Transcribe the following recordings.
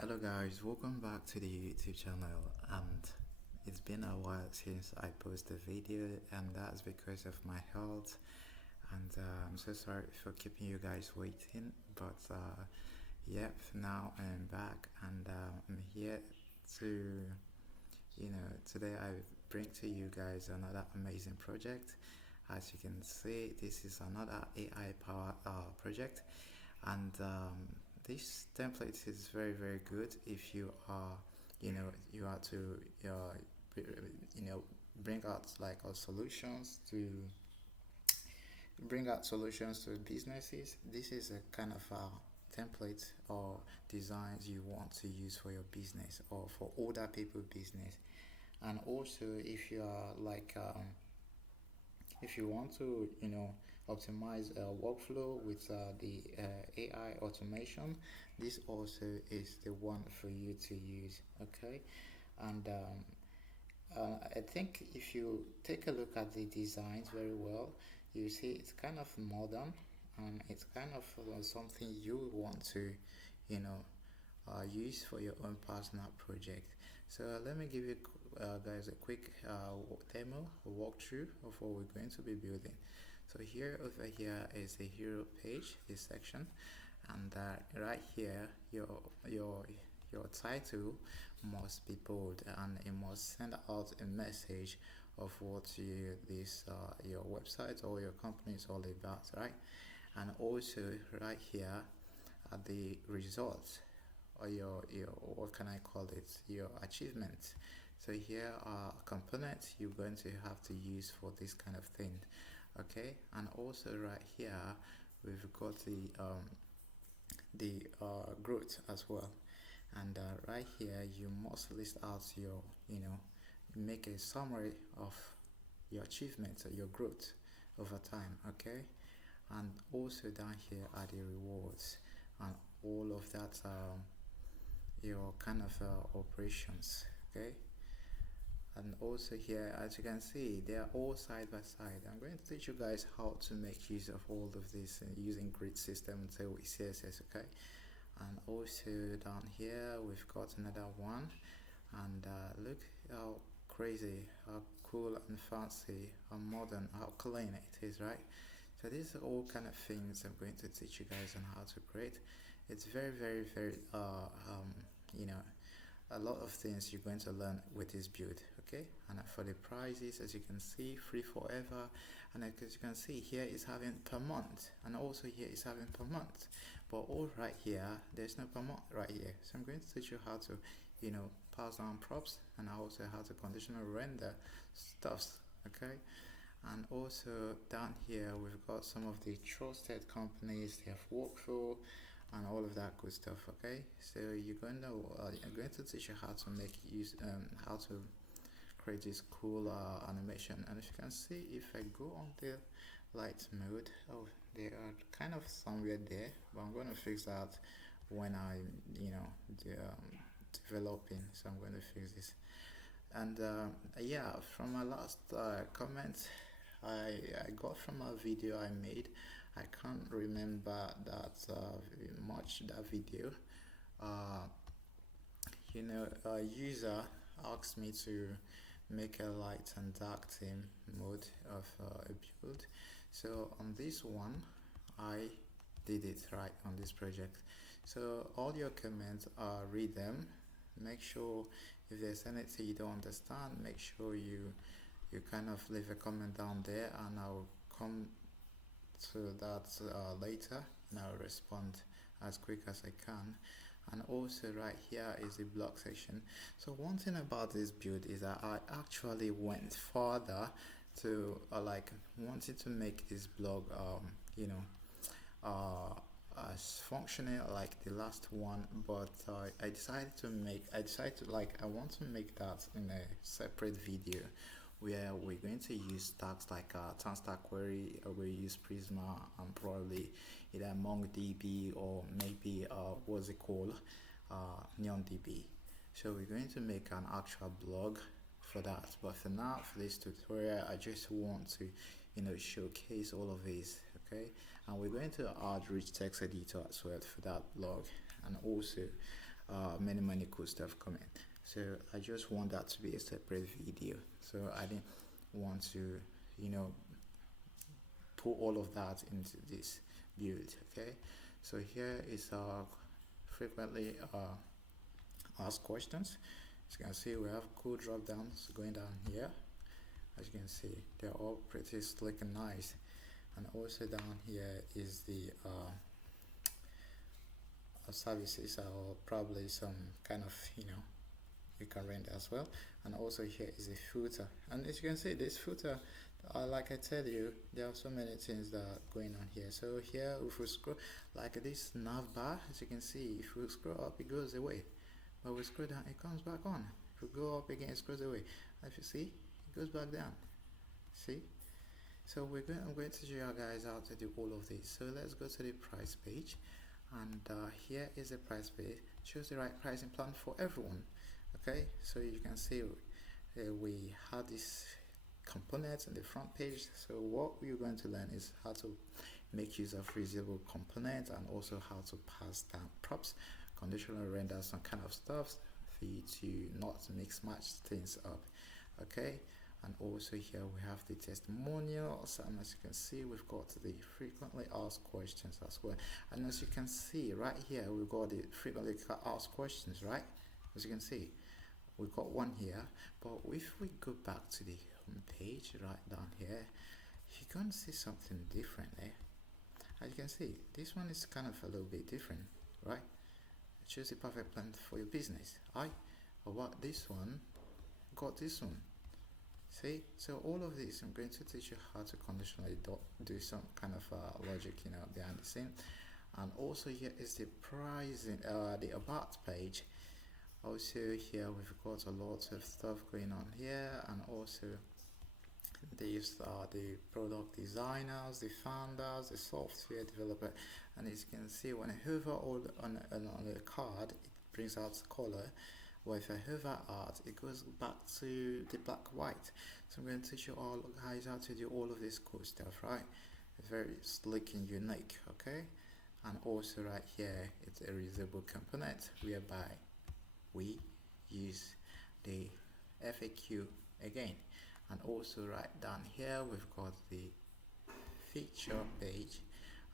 Hello guys, welcome back to the YouTube channel, and it's been a while since I posted a video, and that's because of my health. And I'm so sorry for keeping you guys waiting, but yep, now I'm back, and I'm here to, today I bring to you guys another amazing project. As you can see, this is another AI powered project, and this template is very good if you are, you are to you know bring out like solutions to businesses. This is a kind of template or designs you want to use for your business or for other people business. And also, if you are like if you want to optimize workflow with the AI automation, this also is the one for you to use. Okay. And I think if you take a look at the designs very well, you see it's kind of modern, and it's kind of something you want to you know use for your own personal project. So let me give you guys a quick demo, a walkthrough of what we're going to be building. So here, over here is the hero page, this section, and right here, your title must be bold, and it must send out a message of what your website or your company is all about, right? And also right here are the results, or your what can I call it, your achievements. So here are components you're going to have to use for this kind of thing. Okay. And also right here we've got the growth as well. And right here you must list out your, make a summary of your achievements or your growth over time. Okay. And also down here are the rewards and all of that, your kind of operations. Okay. And also here, as you can see, they are all side by side. I'm going to teach you guys how to make use of all of this using grid system and Tailwind CSS. Okay. And also down here we've got another one, and look how crazy, how cool and fancy, how modern, how clean it is, right? So these are all kind of things I'm going to teach you guys on how to create. It's very you know a lot of things you're going to learn with this build. Okay. And for the prices, as you can see, free forever, and as you can see, here is having per month, and also here is having per month, but all right here there's no per month right here. So I'm going to teach you how to pass down props, and also how to conditional render stuffs. Okay. And also down here we've got some of the trusted companies they have worked for, and all of that good stuff. Okay. So I'm going to teach you how to how to create this cool animation. And if you can see, if I go on the light mode, oh, they are kind of somewhere there, but I'm going to fix that when I developing. So I'm going to fix this. And yeah, from my last comment I got from a video I made, I can't remember that much that video. uh, a user asked me to make a light and dark theme mode of a build. So on this one I did it right on this project. So all your comments, read them, make sure if there's anything you don't understand, make sure you kind of leave a comment down there, and I'll come to that later, and I'll respond as quick as I can. And also right here is the blog section. So one thing about this build is that I actually went further to like wanted to make this blog uh, as functional like the last one, but I decided to, like, I want to make that in a separate video where we're going to use tags like Tanstack query, or we use Prisma, and probably either MongoDB, or maybe what's it called, NeonDB. So we're going to make an actual blog for that. But for now, for this tutorial, I just want to showcase all of this. Okay. And we're going to add rich text editor as well for that blog. And also many cool stuff coming. So I just want that to be a separate video, so I didn't want to put all of that into this build. Okay, so here is frequently asked questions. As you can see, we have cool drop downs going down here. As you can see, they're all pretty slick and nice. And also down here is the services, or probably some kind of you can rent as well. And also here is a footer, and as you can see, this footer, like I tell you, there are so many things that are going on here. So here, if we scroll like this nav bar, as you can see, if we scroll up, it goes away, but we scroll down, it comes back on. If we go up again, it goes away. If you see, it goes back down. See? So I'm going to show you guys how to do all of this. So let's go to the price page, and here is the price page. Choose the right pricing plan for everyone. Okay, so you can see we have this components in the front page. So what we're going to learn is how to make use of reusable components, and also how to pass down props, conditional render, some kind of stuff for you to not mix match things up. Okay, and also here we have the testimonials, and as you can see, we've got the frequently asked questions as well. And as you can see right here, we've got the frequently asked questions, right? As you can see, we've got one here. But if we go back to the home page right down here, you're going to see something different there. As you can see, this one is kind of a little bit different, right? Choose the perfect plan for your business. About this one, got this one. See, so all of this, I'm going to teach you how to conditionally do some kind of logic, behind the scene. And also here is the pricing, the about page. Also here we've got a lot of stuff going on here, and also these are the product designers, the founders, the software developer. And as you can see, when I hover on the card, it brings out color. Well, if I hover out, it goes back to the black white. So I'm going to teach you all guys how to do all of this cool stuff, right? It's very slick and unique. Okay, and also right here, it's a reusable component whereby we use the FAQ again. And also right down here, we've got the feature page,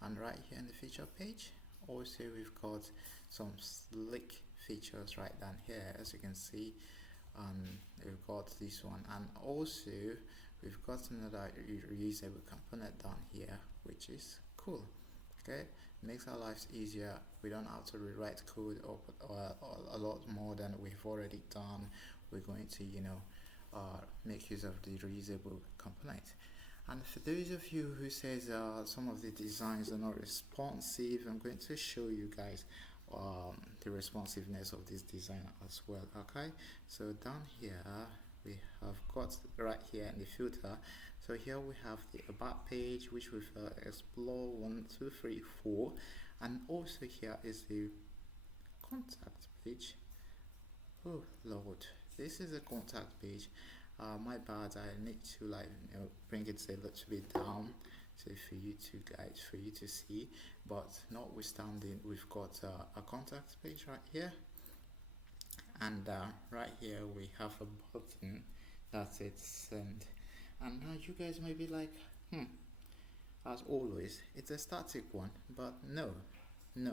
and right here in the feature page, also we've got some slick features right down here, as you can see. We've got this one, and also we've got another reusable component down here, which is cool. Okay, makes our lives easier. We don't have to rewrite code or a lot more than we've already done. We're going to make use of the reusable component. And for those of you who says some of the designs are not responsive, I'm going to show you guys the responsiveness of this design as well. Okay, so down here we have got right here in the filter. So here we have the about page, which we've explored 1, 2, 3, 4, and also here is the contact page. Oh Lord, this is a contact page. My bad, I need to bring it a little bit down, so for you to see. But notwithstanding, we've got a contact page right here, and right here we have a button that says send. And now you guys might be like, as always, it's a static one. But no,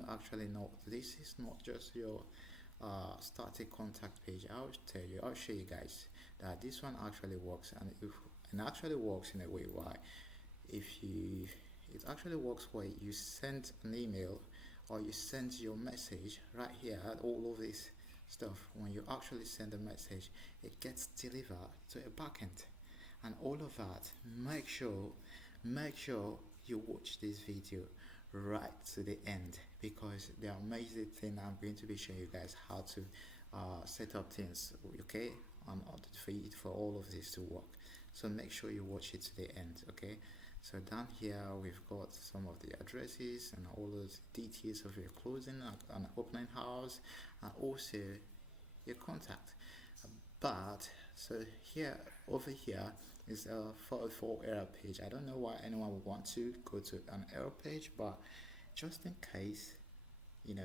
actually no, this is not just your static contact page. I'll show you guys that this one actually works, and it actually works in a way why it actually works where you send an email or you send your message right here. All of this stuff, when you actually send a message, it gets delivered to a backend. And all of that, make sure you watch this video right to the end, because the amazing thing I'm going to be showing you guys how to set up things, okay, for all of this to work. So make sure you watch it to the end. Okay, so down here we've got some of the addresses and all those details of your closing and opening hours, and also your contact. But so over here is a 404 error page. I don't know why anyone would want to go to an error page, but just in case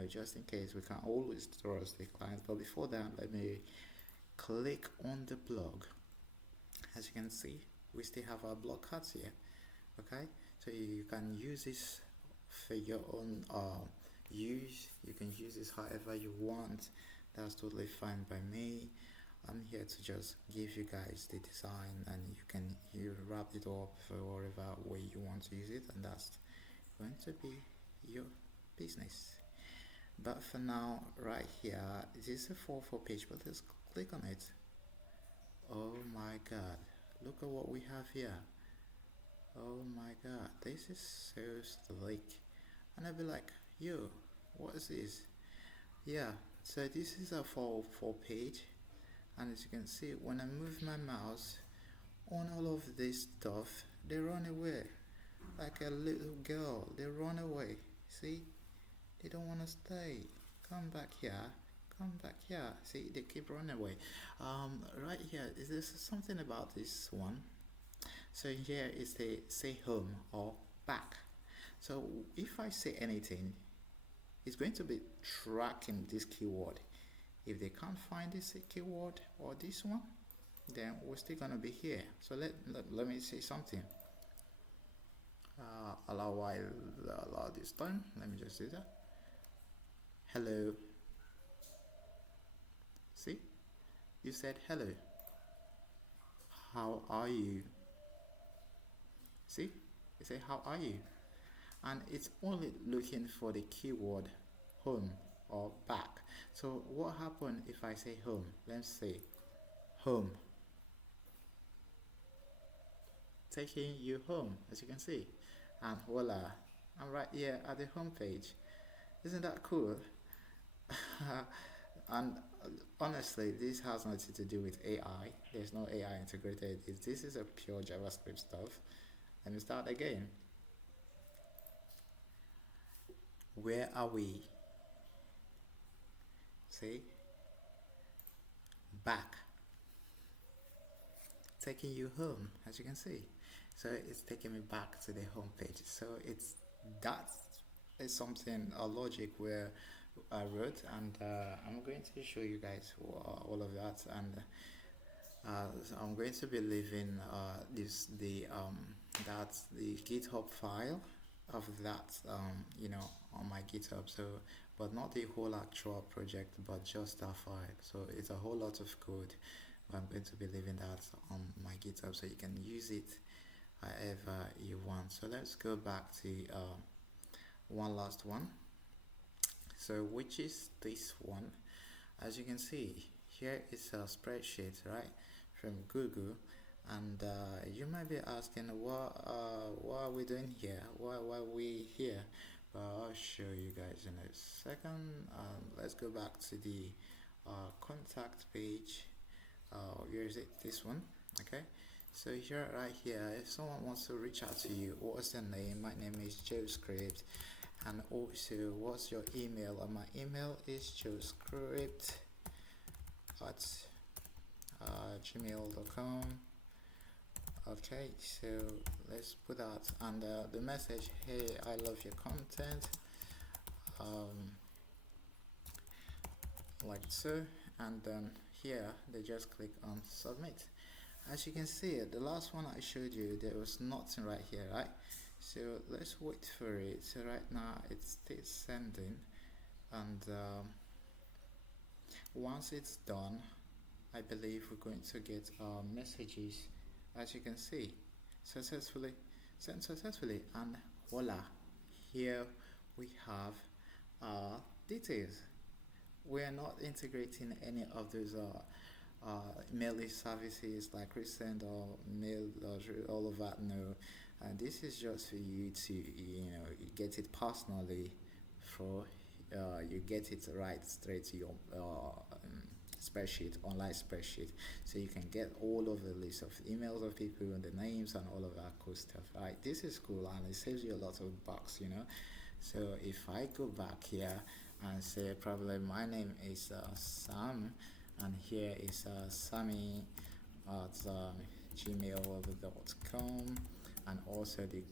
just in case we can always trust the client. But before that, let me click on the blog. As you can see, we still have our blog cards here. Okay, so you can use this for your own use. You can use this however you want. That's totally fine by me. I'm here to just give you guys the design, and you wrap it up for whatever way you want to use it, and that's going to be your business. But for now, right here, this is a 4 page, but let's click on it. Oh my god, look at what we have here. Oh my god, this is so slick. And I'll be like, yo, what is this? Yeah, so this is a 4 page, and as you can see, when I move my mouse on all of this stuff, they run away like a little girl. They run away. See, they don't want to stay. Come back here, come back here. See, they keep running away. Right here, is there something about this one? So here is the say home or back. So if I say anything, it's going to be tracking this keyword. If they can't find this keyword or this one, then we're still gonna be here. So let me say something. Allow this time. Let me just do that. Hello. See, you said hello. How are you? See, you say how are you, and it's only looking for the keyword home or back. So what happened if I say home? Let's say home, taking you home, as you can see, and voila, I'm right here at the home page. Isn't that cool? And honestly, this has nothing to do with AI. There's no AI integrated. This is a pure JavaScript stuff. Let me start again. Where are we? See? Back. Taking you home, as you can see. So it's taking me back to the home page. So that is something, a logic where I wrote, and I'm going to show you guys all of that, and so I'm going to be leaving the GitHub file of that on my GitHub. So, but not the whole actual project, but just that file. So it's a whole lot of code, but I'm going to be leaving that on my GitHub so you can use it however you want. So let's go back to one last one. So which is this one? As you can see, here is a spreadsheet, right, from Google, and you might be asking, what are we doing here? Why are we here? But I'll show you guys in a second. Let's go back to the contact page. Where is it? This one. Okay. So here, right here, if someone wants to reach out to you, what's your name? My name is JoeScript. And also, what's your email? My email is joescript at gmail.com. Okay, so let's put that, and the message, hey, I love your content, like so, and then here they just click on submit. As you can see, the last one I showed you, there was nothing right here, right? So let's wait for it. So right now it's still sending, and once it's done, I believe we're going to get messages. As you can see, successfully sent successfully, and voila, here we have details. We are not integrating any of those mail services like resend or mail all of that. No, and this is just for you to get it personally. For you get it right straight to your spreadsheet, online spreadsheet, so you can get all of the list of emails of people and the names and all of that cool stuff. Right, this is cool, and it saves you a lot of bucks. So if I go back here and say probably my name is Sam, and here is Sammy at gmail.com, and also the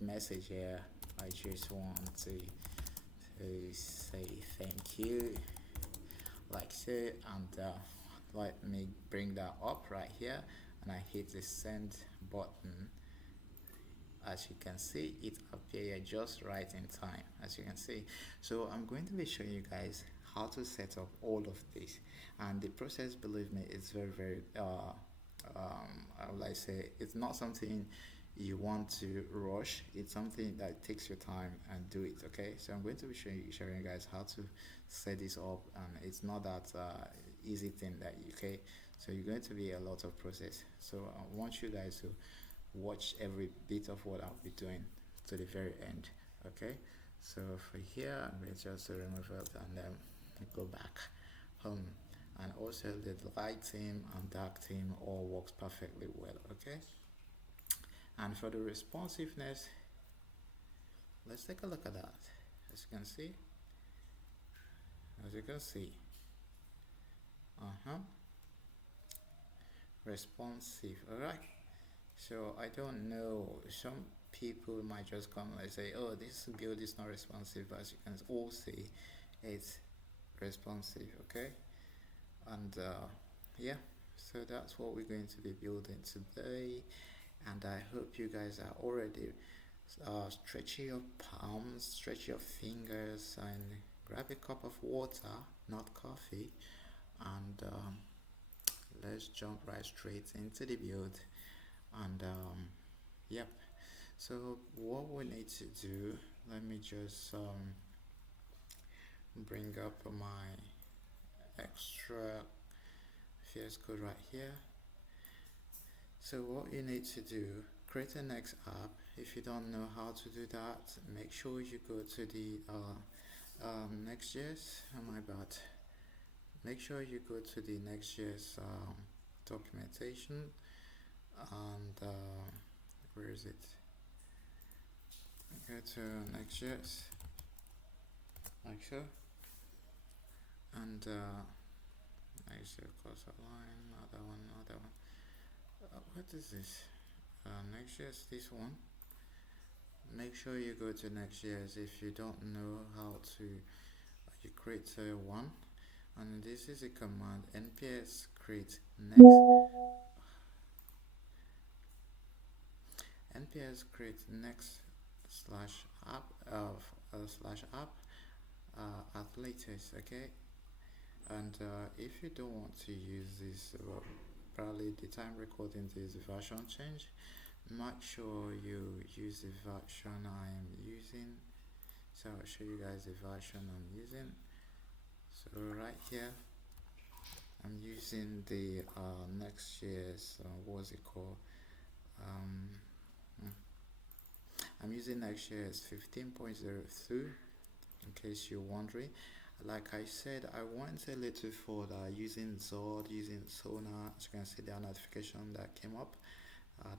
message here, I just want to say thank you like so, and let me bring that up right here, and I hit the send button. As you can see, it appeared just right in time, as you can see. So I'm going to be showing you guys how to set up all of this, and the process, believe me, is very I would like say it's not something you want to rush. It's something that takes your time and do it. Okay, so I'm going to be showing you guys how to set this up, and it's not that easy thing that you, okay, so you're going to be a lot of process. So I want you guys to watch every bit of what I'll be doing to the very end. Okay, so for here I'm going just to remove it and then go back home, and also the light theme and dark theme all works perfectly well. Okay, and for the responsiveness, let's take a look at that. As you can see, as you can see, uh-huh, responsive. All right, so I don't know, some people might just come and say, oh, this build is not responsive, but as you can all see, it's responsive. Okay, and yeah, so that's what we're going to be building today, and I hope you guys are already stretch your palms, stretch your fingers, and grab a cup of water, not coffee, and let's jump right straight into the build. And yep, so what we need to do, let me just bring up my extra VS code right here. So what you need to do, create a next app. If you don't know how to do that, make sure you go to the Nextjs. Oh my bad. Make sure you go to the Nextjs documentation, and where is it? Go to Nextjs, like so, and Nextjs cross line, other one. What is this? Nextjs, this one. Make sure you go to Nextjs if you don't know how to. You create one, and this is a command nps create next. Nps create next slash app of slash app at latest. Okay, and if you don't want to use this, probably the time recording this version change, make sure you use the version I am using. So I'll show you guys the version I'm using. So right here I'm using the Nextjs, what's it called, I'm using Nextjs 15.02, in case you're wondering. Like I said, I went a little further using Zod, using Sonar. As you can see, the notification that came up,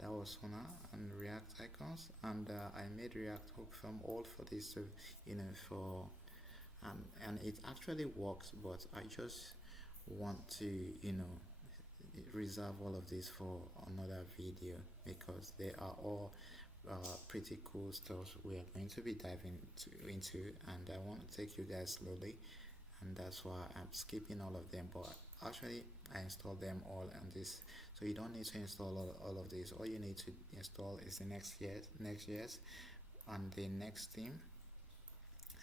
that was Sonar and React icons, and I made React hook from all for this to, for, and it actually works, but I just want to, reserve all of this for another video, because they are all pretty cool stuff we are going to be diving into, and I want to take you guys slowly, and that's why I'm skipping all of them, but actually I installed them all on this, so you don't need to install all of this. All you need to install is the Nextjs and the next theme,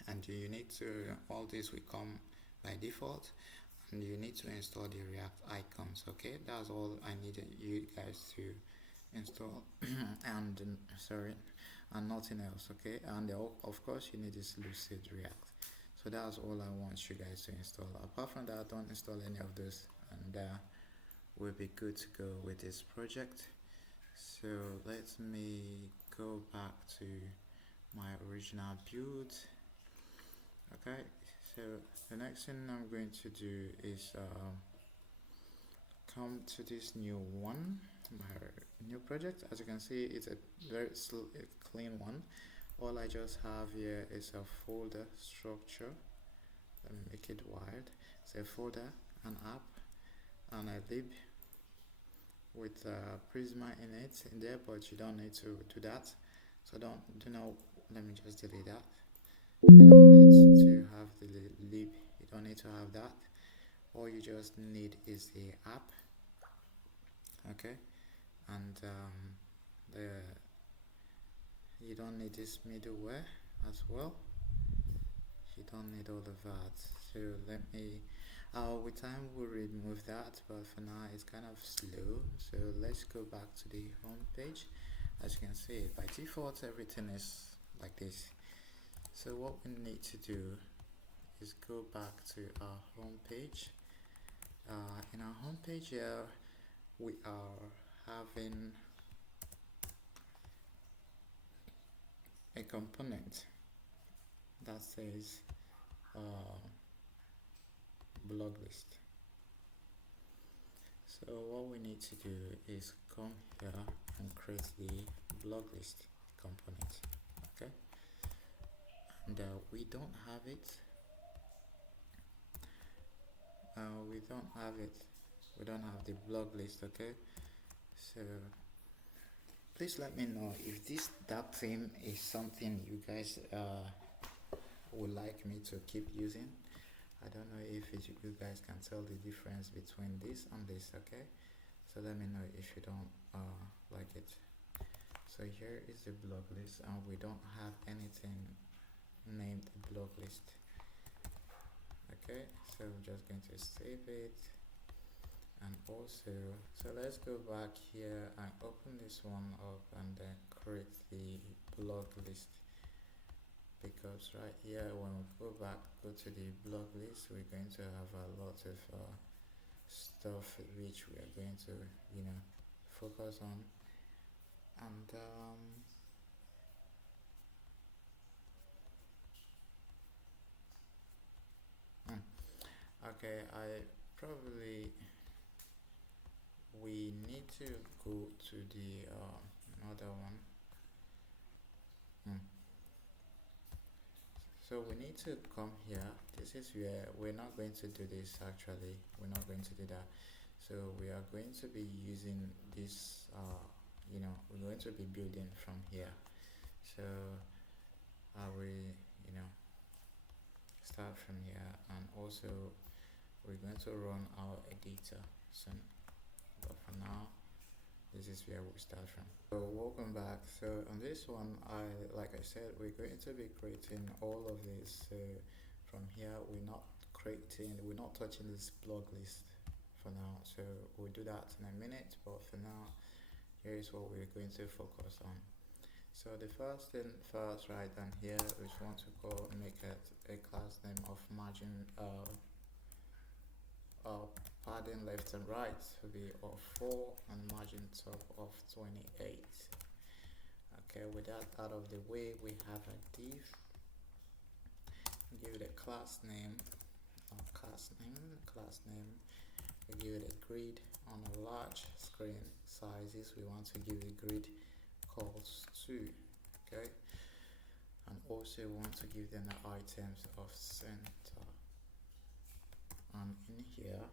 and you need to, all this will come by default, and you need to install the React icons. Okay, that's all I needed you guys to install and sorry, and nothing else. Okay, and of course you need this Lucid React. So that's all I want you guys to install. Apart from that, don't install any of this, and we'll be good to go with this project. So let me go back to my original build. Okay, so the next thing I'm going to do is come to this new one, my new project. As you can see, it's a very clean one. All I just have here is a folder structure. Let me make it wide. It's a folder, an app, and a lib with Prisma in there, but you don't need to do that. So do not. Let me just delete that. You don't need to have the lib, you don't need to have that. All you just need is the app, okay, and the you don't need this middleware as well. You don't need all of that. So let me with time we'll remove that, but for now it's kind of slow. So let's go back to the home page. As you can see, by default everything is like this. So what we need to do is go back to our home page. In our home page here we are having a component that says blog list. So what we need to do is come here and create the blog list component, okay, and we don't have it. We don't have the blog list, okay. So please let me know if that theme is something you guys would like me to keep using. I don't know if you guys can tell the difference between this and this, okay. So let me know if you don't like it. So here is the blog list, and we don't have anything named blog list, okay. So I'm just going to save it, and also so let's go back here and open this one up and then create the blog list, because right here when we go to the blog list, we're going to have a lot of stuff which we are going to focus on. And okay, we need to go to the another one. So we need to come here. This is where we're not going to do this actually. We're not going to do that. So we are going to be using this, we're going to be building from here. So I will, start from here, and also we're going to run our editor soon. But for now, this is where we start from. So welcome back. So on this one, like I said, we're going to be creating all of this. So from here, we're not touching this blog list for now. So we'll do that in a minute, but for now, here is what we're going to focus on. So the first thing first, right down here, we want to make it a class name of margin padding left and right to be of 4 and margin top of 28. Okay, with that out of the way, we have a div. Give it a class name. We give it a grid. On a large screen sizes, we want to give a grid calls to, okay, and also want to give them the items of center. And in here,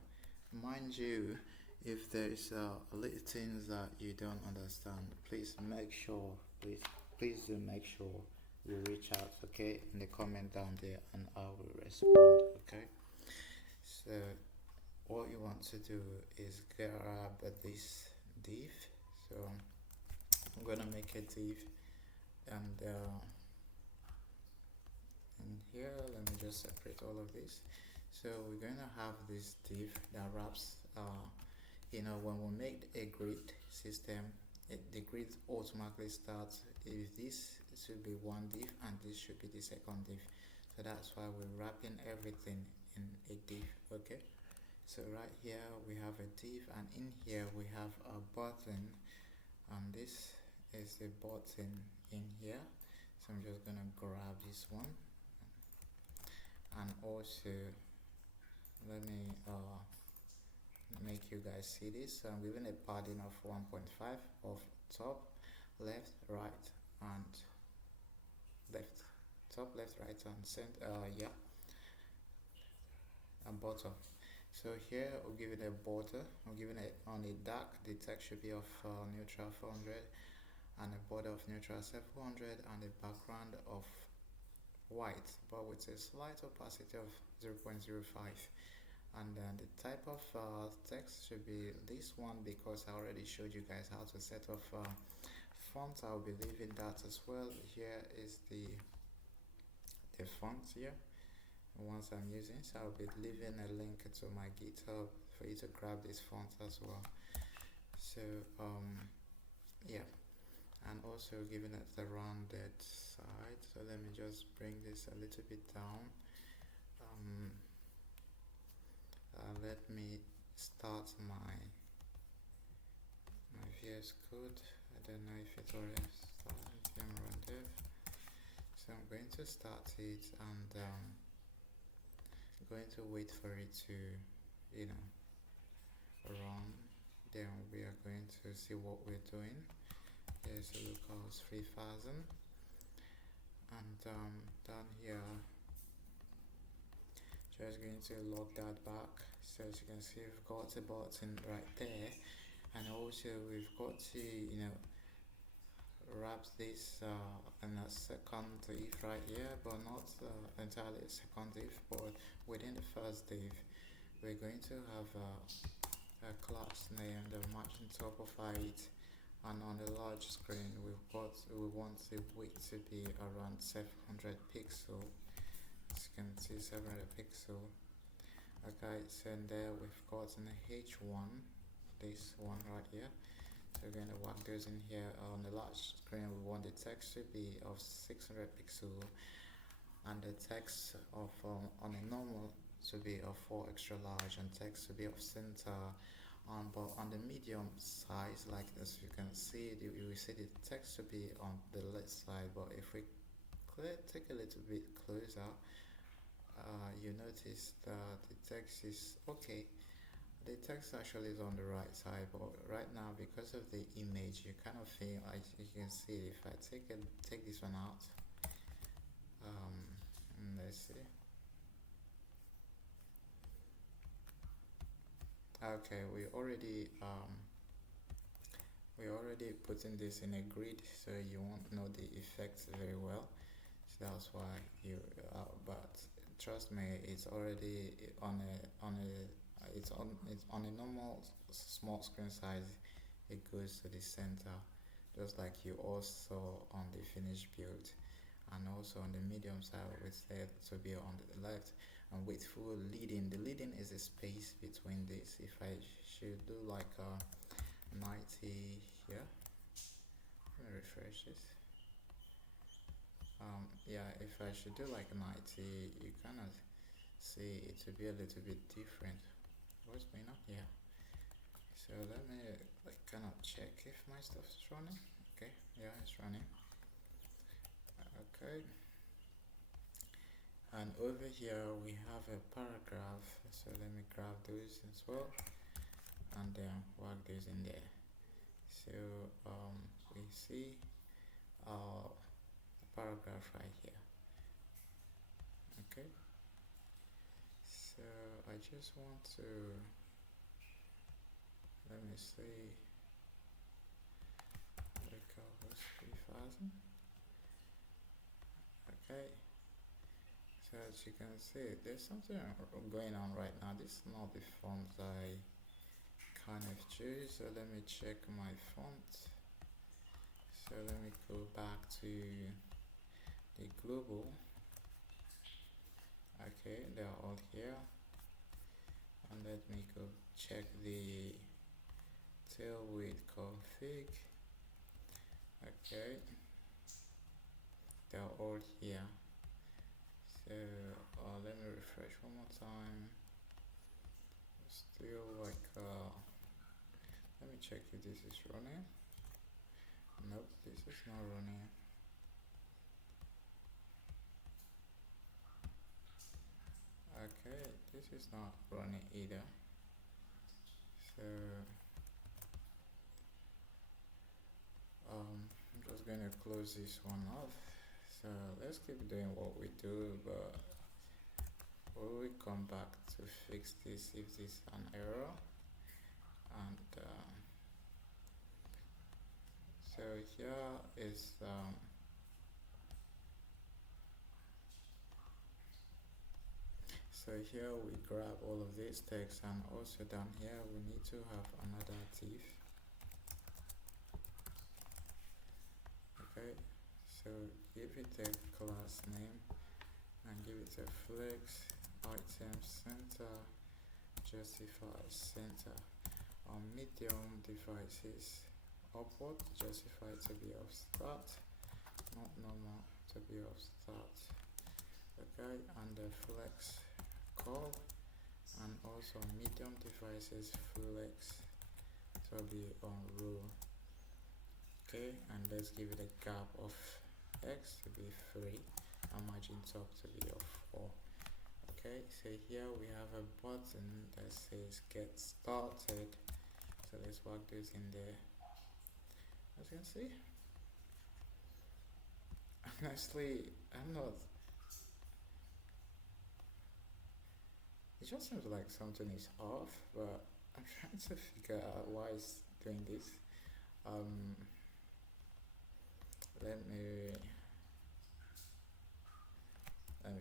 mind you, if there is little things that you don't understand, please do make sure you reach out, okay, in the comment down there, and I will respond, okay. So what you want to do is grab this div. So I'm gonna make a div, and in here let me just separate all of this. So we're going to have this div that wraps when we make a grid system, the grid automatically starts if this should be one div and this should be the second div. So that's why we're wrapping everything in a div, okay. So right here we have a div, and in here we have a button, and this is the button in here. So I'm just gonna grab this one, and also let me make you guys see this. So I'm giving a padding of 1.5 of top, left, right, and left, top, left, right, and center, and bottom. So here we'll give it a border. I'm giving it on a dark, the text should be of neutral 400, and a border of neutral 700, and a background of white but with a slight opacity of 0.05, and then the type of text should be this one because I already showed you guys how to set off font. I'll be leaving that as well. Here is the font here, the ones I'm using, so I'll be leaving a link to my GitHub for you to grab this font as well. So yeah, and also giving it the rounded side. So let me just bring this a little bit down. Let me start my VS Code. I don't know if it already started. Run dev. So I'm going to start it, and going to wait for it to run. Then we are going to see what we're doing. There's a localhost 3000, and down here just going to log that back. So as you can see, we've got a button right there, and also we've got to wrap this in a second if right here, but not entirely a second if, but within the first div we're going to have a class name that matching top of it, and on the large screen we want the width to be around 700 pixel. As you can see, 700 pixel. Okay, so in there we've got an H1, this one right here. So we're going to whack those in here. On the large screen we want the text to be of 600 pixel, and the text of on a normal to be of 4 extra large, and text to be of center. But on the medium size, like as you can see, you will see the text to be on the left side. But if we take a little bit closer, you notice that the text is okay. The text actually is on the right side, but right now because of the image, you kind of feel like you can see. If I take this one out, let's see. Okay, we already putting this in a grid, so you won't know the effects very well. So that's why you. But trust me, it's already it's on a normal small screen size. It goes to the center, just like you also on the finished build, and also on the medium side we said to be on the left. And with full leading, the leading is a space between this. If I should do like a 90 here, let me refresh this. Yeah, if I should do like 90, you kind of see it to be a little bit different. What's going on here? So let me like kind of check if my stuff is running. Okay, yeah, it's running. Okay, and over here we have a paragraph, so let me grab those as well and then whack those in there. So we see paragraph right here. Okay, so I just want to let me see, localhost 3000. Okay, so as you can see, there's something going on right now. This is not the font I kind of choose, so let me check my font. So let me go back to the global. Okay, they're all here, and let me go check the Tailwind config. Okay, they're all here. So let me refresh one more time. Still like let me check if this is running. Nope, this is not running. Okay, this is not running either. So I'm just gonna close this one off. So let's keep doing what we do, but we will come back to fix this if this is an error. And so here is So here we grab all of this text, and also down here we need to have another div. Okay, so give it a class name and give it a flex item center, justify center. On medium devices upward, justify to be of start, not normal to be of start. Okay, and the flex call, and also medium devices flex to be on row. Okay, and let's give it a gap of x to be 3 and margin top to be of 4. Okay, so here we have a button that says get started, so let's work this in there. As you can see, honestly, I'm not, it just seems like something is off, but I'm trying to figure out why it's doing this. Let me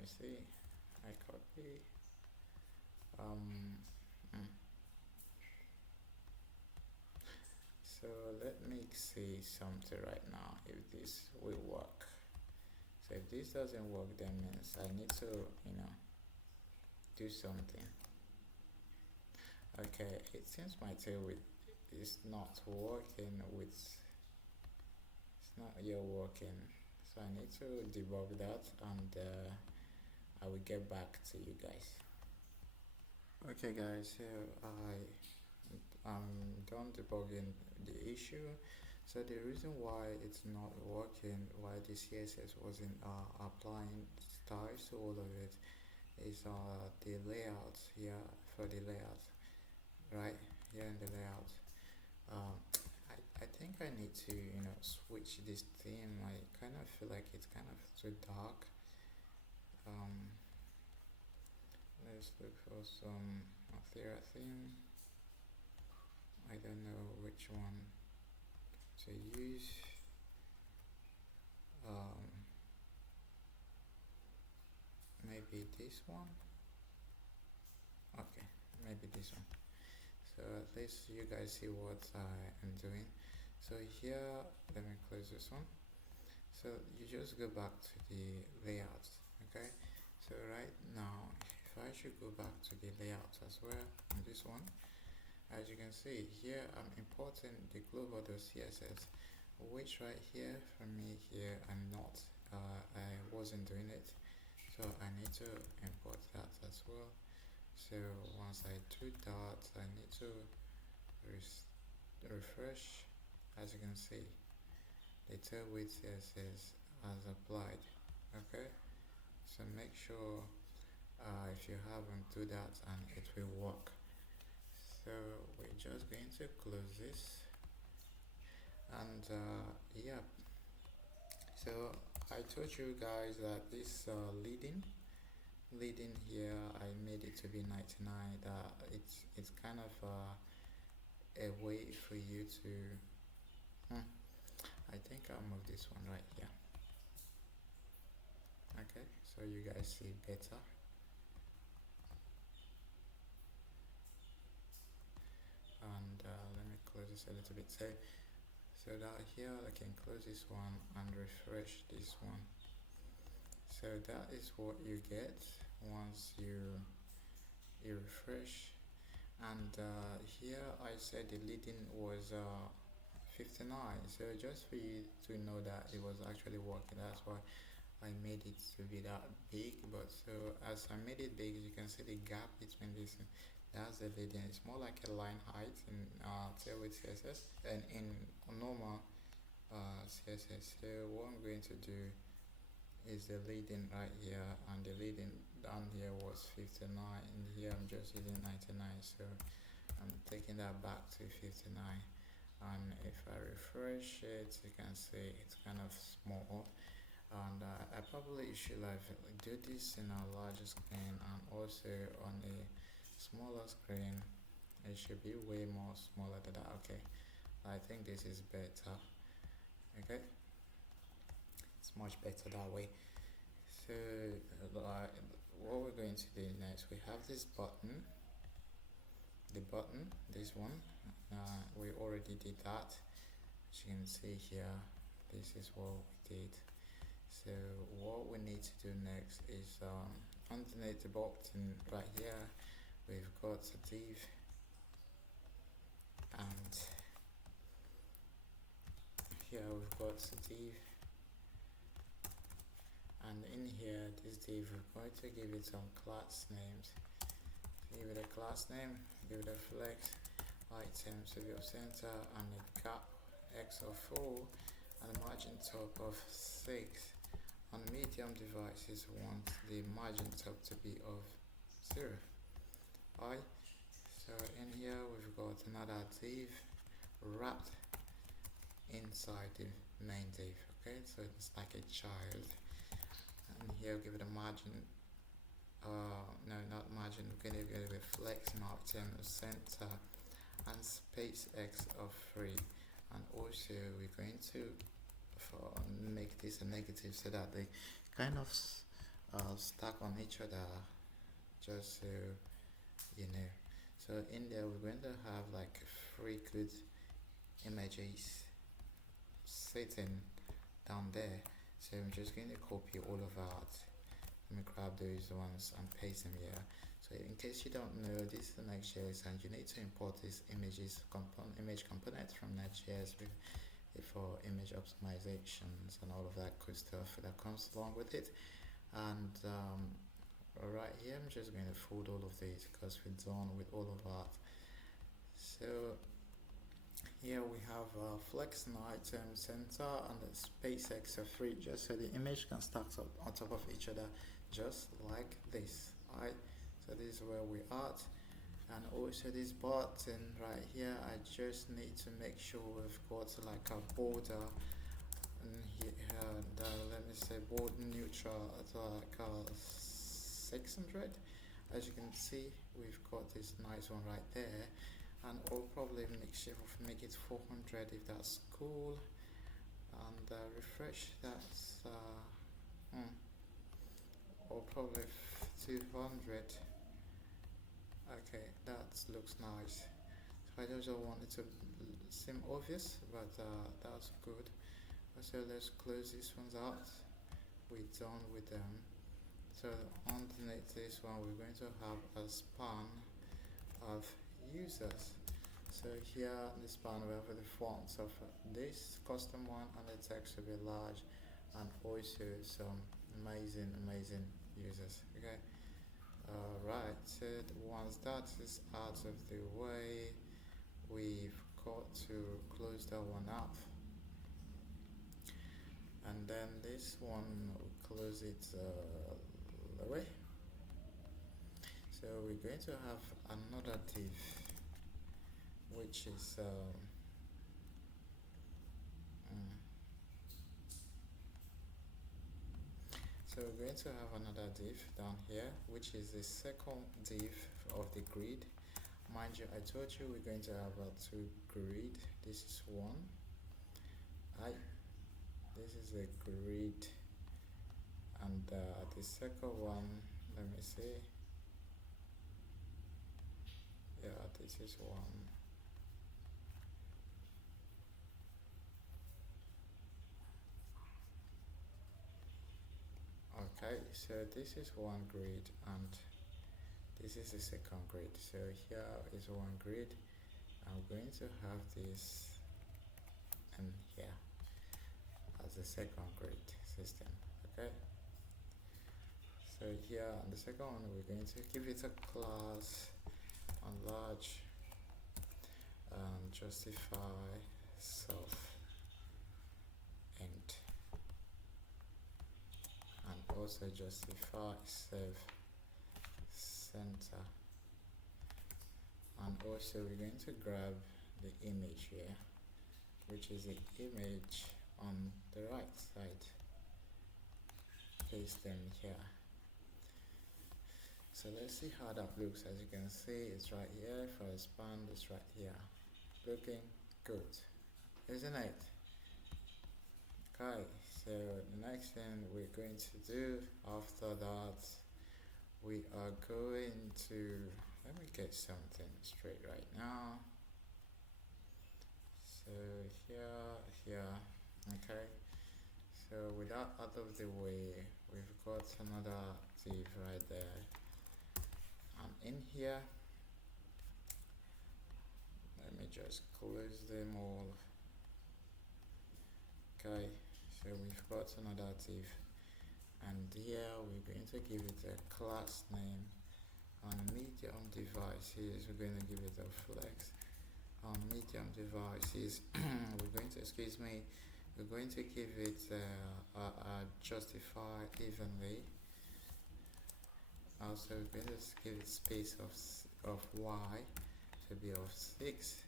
see. I copy. So let me see something right now if this will work. So if this doesn't work, that means I need to, do something. Okay, it seems my tailwind is not working with, it's not yet working. So I need to debug that, and I will get back to you guys. Okay guys, so I'm done debugging the issue. So the reason why it's not working, why the CSS wasn't applying styles to all of it, is the layout here. For the layout, right here in the layout, I think I need to switch this theme. I kind of feel like it's kind of too dark. Let's look for some Athera theme. I don't know which one to use. Maybe this one. Okay, maybe this one. So at least you guys see what I am doing. So here, let me close this one. So you just go back to the layout. Okay, so right now if I should go back to the layout as well on this one, as you can see here, I'm importing the global.css, which right here for me here I'm not, I wasn't doing it, so I need to import that as well. So once I do that, I need to refresh. As you can see, the TailwindCss has applied. Okay, so make sure if you haven't do that, and it will work. So we're just going to close this, and yeah, so I told you guys that this leading here, I made it to be 99. That it's kind of a way for you to I think I'll move this one right here. Okay, so you guys see better. And let me close this a little bit. So that here I can close this one and refresh this one. So that is what you get once you refresh. And here I said the leading was 59. So just for you to know that it was actually working, that's why I made it to be that big. But so as I made it big, you can see the gap between this. That's the leading. It's more like a line height in TailwindCss and in normal CSS. So what I'm going to do is the leading right here, and the leading down here was 59, and here I'm just using 99, so I'm taking that back to 59. And if I refresh it, you can see it's kind of small, and I probably should have do this in a larger screen, and also on a smaller screen it should be way more smaller than that. Okay, I think this is better. Okay, it's much better that way. So what we're going to do next, we have this button, this one. We already did that. As you can see here, this is what we did. So what we need to do next is underneath the button right here, we've got a div, and here we've got a div, and in here this div we're going to give it some class names. Give it a class name, give it a flex item to be of center, and a gap x of 4, and a margin top of 6. On medium devices, we want the margin top to be of 0. Alright, so in here we've got another div wrapped inside the main div. Okay, so it's like a child. And here give it a margin. No, not margin. We're going to give it a flex margin center and space x of 3. And also we're going to make this a negative so that they kind of stack on each other, just so you know. So in there we're going to have like 3 good images sitting down there. So I'm just going to copy all of that. Let me grab those ones and paste them here. So in case you don't know, this is the Nextjs, and you need to import these image components from Nextjs for image optimizations and all of that good stuff that comes along with it. And right here I'm just going to fold all of these because we're done with all of that. So here we have flex and item center and the space x of 3, just so the image can stack up on top of each other, just like this. Alright, so this is where we are. And also this button right here, I just need to make sure we've got like a border, and here let me say border neutral at like 600. As you can see, we've got this nice one right there, and I'll probably make it 400 if that's cool, and refresh. That's or probably 200. Okay, that looks nice. So I just don't want it to seem obvious, but that's good. So let's close these ones out. We're done with them. So underneath this one, we're going to have a span of users. So here in the span we have the fonts of this custom one, and the text will be large, and also some amazing users. Okay. Right, so once that is out of the way, we've got to close that one up, and then this one we'll close it away. So we're going to have another div, which is so we're going to have another div down here, which is the second div of the grid. Mind you, I told you we're going to have 2 grid. This is one. This is a grid, and the second one, let me see. Yeah, this is one. Okay, so this is one grid, and this is the second grid. So here is one grid. I'm going to have this and here as the second grid system. Okay, so here on the second one, we're going to give it a class on large, justify self int, and also justify self center, and also we're going to grab the image here, which is the image on the right side, paste them here. So let's see how that looks. As you can see, it's right here. If I expand, it's right here. Looking good, isn't it? Okay, so the next thing we're going to do after that, we are going to, let me get something straight right now. So here, okay. So with that out of the way, we've got another div right there. And in here, let me just close them all. Okay, so we've got another div, and here we're going to give it a class name. On medium devices, we're going to give it a flex. On medium devices, we're going to, we're going to give it justify evenly. Also, we're going to give it space of y to be of 6,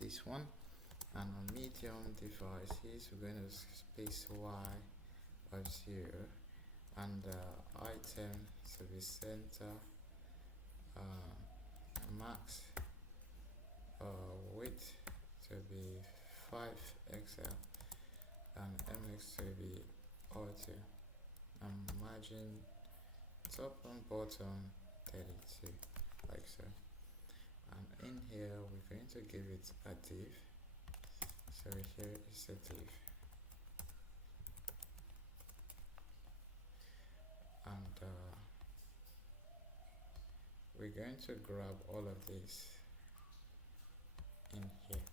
this one. And on medium devices, we're going to space y of 0, and item to be center, max width to be 5xl, and mx to be auto, and margin top and bottom 32, like so. And in here we're going to give it a div. So here is a div, and we're going to grab all of this in here.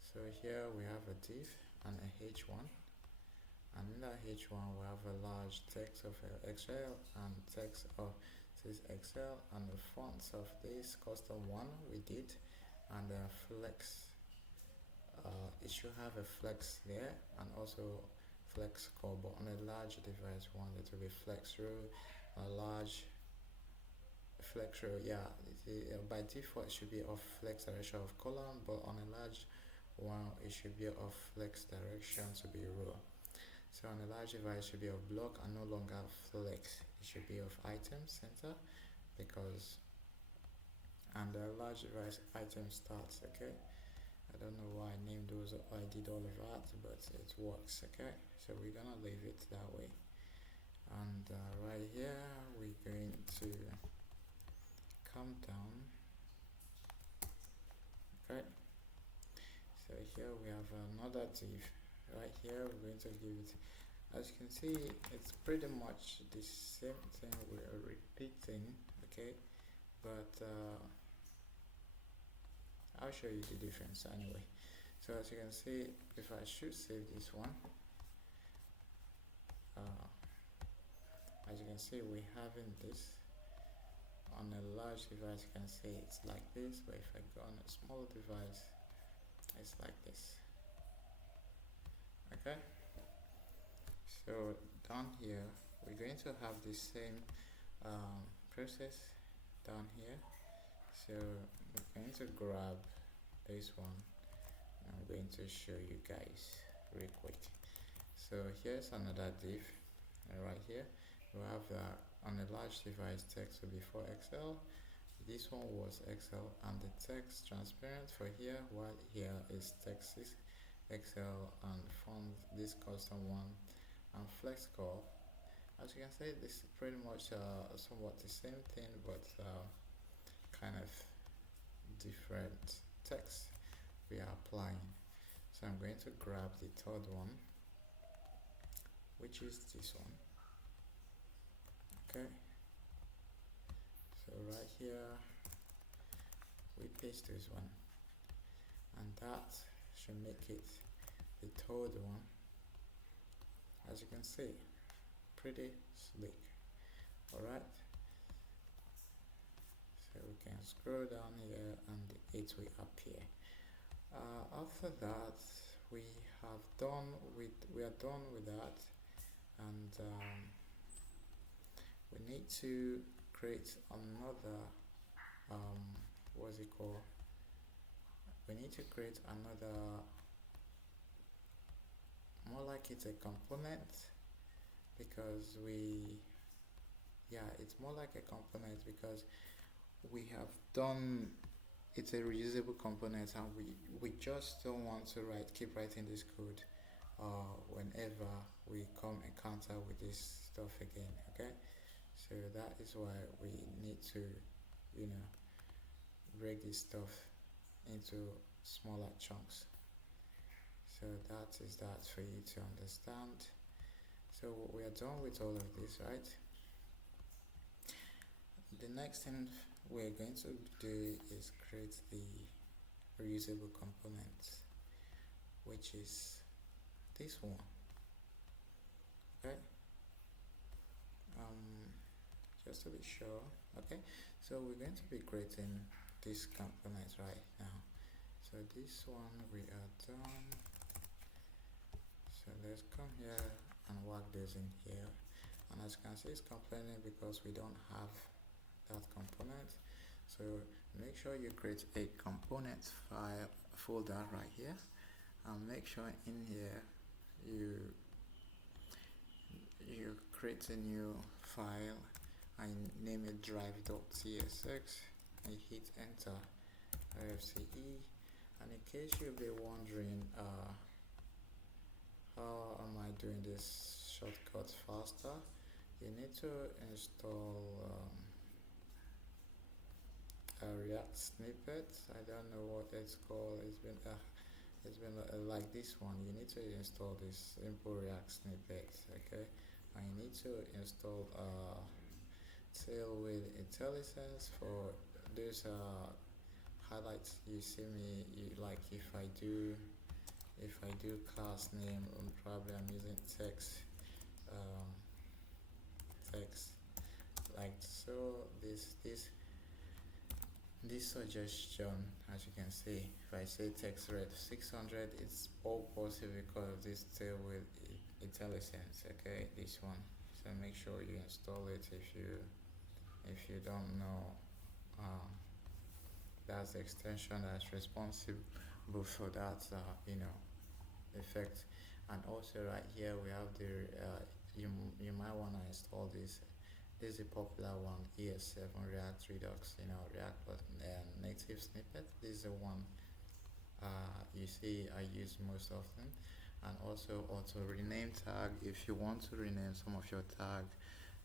So here we have a div and a h1, and in that h1 we have a large text of XL and text of this XL, and the fonts of this custom one we did, and the flex. It should have a flex there, and also flex core, but on a large device one it will be flex row, a large flex row, yeah. By default it should be of flex direction of column, but on a large one it should be of flex direction to be row. So on a large device it should be of block and no longer flex. It should be of item center, because, and the large device item starts, okay. I don't know why I named those, I did all of that, but it works, okay. So we're gonna leave it that way. And right here we're going to come down, okay. So here we have another div. Right here we're going to give it, as you can see, it's pretty much the same thing we are repeating, okay, but I'll show you the difference anyway. So as you can see, if I should save this one, as you can see, we're having this on a large device. You can see it's like this, but if I go on a small device, it's like this, okay. So down here we're going to have the same process down here. So we're going to grab this one, and I'm going to show you guys real quick. So here's another div, and right here we have on a large device text will be 4XL. This one was XL, and the text transparent for here, while here is text 6XL, and font this custom one, and flex core. As you can see, this is pretty much somewhat the same thing, but kind of different text we are applying. So I'm going to grab the third one, which is this one, okay. So right here we paste this one, and that should make it the third one. As you can see, pretty slick. Alright, so we can scroll down here and it will appear. After that, we are done with that, and we need to create another what's it called, we need to create another, more like it's a component, because it's more like a component because we have done, it's a reusable component, and we just don't want to keep writing this code whenever we come encounter with this stuff again, okay. So that is why we need to, you know, break this stuff into smaller chunks. So that is that for you to understand. So we are done with all of this, right? The next thing we're going to do is create the reusable component, which is this one. Okay. Um, just to be sure. Okay. So we're going to be creating this component right now. So this one we are done. So let's come here and work this in here. And as you can see, it's complaining because we don't have that component. So make sure you create a component file folder right here, and make sure in here you create a new file and name it drive.csx and hit enter RFCE. And in case you'll be wondering how am I doing this shortcut faster, you need to install a React snippet. I don't know what it's called. It's been like this one. You need to install this simple React snippet, okay? And you need to install Tailwind CSS for those highlights. You see me, like if I do class name, probably I'm using text text like so. This suggestion, as you can see, if I say text rate 600, it's all possible because of this Tailwind IntelliSense. Okay, this one. So make sure you install it if you don't know. That's the extension that's responsible for that effect. And also right here we have the you might want to install this. This is a popular one, ES7 React Redux, React but native snippet. This is the one you see I use most often. And also auto rename tag. If you want to rename some of your tag,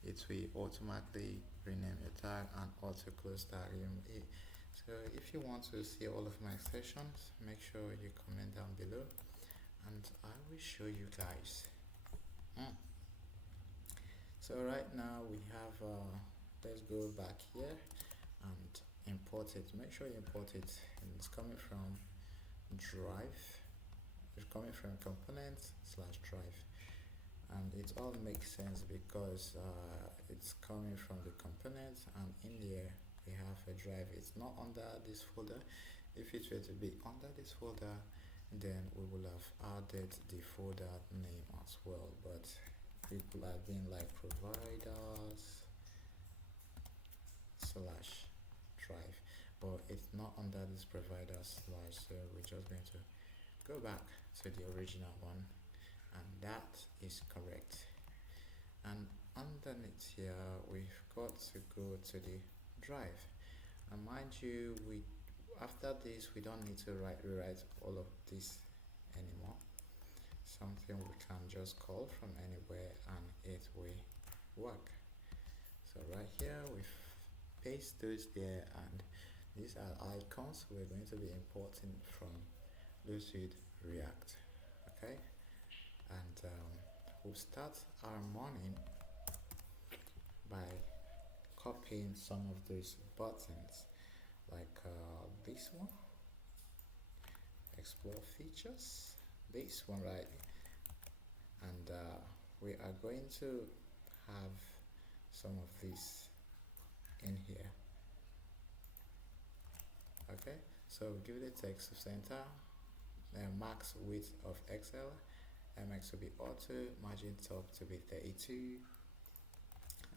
it will automatically rename your tag, and auto close tag. So if you want to see all of my sessions, make sure you comment down below and I will show you guys. So right now we have let's go back here and import it. Make sure you import it, and it's coming from drive. It's coming from components/drive, and it all makes sense because it's coming from the components, and in here we have a drive. It's not under this folder. If it were to be under this folder, then we will have added the folder name as well, but it could have been like providers/drive, but it's not under this provider/, so we're just going to go back to the original one, and that is correct. And underneath here we've got to go to the drive, and mind you, after this we don't need to rewrite all of this anymore. Something we can just call from anywhere and it will work. So right here we paste those there, and these are icons we're going to be importing from Lucid React. Okay, and we'll start our morning by copying some of those buttons, like this one, explore features, this one, right? And we are going to have some of these in here. Okay, so give it a text to center, max width of XL, MX to be auto, margin top to be 32,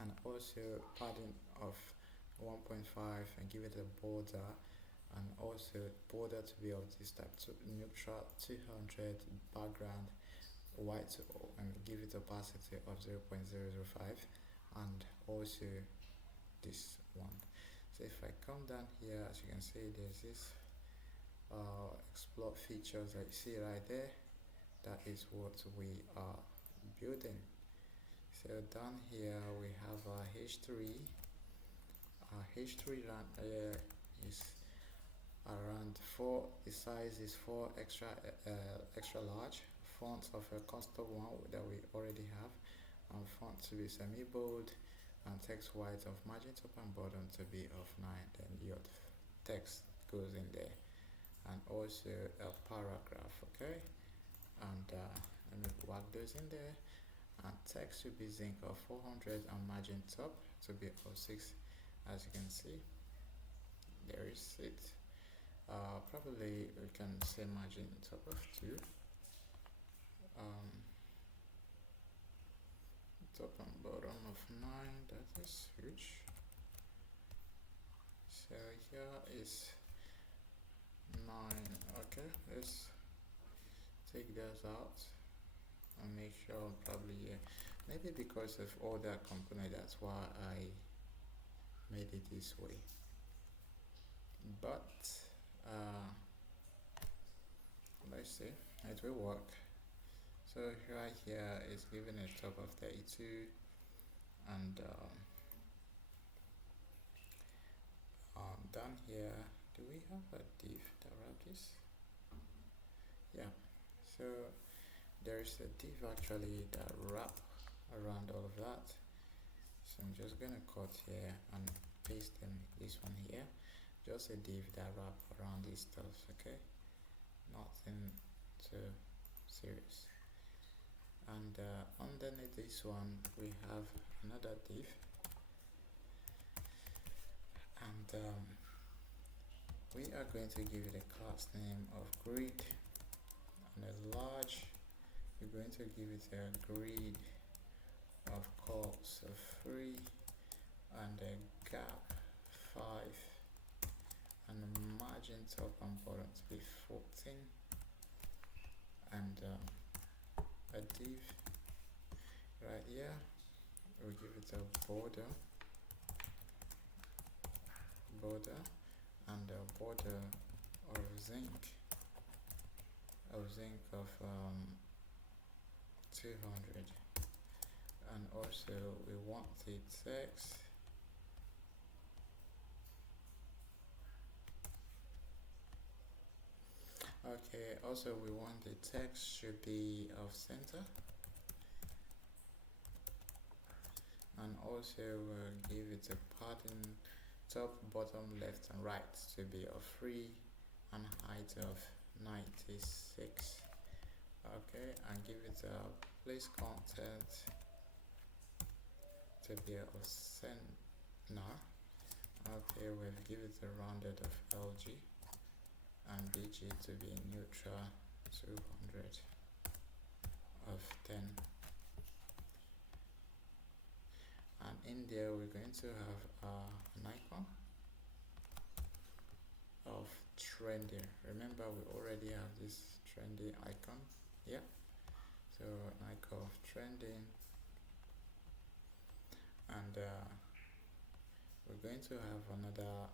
and also padding of 1.5, and give it a border, and also border to be of this type, neutral 200, background white, and give it opacity of 0.005, and also this one. So if I come down here, as you can see, there's this explore features that you see right there. That is what we are building. So down here we have our h3. Our h3 is around 4. The size is 4 extra large. Font of a custom one that we already have, and font to be semi bold, and text white of margin top and bottom to be of 9. Then your text goes in there, and also a paragraph. Okay, and let me whack those in there. And text should be zinc of 400 and margin top to be of 6. As you can see, there is it. Probably we can say margin top of 2. Top and bottom of 9. That is huge. So here is 9. Okay, let's take those out and make sure. Probably, yeah, maybe because of all that component, that's why I made it this way. But let's see, it will work. So right here is given a top of 32, and down here, do we have a div that wrap this? Yeah, so there is a div actually that wrap around all of that. So I'm just gonna cut here and paste them, this one here, just a div that wrap around these stuff. Okay, nothing too serious. And underneath this one we have another div, and we are going to give it a class name of grid, and a large, we're going to give it a grid of calls of 3, and a gap 5, and a margin top and bottom to be 14, and a div right here, we'll give it a border, and a border of zinc of 200, and also we want the text okay, also we want the text should be of center, and also give it a pattern top, bottom, left and right to be of 3, and height of 96. Okay, and give it a place content to be of center. Okay, we've given it a rounded of LG, and BG to be neutral 200 of 10. And in there we're going to have an icon of trendy. Remember, we already have this trendy icon here, so an icon of trending, and we're going to have another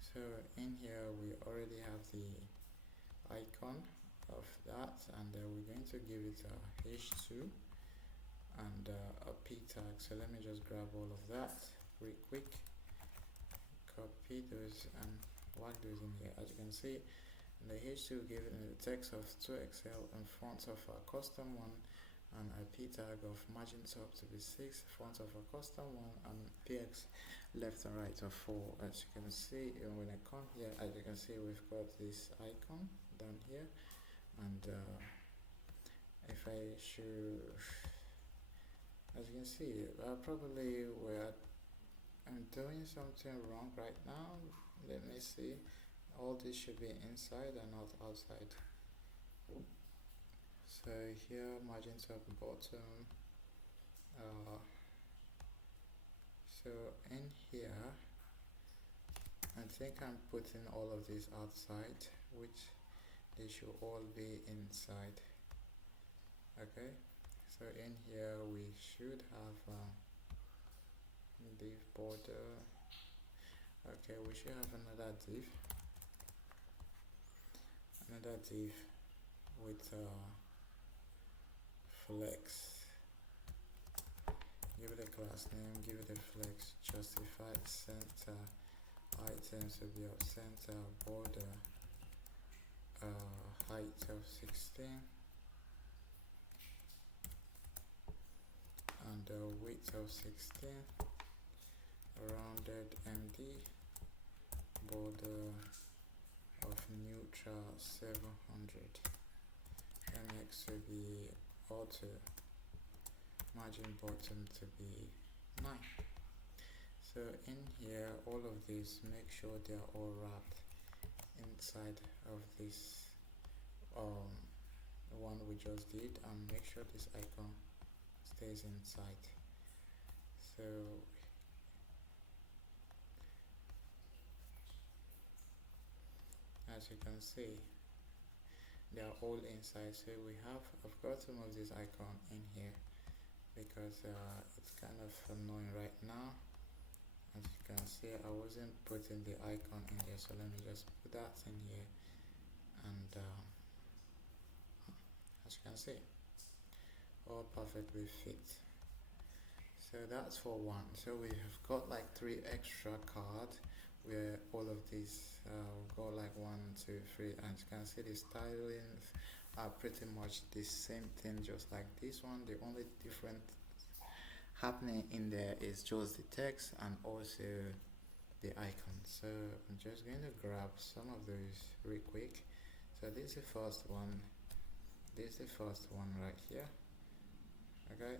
so in here we already have the icon of that, and we're going to give it a h2 and a p tag. So let me just grab all of that real quick, copy those and whack those in here. As you can see, the h2 given the text of 2xl and font of a custom one, and a p tag of margin top to be 6, font of a custom one, and px left and right of 4. As you can see, when I come here, as you can see, we've got this icon down here, and if I should, as you can see, probably I'm doing something wrong right now. Let me see. All this should be inside and not outside. So here, margin top, bottom. So in here, I think I'm putting all of these outside, which they should all be inside. Okay, so in here we should have div border, Okay, we should have another div with flex. Give it a class name, give it a flex, justify center, items will be of center, border height of 16 and width of 16, rounded MD, border of neutral 700, MX to be auto, margin bottom to be 9. So in here, all of these, make sure they are all wrapped inside of this one we just did, and make sure this icon stays inside. So as you can see, they are all inside. So I've got to move this icon in here because it's kind of annoying right now. As you can see, I wasn't putting the icon in here, so let me just put that in here, and as you can see, all perfectly fit. So that's for one. So we have got like 3 extra cards where all of these go like 1, 2, 3, and you can see the stylings are pretty much the same thing, just like this one. The only different happening in there is just the text and also the icon. So I'm just going to grab some of those real quick. So this is the first one, right here. Okay,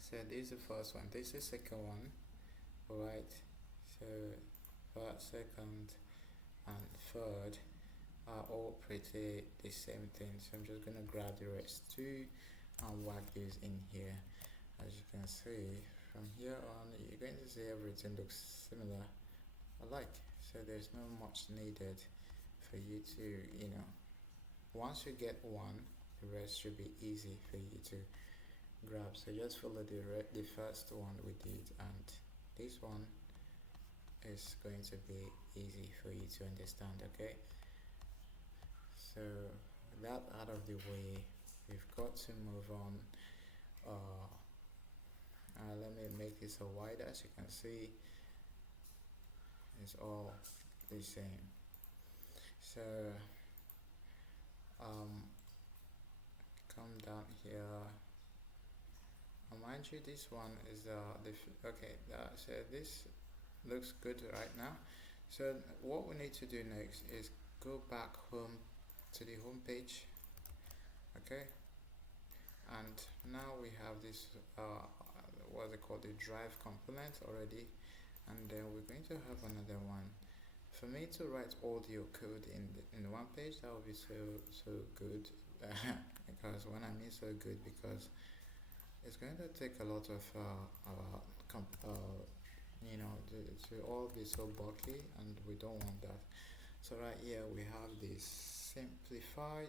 so this is the first one, this is the second one. Alright, so first, second and third are all pretty the same thing. So I'm just gonna grab the rest too and whack these in here. As you can see, from here on you're going to see everything looks similar alike. So there's not much needed for you to, once you get one, the rest should be easy for you to grab. So just follow the first one we did, and this one is going to be easy for you to understand. Okay, so with that out of the way, we've got to move on. Let me make this a wider. As you can see, it's all the same. So come down here. Mind you, this one is so this looks good right now. So what we need to do next is go back home to the home page. Okay, and now we have this what's it called, the drive component already, and then we're going to have another one. For me to write all your code in one page, that would be so good. Because when I mean so good, because it's going to take a lot of to all be so bulky, and we don't want that. So right here we have this simplify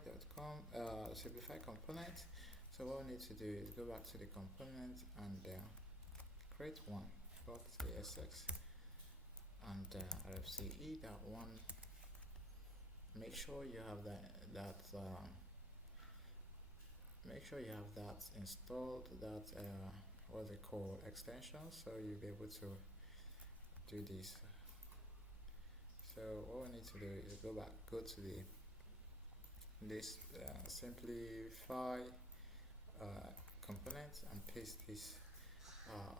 component. So what we need to do is go back to the component and create one .csx and rfce that one. Make sure you have make sure you have that installed, that what's it called, extension, so you'll be able to do this. So what we need to do is go to this simplify component and paste these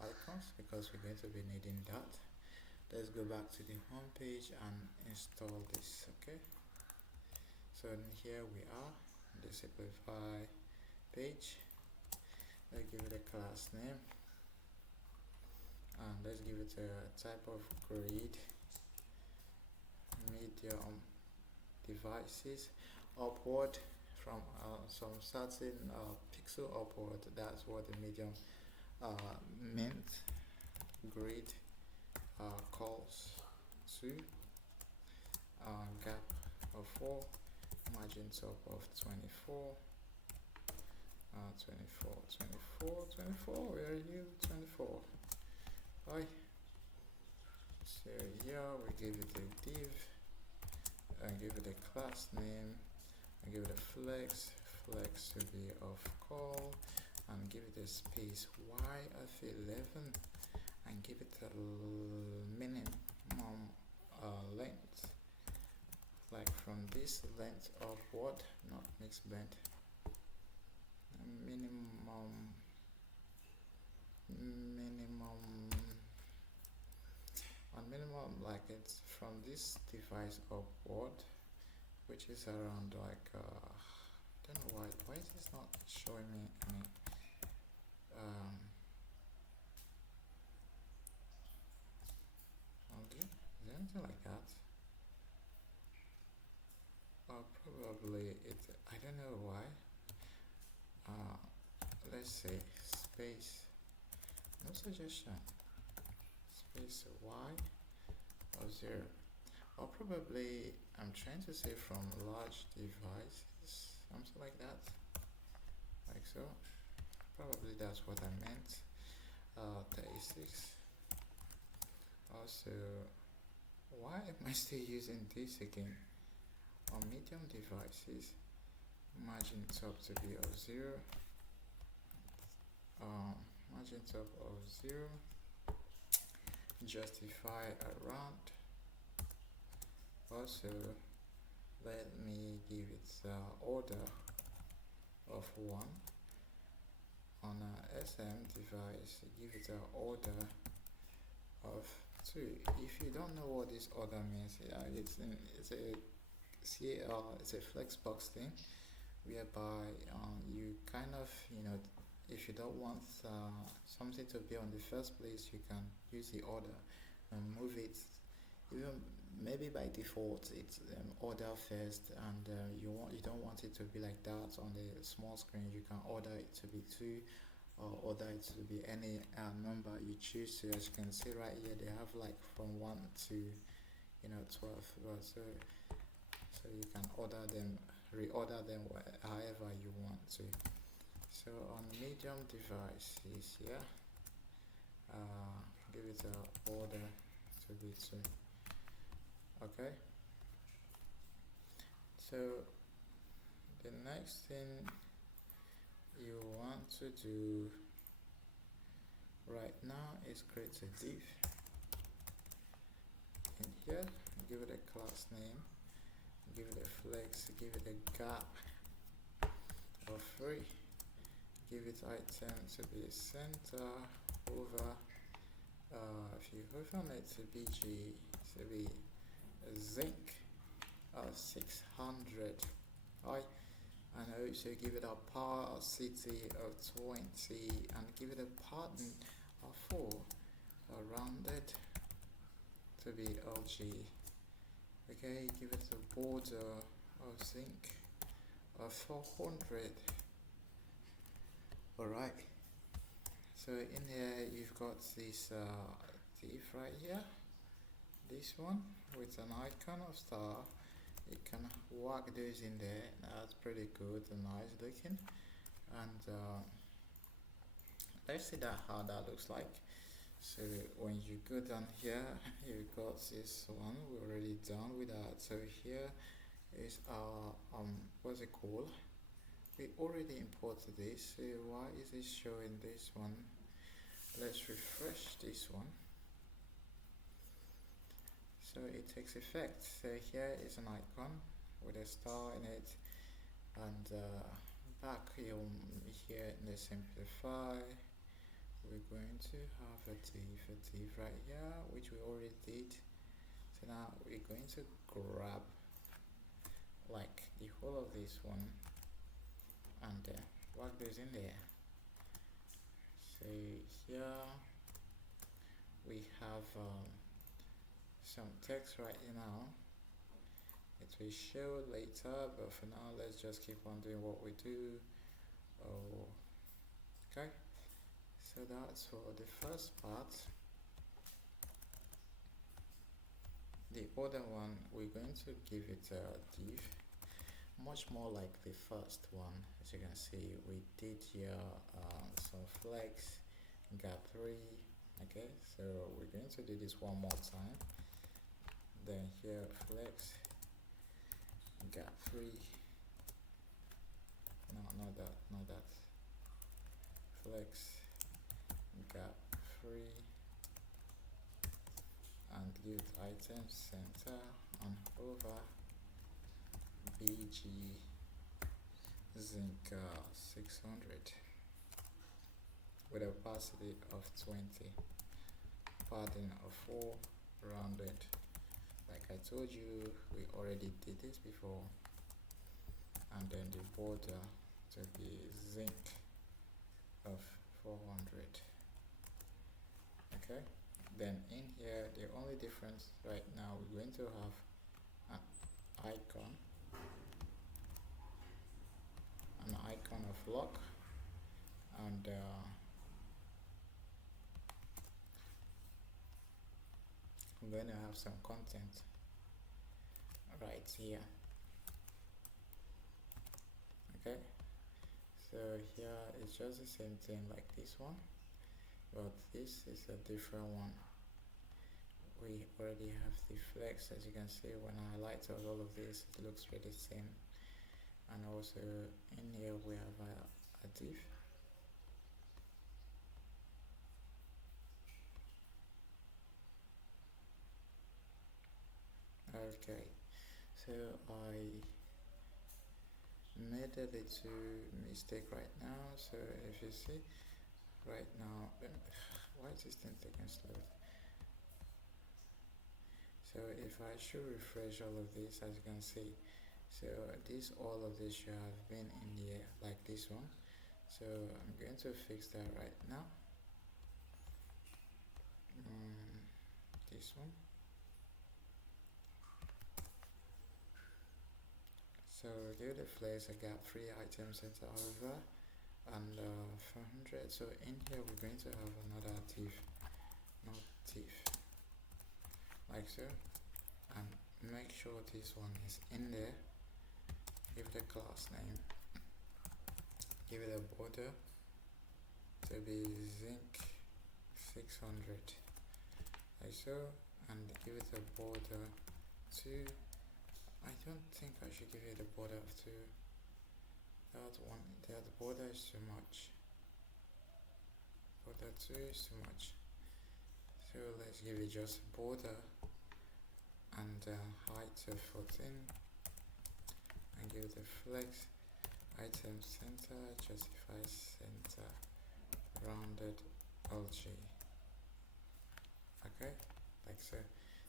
icons, because we're going to be needing that. Let's go back to the home page and install this. Okay, so in here we are, the simplify page. Let's give it a class name, and let's give it a type of grid, medium devices, upward from some certain pixel upward. That's what the medium meant. Grid calls to gap of 4, margin top of 24, 24, where are you? 24. Hi. So here we give it a div and give it a class name and give it a flex to be of call, and give it a space y of 11 and give it a minimum length, like from this length upward, not mixed blend. Minimum like it's from this device upward, which is around like don't know why is this not showing me any okay, is there anything like that? Probably it, I don't know why. Let's say space, no suggestion, space y of 0, or probably I'm trying to say from large devices, something like that, like so. Probably that's what I meant. 36. Also, why am I still using this again? On medium devices, margin top to be of 0, margin top of 0, justify around. Also, let me give it order of 1. On a SM device, give it an order of 2. If you don't know what this order means, it's a flexbox thing, whereby you kind of, if you don't want something to be on the first place, you can use the order and move it. Even maybe by default it's order first, and you don't want it to be like that on the small screen. You can order it to be 2, or order it to be any number you choose to. As you can see right here, they have like from 1 to 12, but so you can order them, reorder them however you want to. So on medium devices, give it a order to be 2. Okay, so the next thing you want to do right now is create a div in here, give it a class name, give it a flex, give it a gap of 3, give it item to be center over, if you hover on it to BG, to be zinc 600, and also give it a opacity of 20 and give it a pattern of 4, rounded to be LG. Okay, give it a border of zinc of 400. Alright, so in here you've got this div right here, this one with an icon of star. You can whack those in there. That's pretty good and nice looking. And let's see how that looks like. So when you go down here, you got this one. We're already done with that. So here is our what's it called? We already imported this. So why is it showing this one? Let's refresh this one. So it takes effect. So here is an icon with a star in it, and back here in the simplify, we're going to have a div right here, which we already did. So now we're going to grab like the whole of this one and whack those in there. So here we have some text right now. It will show later, but for now let's just keep on doing what we do. Okay, so that's for the first part. The other one, we're going to give it a div, much more like the first one. As you can see, we did here some flex, gap 3, Okay, so we're going to do this one more time. Then here flex gap free. No, not that. Flex gap free and give item center and over BG zinc 600 with a opacity of 20, padding of 4, rounded. Like I told you, we already did this before. And then the border to be zinc of 400. Okay, then in here the only difference right now, we're going to have an icon of lock, and I'm going to have some content right here. Okay, so here it's just the same thing like this one, but this is a different one. We already have the flex. As you can see, when I highlight all of this, it looks really same. And also in here we have a div. Okay, so I made a little mistake right now. So if you see right now, why is this thing taking slow? So if I should refresh all of this, as you can see, so all of this should have been in here like this one. So I'm going to fix that right now. This one. So give the flex a gap free item center over and 400. So in here we're going to have another div, not div, like so, and make sure this one is in there. Give it a class name, give it a border to be zinc 600, like so, and give it a border to, I don't think I should give it a border of 2. That one, the border is too much. Border 2 is too much. So let's give it just border and height of 14, and give it a flex item center, justify center, rounded LG. Okay, like so.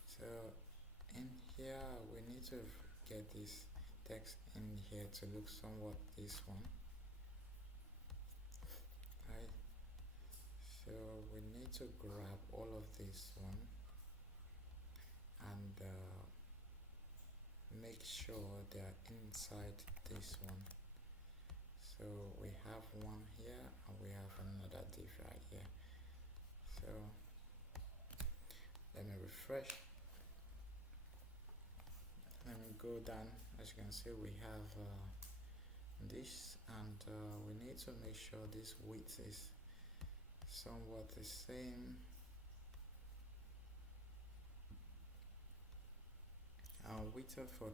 So in here we need to get this text in here to look somewhat this one. Right, so we need to grab all of this one and make sure they are inside this one. So we have one here and we have another div right here. So let me refresh. Let me go down. As you can see, we have this, and we need to make sure this width is somewhat the same. Width of 14.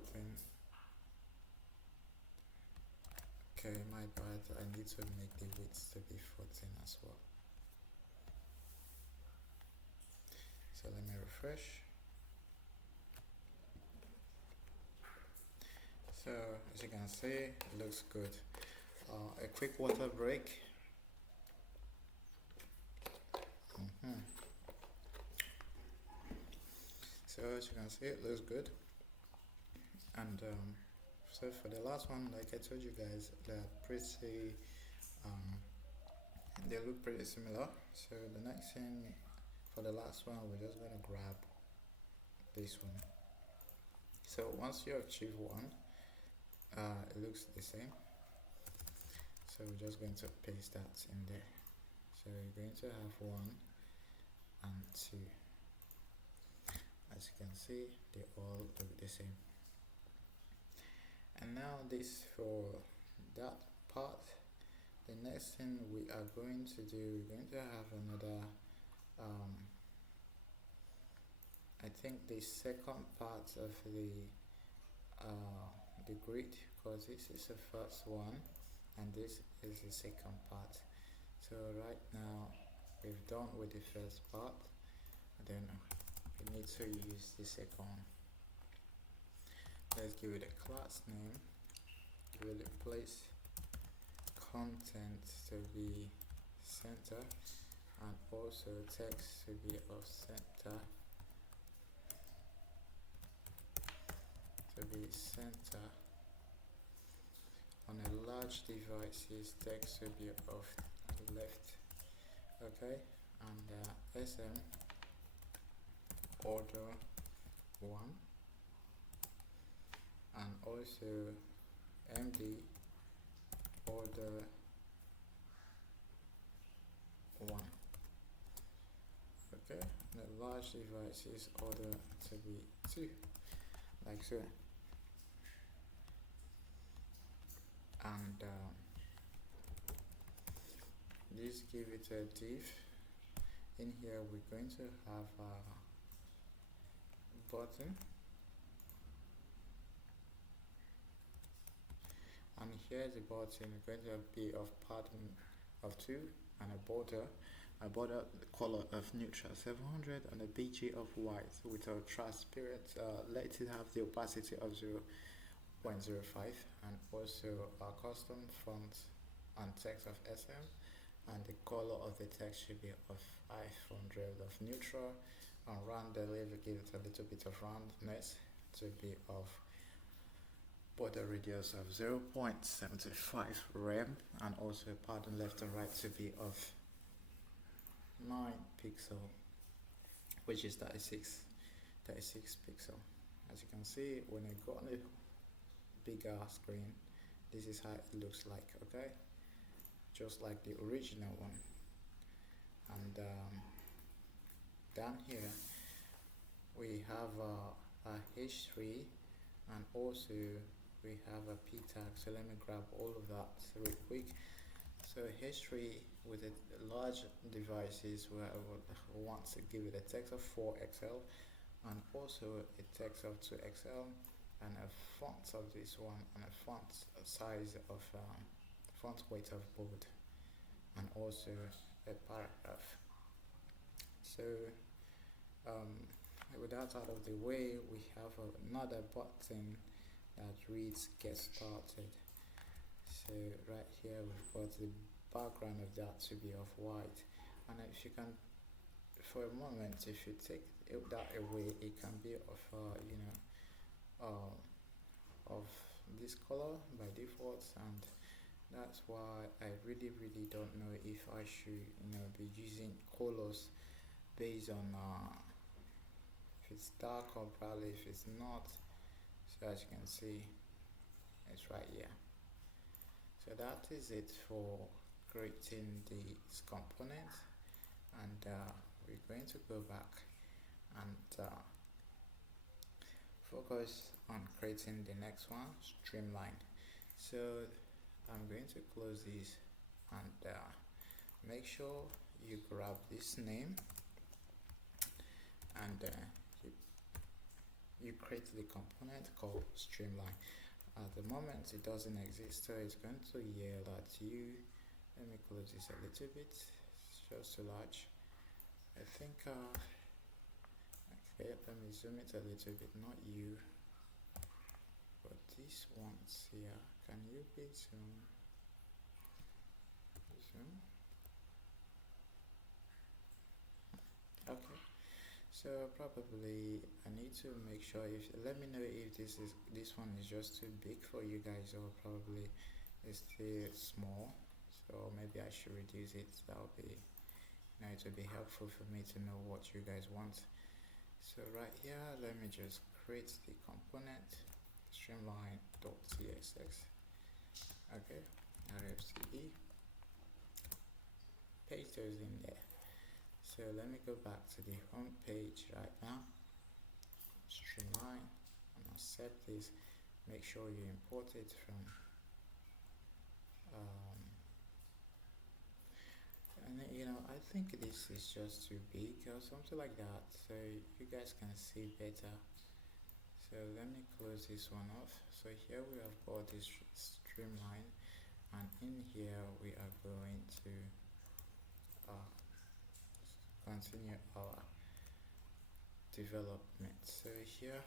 Okay, my bad. I need to make the width to be 14 as well. So let me refresh. So as you can see, it looks good. A quick water break. So as you can see, it looks good. And so for the last one, like I told you guys, they're pretty they look pretty similar. So the next thing for the last one, we're just going to grab this one. So once you achieve one, it looks the same. So we're just going to paste that in there. So you're going to have 1 and 2. As you can see, they all look the same. And now this for that part. The next thing we are going to do, we're going to have another I think the second part of the grid, because this is the first one and this is the second part. So right now we've done with the first part, then we need to use the second one. Let's give it a class name, give it a place, content to be center, and also text to be of center, on a large devices text to be of left. Okay, and sm order 1, and also md order 1. Okay, the large devices order to be 2, like so. And this give it a div. In here we're going to have a button, and here the button is going to be of pattern of 2 and a border color of neutral 700 and a bg of white with a transparent, let it have the opacity of 0.05, and also a custom font and text of sm, and the color of the text should be of 500 of neutral, and round the level, give it a little bit of roundness to be of border radius of 0.75 rem, and also pattern left and right to be of 9 pixel, which is 36 pixel. As you can see, when I go on a bigger screen, this is how it looks like. Okay, just like the original one. And down here we have a h3, and also we have a p tag. So let me grab all of that real quick. So h3 with a large devices where I would want to give it a text of 4xl, and also a text of 2xl, and a font of this one, and a font size of font weight of bold, and also a paragraph. So with that out of the way, we have another button that reads get started. So right here we've got the background of that to be of white, and if you can, for a moment, if you take that away, it can be of of this color by default, and that's why I really don't know if I should be using colors based on if it's dark or probably if it's not. So as you can see, it's right here. So that is it for creating this component, and we're going to go back and focus on creating the next one, streamline. So I'm going to close this, and make sure you grab this name, and you create the component called streamline. At the moment it doesn't exist, so it's going to yell at you. Let me close this a little bit, it's just too large. I think okay, let me zoom it a little bit, not you, but this one's here. Can you be zoom? Okay, so probably I need to make sure, if let me know if this one is just too big for you guys, or probably it's still small, so maybe I should reduce it. That would be, it would be helpful for me to know what you guys want. So right here, let me just create the component streamline.css. Okay, rfce, paste those in there. So let me go back to the home page right now, streamline, and I'll set this. Make sure you import it from and I I think this is just too big or something like that, so you guys can see better. So let me close this one off. So here we have got this streamline, and in here we are going to continue our development. So here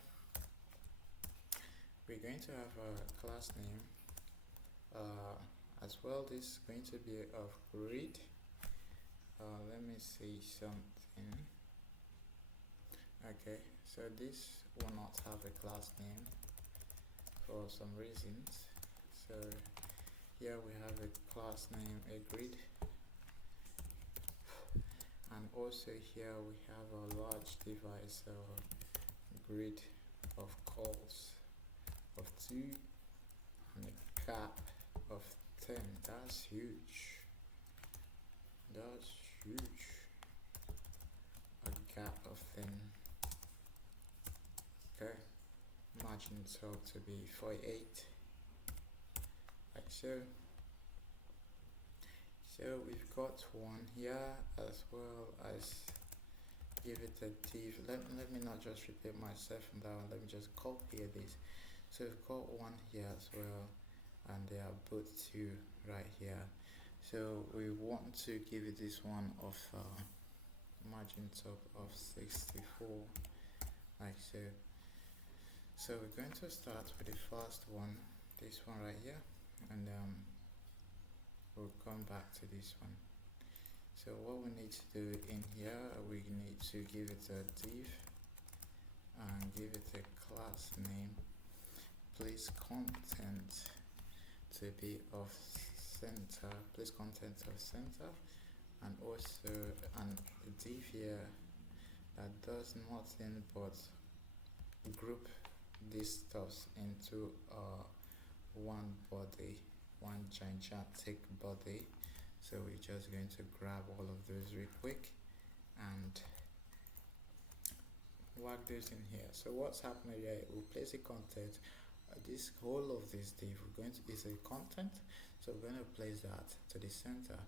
we're going to have a class name as well. This is going to be of grid. Let me see something. Okay, so this will not have a class name for some reasons. So here we have a class name, a grid, and also here we have a large device, so grid of calls of 2 and a gap of 10. That's huge. That's huge. A gap of 10. Okay, margin top to be 48. Like so. So we've got one here as well as give it a div. Let me not just repeat myself from that one. Let me just copy this. So we've got one here as well, and they are both 2 right here. So we want to give it this one of margin top of 64, like so. So we're going to start with the first one, this one right here, and we'll come back to this one. So what we need to do in here, we need to give it a div and give it a class name. Place content to be of center. Place content of center, and also an div here that does nothing but group these stuffs into one body, one gigantic body. So we're just going to grab all of those real quick and whack those in here. So what's happening here, we'll place a content. This whole of this div we're going to is a content, so we're going to place that to the center.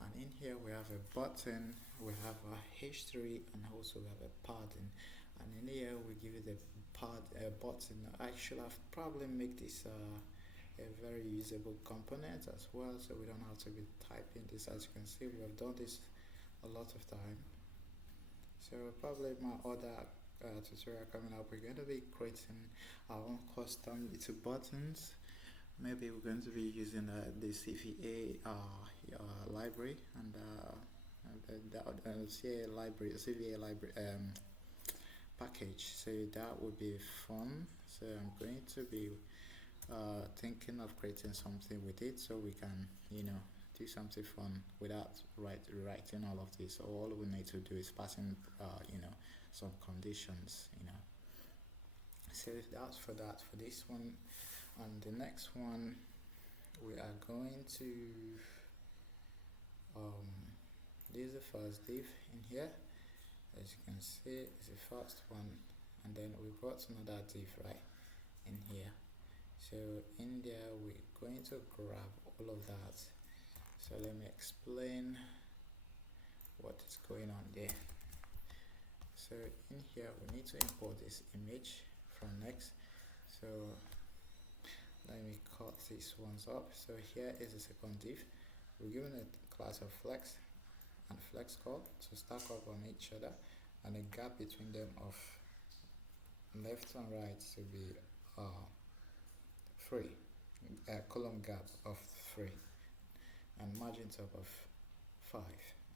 And in here we have a button, we have a h3, and also we have a padding. And in here we give it a button. I should have probably make this a very usable component as well, so we don't have to be typing this. As you can see, we have done this a lot of time. So probably my other tutorial coming up, we're going to be creating our own custom little buttons. Maybe we're going to be using the CVA library and the CVA library package. So that would be fun. So I'm going to be thinking of creating something with it, so we can do something fun without writing all of this. So all we need to do is passing some conditions. So that's for this one. And the next one, we are going to this is the first div in here. As you can see, it's the first one, and then we've got another div right in here. So in there we're going to grab all of that. So let me explain what is going on there. So in here we need to import this image from Next. So let me cut these ones up. So here is the second div. We're given a class of flex and flex call to stack up on each other, and a gap between them of left and right to be 3, column gap of 3, and margin top of 5,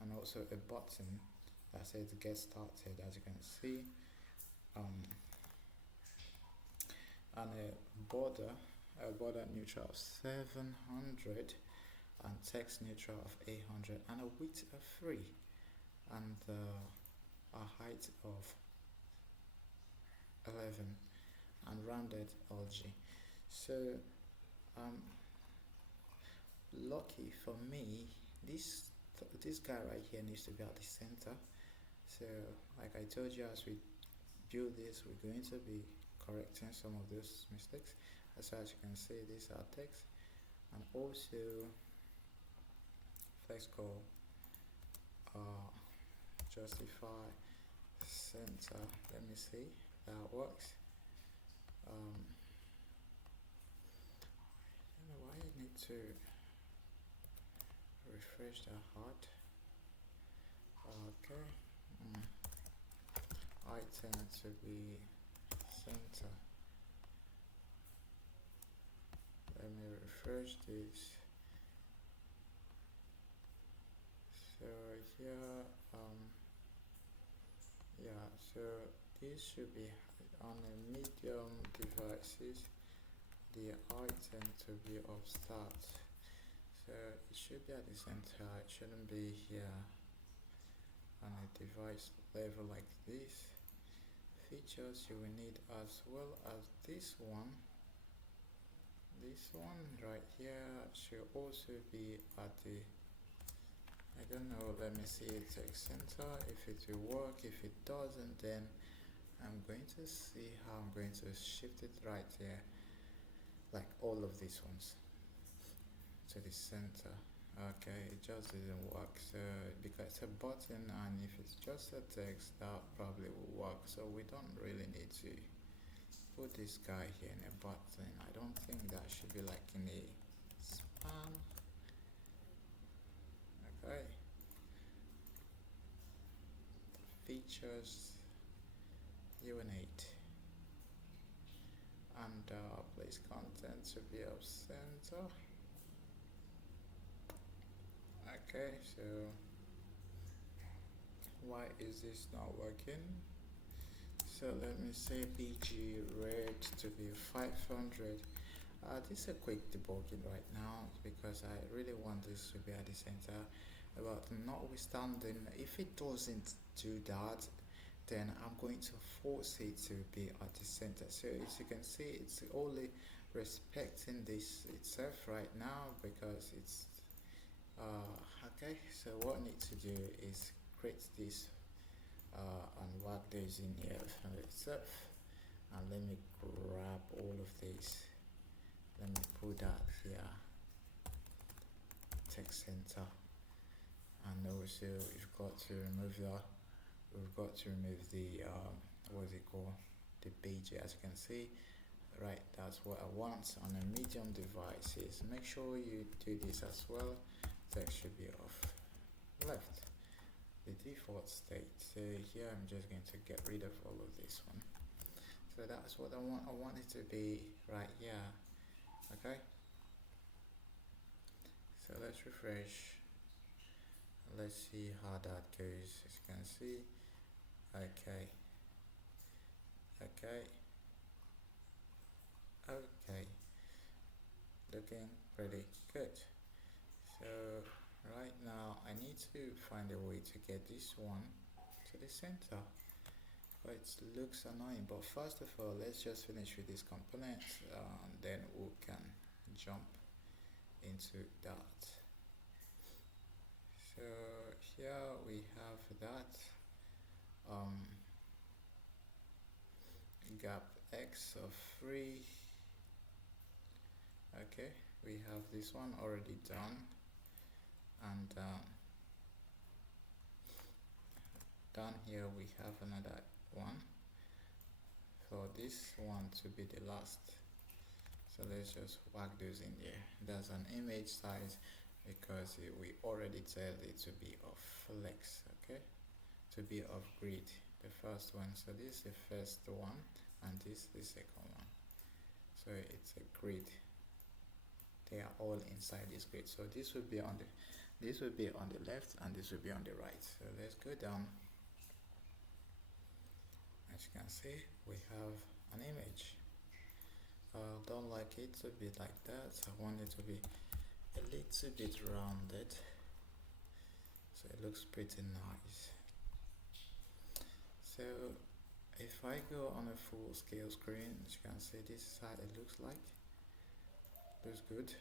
and also a button that says get started, as you can see, and a border neutral of 700, and text neutral of 800, and a width of 3, and a height of 11, and rounded LG. So lucky for me, this guy right here needs to be at the center. So like I told you, as we build this, we're going to be correcting some of those mistakes. As you can see, these are text, and also flex call justify center. Let me see that works. I don't know why I need to refresh the HUD. Okay. I tend to be center. Let me refresh this. So here, yeah, so this should be on a medium devices. The I tend to be of start. So it should be at the center. It shouldn't be here on a device level like this. Features you will need as well as this one. This one right here should also be at the, I don't know, let me see it text center, if it will work. If it doesn't, then I'm going to see how I'm going to shift it right here, like all of these ones to the center. Okay, it just didn't work, so because it's a button, and if it's just a text, that probably will work. So we don't really need to put this guy here in a button. I don't think that should be like in a span. Okay, features unit, and place content to be of center. Okay, so why is this not working? So let me say BG red to be 500. This is a quick debugging right now because I really want this to be at the center. But notwithstanding, if it doesn't do that, then I'm going to force it to be at the center. So as you can see, it's only respecting this itself right now because it's okay. So what I need to do is create this and work these in here itself, and let me grab all of these. Let me put that here, text center, and also we've got to remove that. We've got to remove the what's it called, the page. As you can see, right, that's what I want on a medium devices. Make sure you do this as well. Text should be off left, the default state. So here I'm just going to get rid of all of this one. So that's what I want. I want it to be right here. Okay, so let's refresh. Let's see how that goes. As you can see, okay, looking pretty good. So right now I need to find a way to get this one to the center, but it looks annoying. But first of all, let's just finish with this component, and then we can jump into that. So here we have that gap x of 3. Okay, we have this one already done, and down here we have another one for this one to be the last. So let's just whack those in there. There's an image size because we already tell it to be of flex, okay, to be of grid, the first one. So this is the first one, and this is the second one. So it's a grid. They are all inside this grid. So this will be on the left, and this will be on the right. So let's go down. As you can see, we have an image. Don't like it to be like that. I want it to be a little bit rounded, so it looks pretty nice. So if I go on a full scale screen, as you can see, this is how it looks like. Looks good.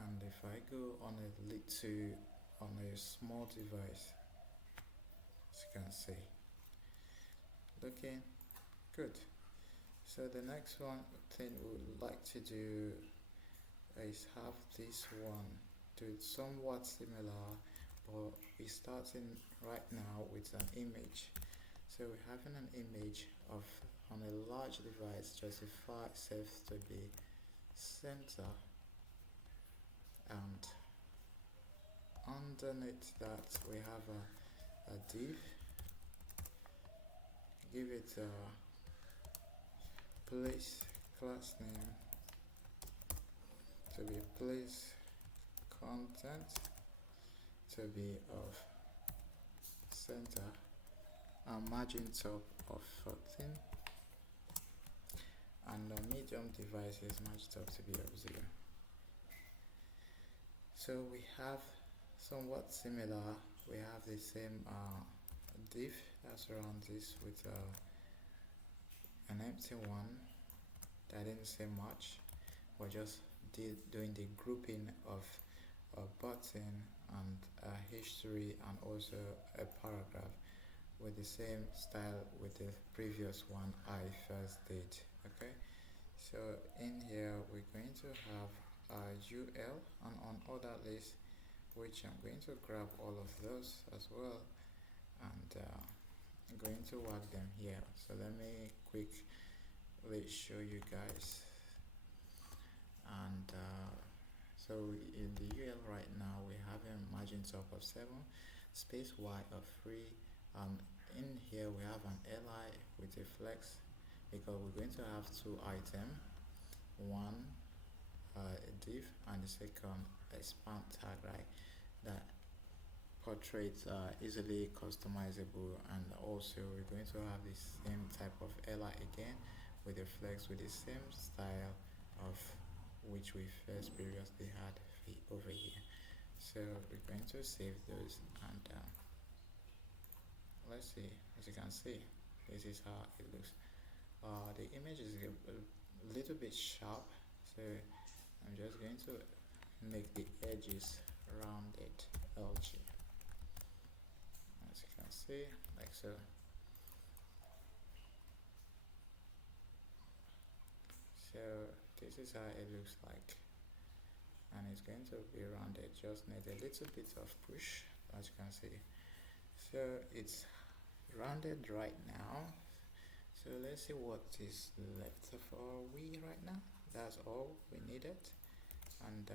And if I go on a small device, as you can see, looking good. So the next thing we would like to do is have this one do it somewhat similar, or we're starting right now with an image. So we're having an image of on a large device justify itself to be center, and underneath that we have a div. Give it a place class name to be place content to be of center, and margin top of 14, and the medium devices margin top to be of 0. So we have somewhat similar. We have the same div that surrounds this with an empty one that didn't say much. We're just doing the grouping of a button and a history and also a paragraph with the same style with the previous one I first did. Okay, so in here we're going to have a UL, and on other list, which I'm going to grab all of those as well, and I'm going to work them here. So let me quickly show you guys. And so in the UL right now we have a margin top of 7, space Y of 3. In here we have an li with a flex, because we're going to have two items, one a div and the second a span tag, right, that portraits easily customizable. And also we're going to have the same type of li again with a flex with the same style of which we first previously had over here. So we're going to save those, and let's see. As you can see, this is how it looks. The image is a little bit sharp, so I'm just going to make the edges rounded LG, as you can see, like so. So this is how it looks like, and it's going to be rounded. Just need a little bit of push, as you can see. So it's rounded right now. So let's see what is left for we right now. That's all we needed, and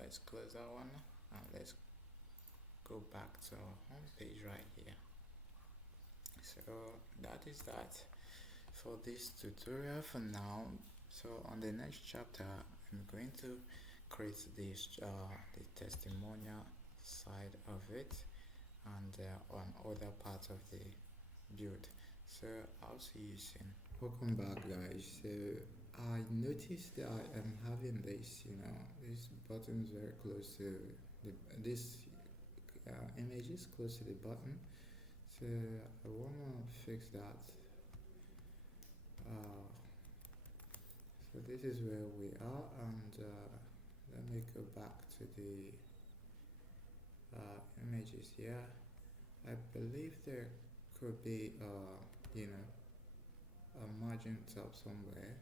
let's close that one, and let's go back to our home page right here. So that is that for this tutorial for now. So on the next chapter I'm going to create this the testimonial side of it, and on other parts of the build. So I'll see you soon. Welcome back, guys. So I noticed that I am having this buttons very close to this image is close to the button. So I wanna fix that. So this is where we are, and let me go back to the images here. I believe there could be a margin top somewhere.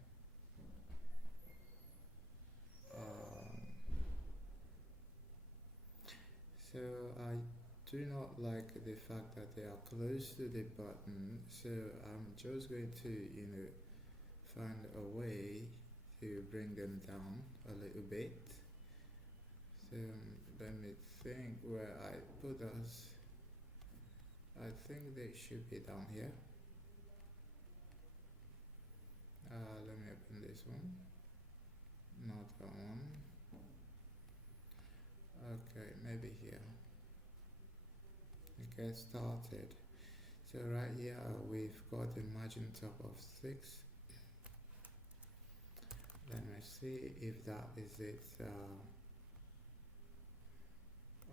So I do not like the fact that they are close to the button, so I'm just going to find a way to bring them down a little bit. So let me think where I put us. I think they should be down here. Let me open this one, not that one. Okay, maybe here. Okay, started. So right here we've got a margin top of 6. Let me see if that is it,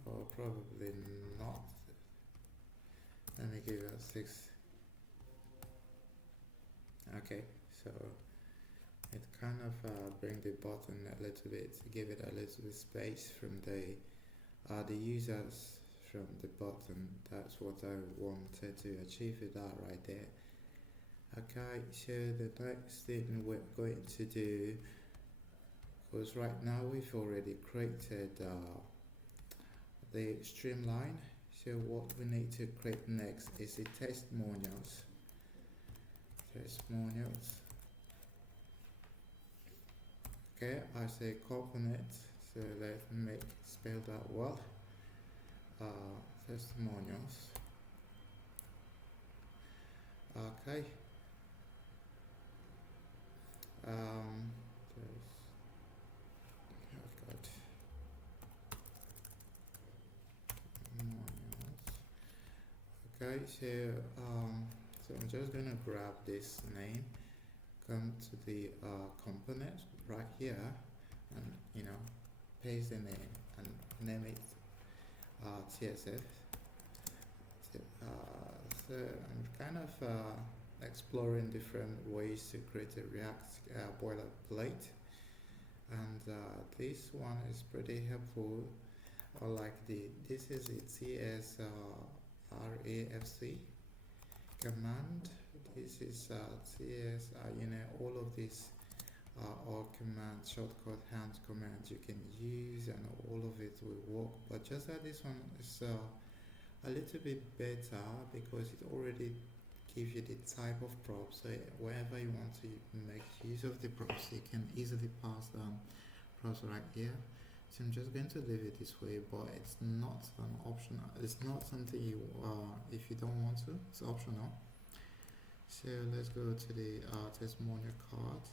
or probably not. Let me give it 6. Okay, so it kind of bring the button a little bit, give it a little bit space from the users from the button. That's what I wanted to achieve with that right there. Okay, so the next thing we're going to do, because right now we've already created the streamline. So what we need to create next is the testimonials. Okay, I say component, so let's make spell that well. Testimonials. Okay. I've got testimonials. Okay, so I'm just gonna grab this name, come to the component right here, and paste the name and name it CSS. So I'm kind of exploring different ways to create a React boilerplate, and this one is pretty helpful. Or like this is the TS RAFC command. This is TS. All of these are all commands, shortcut hand commands you can use, and all of it will work. But just that this one is a little bit better because it already gives you the type of props. So wherever you want to make use of the props, you can easily pass props right here. So I'm just going to leave it this way, but it's not an optional. It's not something you if you don't want to. It's optional. So let's go to the testimonial card.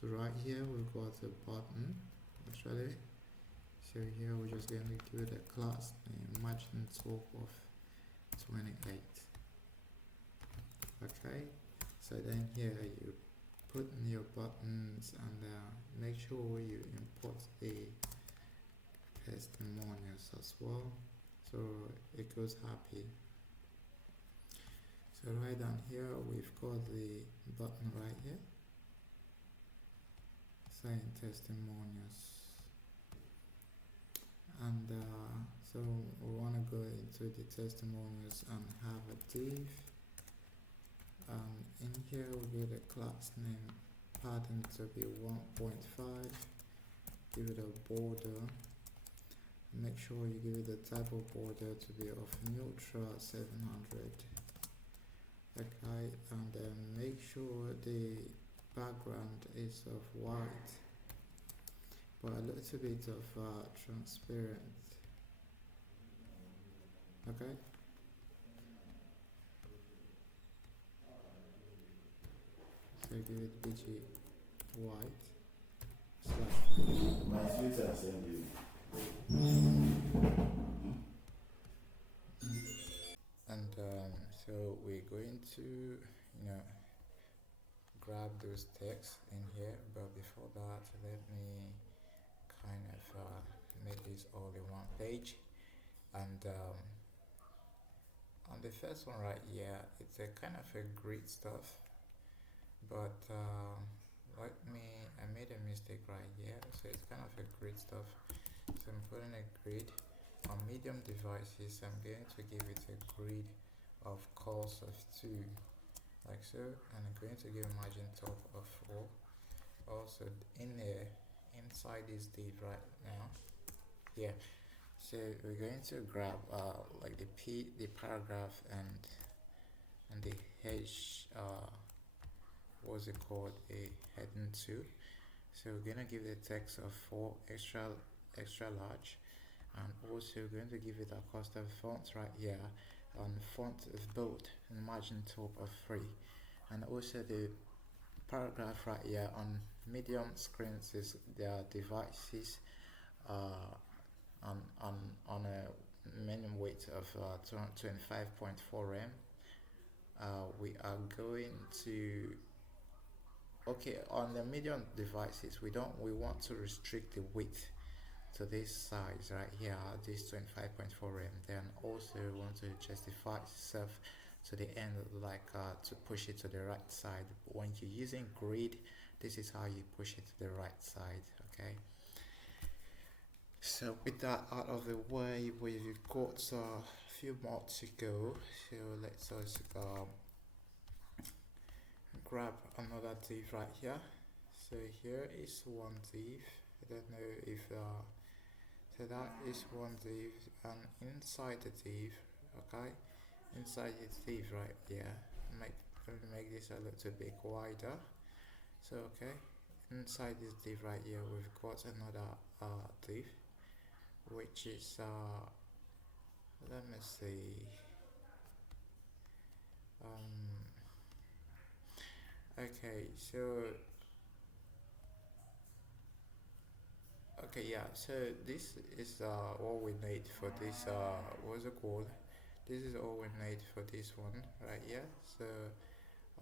So right here we've got a button actually. So here we're just going to give it a class name, margin top of 28. Okay, so then here you put in your buttons and make sure you import the testimonials as well, so it goes happy. So right down here we've got the button right here saying testimonials, and so we want to go into the testimonials and have a div, and in here we get a class name pattern to be 1.5, give it a border, make sure you give it the type of border to be of neutral 700. Okay, and then make sure the background is of white but a little bit of transparent. Okay, so give it BG white /. My future send you. And so we're going to grab those texts in here, but before that let me kind of make this all in one page. And on the first one right here, it's a kind of a grid stuff, but I made a mistake right here, so it's kind of a grid stuff. So I'm putting a grid on medium devices. I'm going to give it a grid of calls of 2, like so, and I'm going to give a margin top of 4. Also inside this div right now, yeah. So we're going to grab like the paragraph and the h what's it called, a heading 2. So we're gonna give the text of 4 extra large, and also we're going to give it a custom font right here, and font is bold and margin top of 3, and also the paragraph right here on medium screens is their devices on a minimum weight of 25.4 rem. We are going to on the medium devices we want to restrict the width to this size right here, this 25.4 rem. Then also we want to justify itself to the end, like to push it to the right side. When you're using grid, this is how you push it to the right side. Okay, so with that out of the way, we've got a few more to go. So let's also grab another div right here. So here is one div. I don't know if So that is one div, and inside the div, okay, inside the div right here, make let me make this a little bit wider. So okay, inside this div right here, we've got another div, which is let me see, um, okay, so okay, yeah, so this is all we need for this what's it called, this is all we need for this one right here. So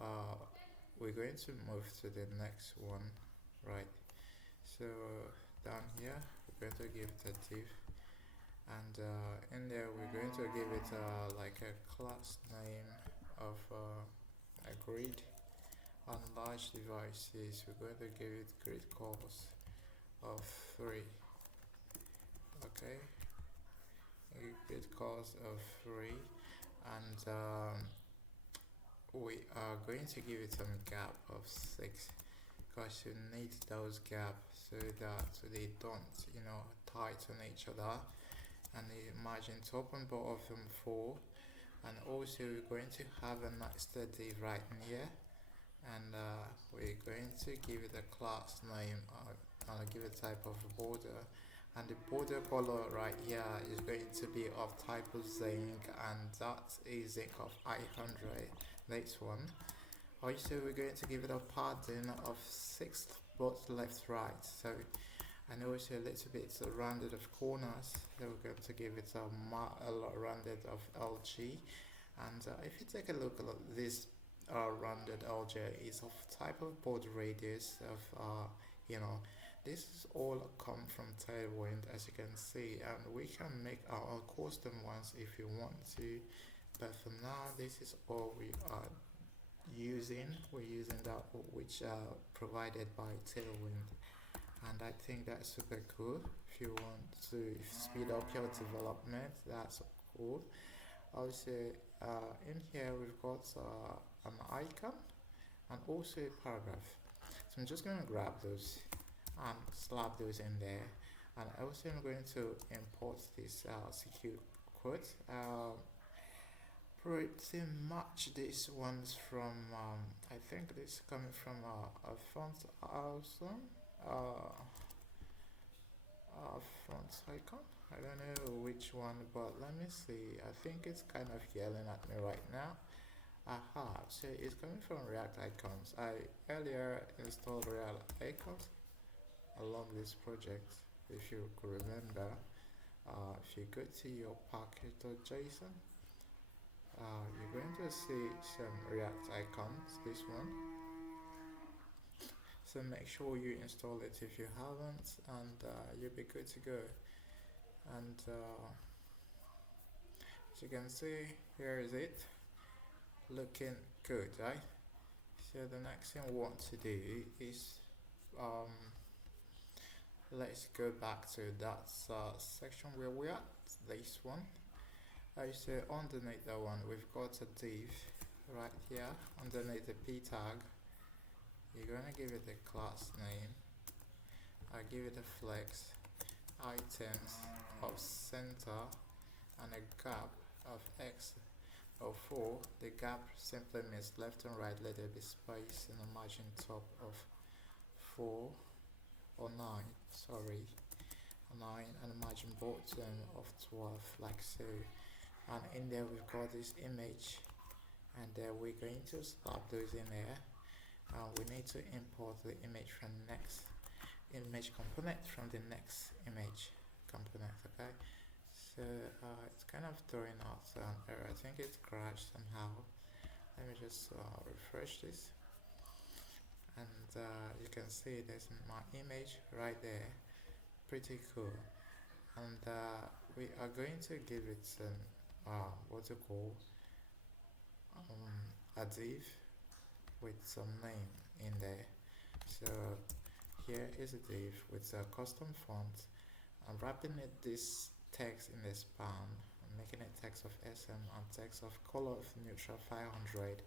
uh, we're going to move to the next one, right? So down here we're going to give it a div, and in there we're going to give it like a class name of a grid. On large devices we're going to give it grid calls of 3, okay, grid calls of 3, and we are going to give it some gap of 6, because you need those gaps so that they don't, tighten each other, and the margins top and bottom 4. And also we're going to have a Nextjs div right in here, and we're going to give it a class name, give it type of border, and the border color right here is going to be of type of zinc, and that's a zinc of 800. Next one, also we're going to give it a pattern of 6 both left right, so and also a little bit rounded of corners, so we're going to give it a rounded of LG. And if you take a look at this rounded LG is of type of board radius of this is all come from Tailwind, as you can see, and we can make our custom ones if you want to, but for now this is all we are using. We're using that which provided by Tailwind, and I think that's super cool. If you want to speed up your development, that's cool. Also in here we've got an icon and also a paragraph, so I'm just going to grab those and slap those in there, and also I'm going to import this secure quote. Pretty much this one's from I think this is coming from a font awesome font icon. I don't know which one, but let me see. I think it's kind of yelling at me right now. Aha, so it's coming from React icons. I earlier installed React icons along this project. If you could remember, if you go to your package.json, you're going to see some React icons, this one. So make sure you install it if you haven't, and you'll be good to go. And as you can see, here is it, looking good, right? So the next thing we want to do is let's go back to that section where we are, this one. So underneath that one we've got a div right here underneath the p tag. You're gonna give it a class name. I give it a flex items of center and a gap of x of 4. The gap simply means left and right, let there be space in the margin top of 4 or 9, sorry, 9, and the margin bottom of 12, like so. And in there we've got this image, and we're going to slap those in there. We need to import the image from next image component from the next image component, okay? So it's kind of throwing out an error. I think it's crashed somehow. Let me just refresh this, and you can see there's my image right there. Pretty cool. And we are going to give it some what's it called, a div with some name in there. So here is a div with a custom font. I'm wrapping it this text in the span. I'm making it text of SM and text of color of neutral 500,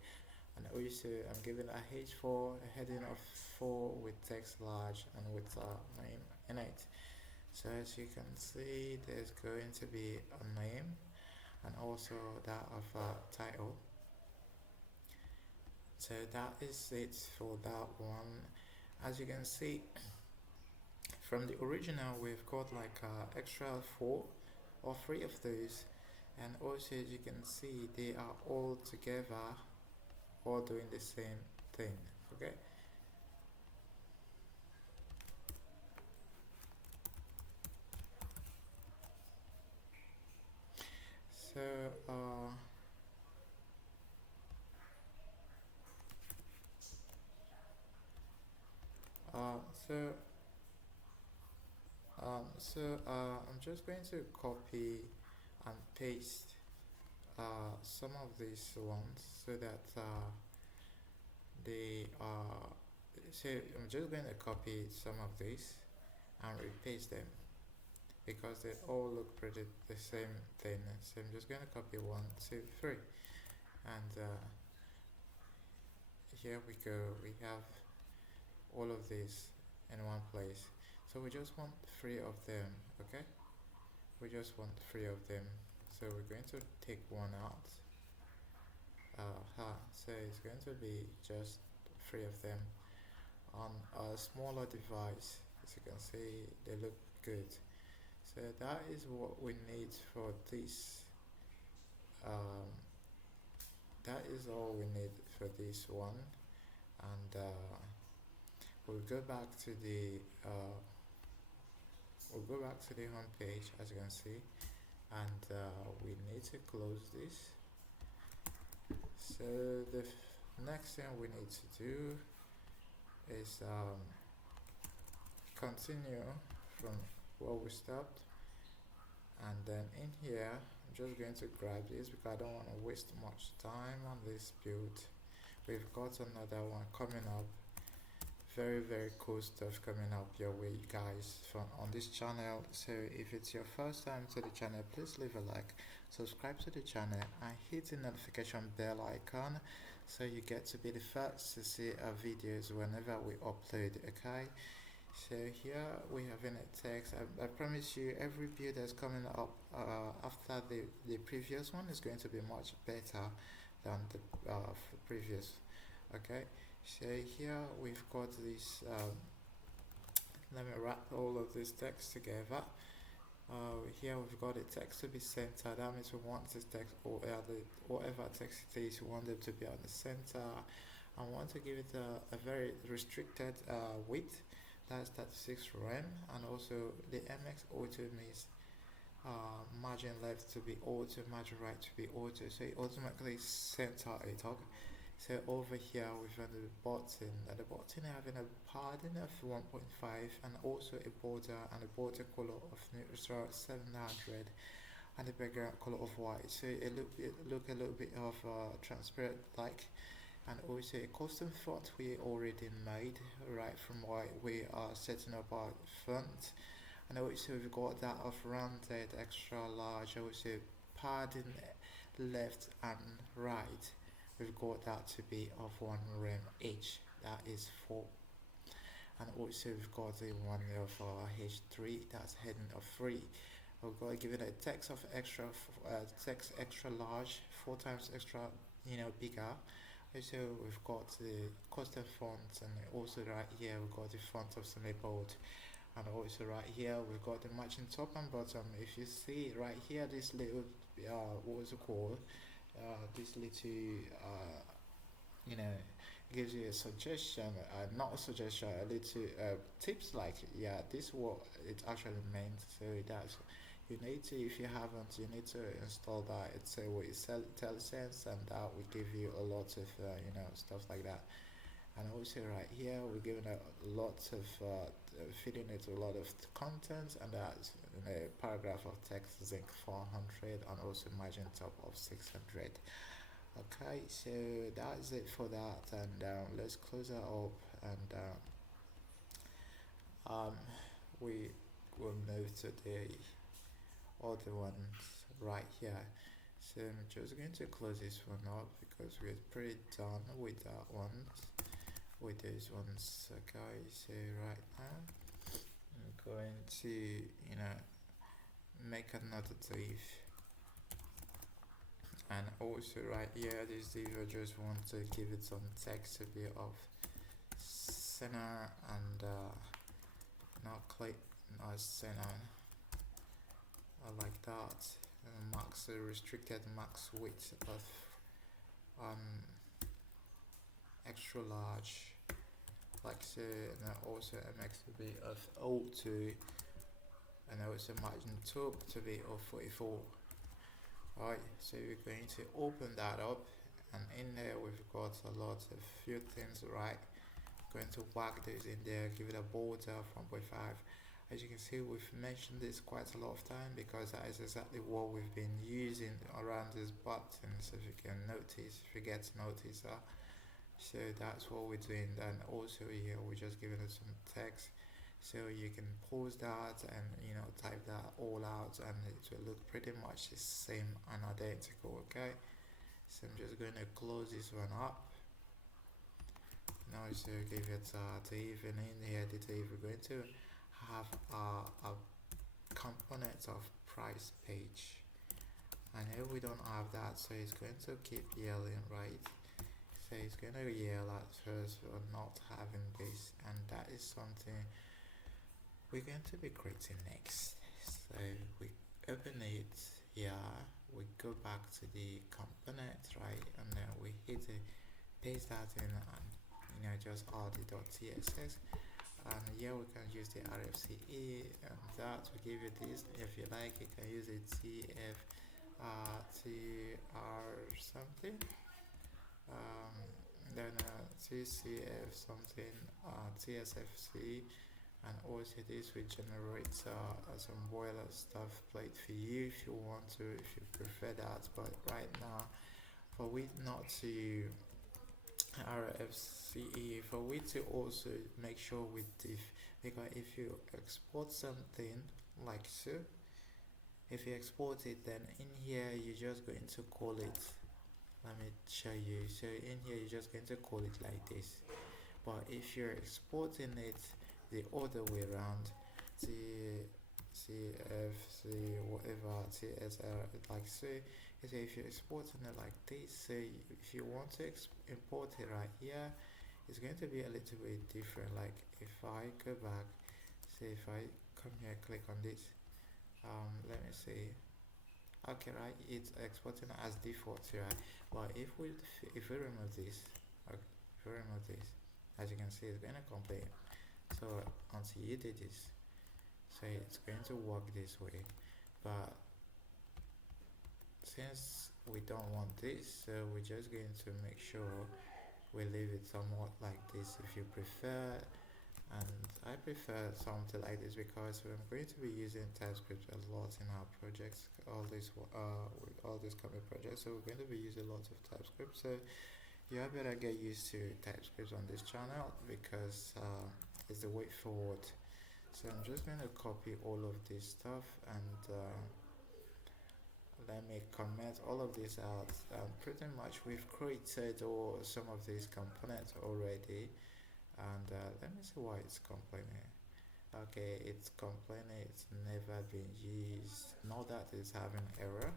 and also I'm giving a H4, a heading of 4 with text large and with name in it. So as you can see, there's going to be a name and also that of a title. So that is it for that one. As you can see, from the original we've got like extra 4 or 3 of those, and also as you can see they are all together, all doing the same thing. Okay, so uh, so I'm just going to copy and paste some of these ones so that they are. So I'm just going to copy some of these and repaste them because they all look pretty the same thing. So I'm just going to copy 1, 2, 3, and here we go. We have all of these in one place. So we just want 3 of them. Okay, we just want 3 of them. So we're going to take one out. So it's going to be just 3 of them on a smaller device. As you can see, they look good. So that is what we need for this. Um, that is all we need for this one, and we'll go back to the home page, as you can see, and we need to close this. So the next thing we need to do is continue from where we stopped, and then in here I'm just going to grab this because I don't want to waste much time on this build. We've got another one coming up, very cool stuff coming up your way, guys, from on this channel. So if it's your first time to the channel, please leave a like, subscribe to the channel, and hit the notification bell icon so you get to be the first to see our videos whenever we upload. Okay, so here we have in a text. I promise you every view that's coming up after the previous one is going to be much better than the previous. Okay, so here we've got this let me wrap all of this text together. Here we've got the text to be centered. That means we want this text, or whatever text it is, we want it to be on the center. I want to give it a very restricted width, that's 36 rem, and also the MX auto means margin left to be auto, margin right to be auto, so it automatically center it up. So over here we've got the button, and the button having a padding of 1.5 and also a border and a border color of neutral 700 and the background color of white. So it look a little bit of transparent like, and also a custom font we already made right from what we are setting up our font. And also we've got that of rounded extra large, also padding left and right. We've got that to be of 1 rem each, that is 4. And also we've got the one of H3, that's heading of 3. We've got to give it a text of extra text extra large, 4 times extra bigger. Also we've got the custom fonts, and also right here we've got the font of semi-bold, and also right here we've got the matching top and bottom. If you see right here, this little what's it called, this little you know gives you a suggestion, not a suggestion, a little tips like, yeah, this is what it actually meant. So that's, you need to, if you haven't, you need to install that. It's a way IntelliSense, and that will give you a lot of stuff like that. And also right here we're giving a lot of feeding it a lot of content, and that's a paragraph of text zinc 400 and also margin top of 600. Okay, so that's it for that, and let's close it up, and we will move to the other ones right here. So I'm just going to close this one up because we're pretty done with that one, with these ones. Okay, so right now I'm going to make another div, and also right here this div I just want to give it some text to be of center and not click not center, like that. Max restricted max width of extra large, like so, and also mx to be of 02, and also margin top to be of 44. Alright, so we're going to open that up, and in there we've got a lot of few things, right? Going to whack this in there, give it a border of 1.5. As you can see, we've mentioned this quite a lot of time because that is exactly what we've been using around these buttons, if you can notice, if you get to notice that. So that's what we're doing. And also here we're just giving it some text, so you can pause that and type that all out, and it will look pretty much the same and identical. Okay, so I'm just going to close this one up. Now so give it to even in here the div, we're going to have a component of price page, and here we don't have that, so it's going to keep yelling, right? So it's going to yell at first for not having this, and that is something we're going to be creating next. So we open it here, we go back to the component, right, and then we hit it, paste that in, and just add the .css, and here we can use the RFCE, and that will give you this. If you like, you can use it TF TR something, then TCF something, TSFC, and also this will generate some boiler stuff plate for you if you want to, if you prefer that. But right now, for we not to RFCE, for we to also make sure with div, because if you export something like so, if you export it, then in here you're just going to call it, let me show you. So in here you're just going to call it like this, but if you're exporting it the other way around, CFC whatever TSR, like so, so if you're exporting it like this, so if you want to import it right here, it's going to be a little bit different. Like if I go back, say if I come here, click on this, let me see, okay, right, it's exporting as default, right? But if we remove this, okay, if we remove this, as you can see, it's going to complain. So until you do this, so it's going to work this way. But since we don't want this, so we're just going to make sure we leave it somewhat like this if you prefer. And I prefer something like this because I'm going to be using TypeScript a lot in our projects, all these coming projects, so we're going to be using lots of TypeScript. So you better get used to TypeScript on this channel because it's the way forward. So I'm just going to copy all of this stuff, and let me comment all of this out. Pretty much we've created some of these components already, and let me see why it's complaining. Okay, it's complaining it's never been used, not that it's having error.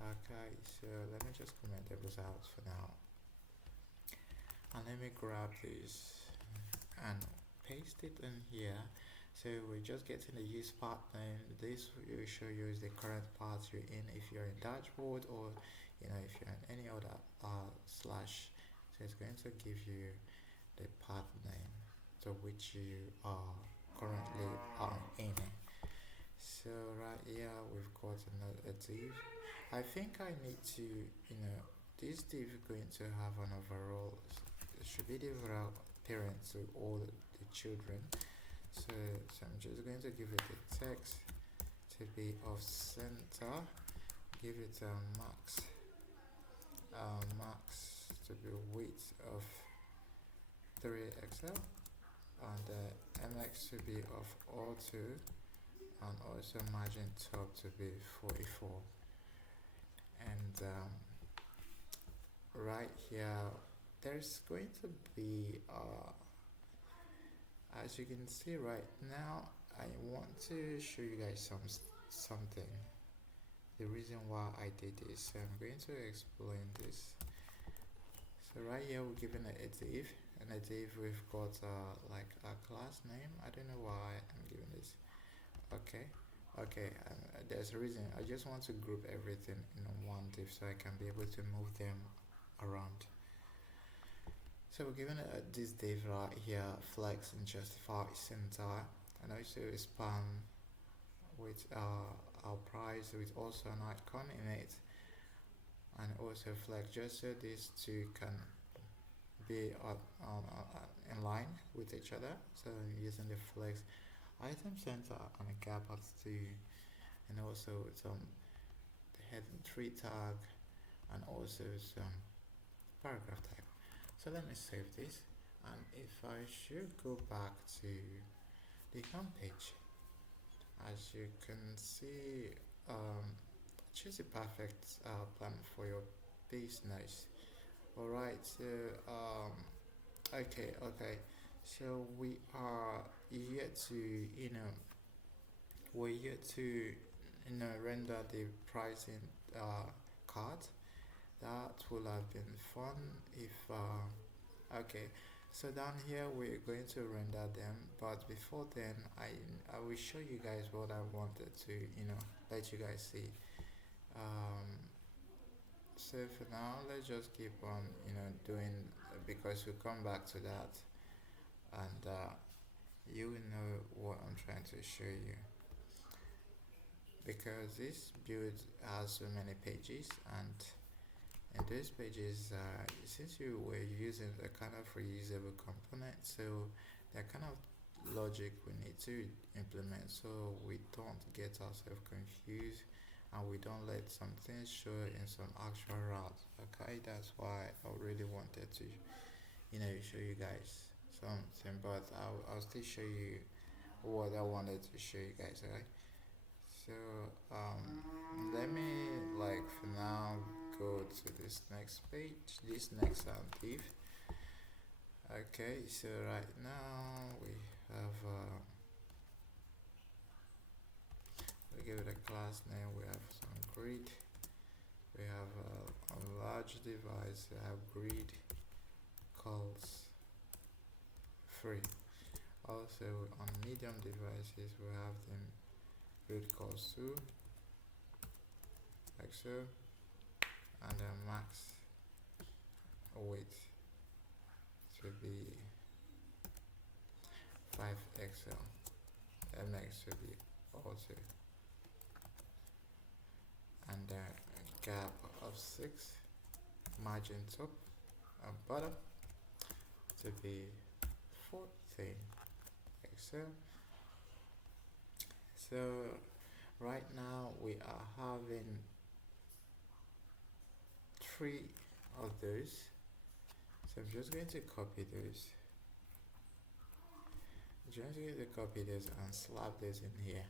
Okay, so let me just comment those out for now, and let me grab this and paste it in here. So we're just getting the use path name. This will show you is the current path you're in if you're in dashboard, or if you're in any other slash. So it's going to give you the path name to which you are currently in. So right here we've got another div. I think I need to, this div is going to have an overall, it should be the overall parent to all the children. So I'm just going to give it a text to be of center, give it a max to be width of 3XL, and mx to be of all2, and also margin top to be 44. And right here there's going to be as you can see right now, I want to show you guys something. The reason why I did this. So I'm going to explain this. So right here we're given a div, and a div we've got like a class name. I don't know why I'm giving this. Okay, there's a reason. I just want to group everything in one div so I can be able to move them around. So we're given this div right here, flex and justify center, and also span with our price with also an icon in it, and also flex, just so these two can be in line with each other. So using the flex item center and a gap at 2, and also some the heading 3 tag, and also some paragraph tag. So let me save this, and if I should go back to the home page, as you can see, choose the perfect plan for your business. Alright, so okay, so we are here to we're here to render the pricing card. That will have been fun if okay, so down here we're going to render them, but before then I will show you guys what I wanted to let you guys see. So for now, let's just keep on doing, because we'll come back to that, and you will know what I'm trying to show you, because this build has so many pages, and in these pages, since you were using a kind of reusable component, so the kind of logic we need to implement so we don't get ourselves confused, and we don't let some things show in some actual routes. Okay, that's why I really wanted to show you guys something, but I'll still show you what I wanted to show you guys. Okay, so let me, like, for now, go to this next page, this next div. Okay, so right now we have we give it a class name, we have some grid, we have a large device, we have grid calls free. Also on medium devices we have them grid calls to, like so, and the max weight to be 5XL, MX to be also, and the gap of 6, margin top and bottom to be 14 XL. So right now we are having 3 of those, so I'm just going to copy those. And slap this in here.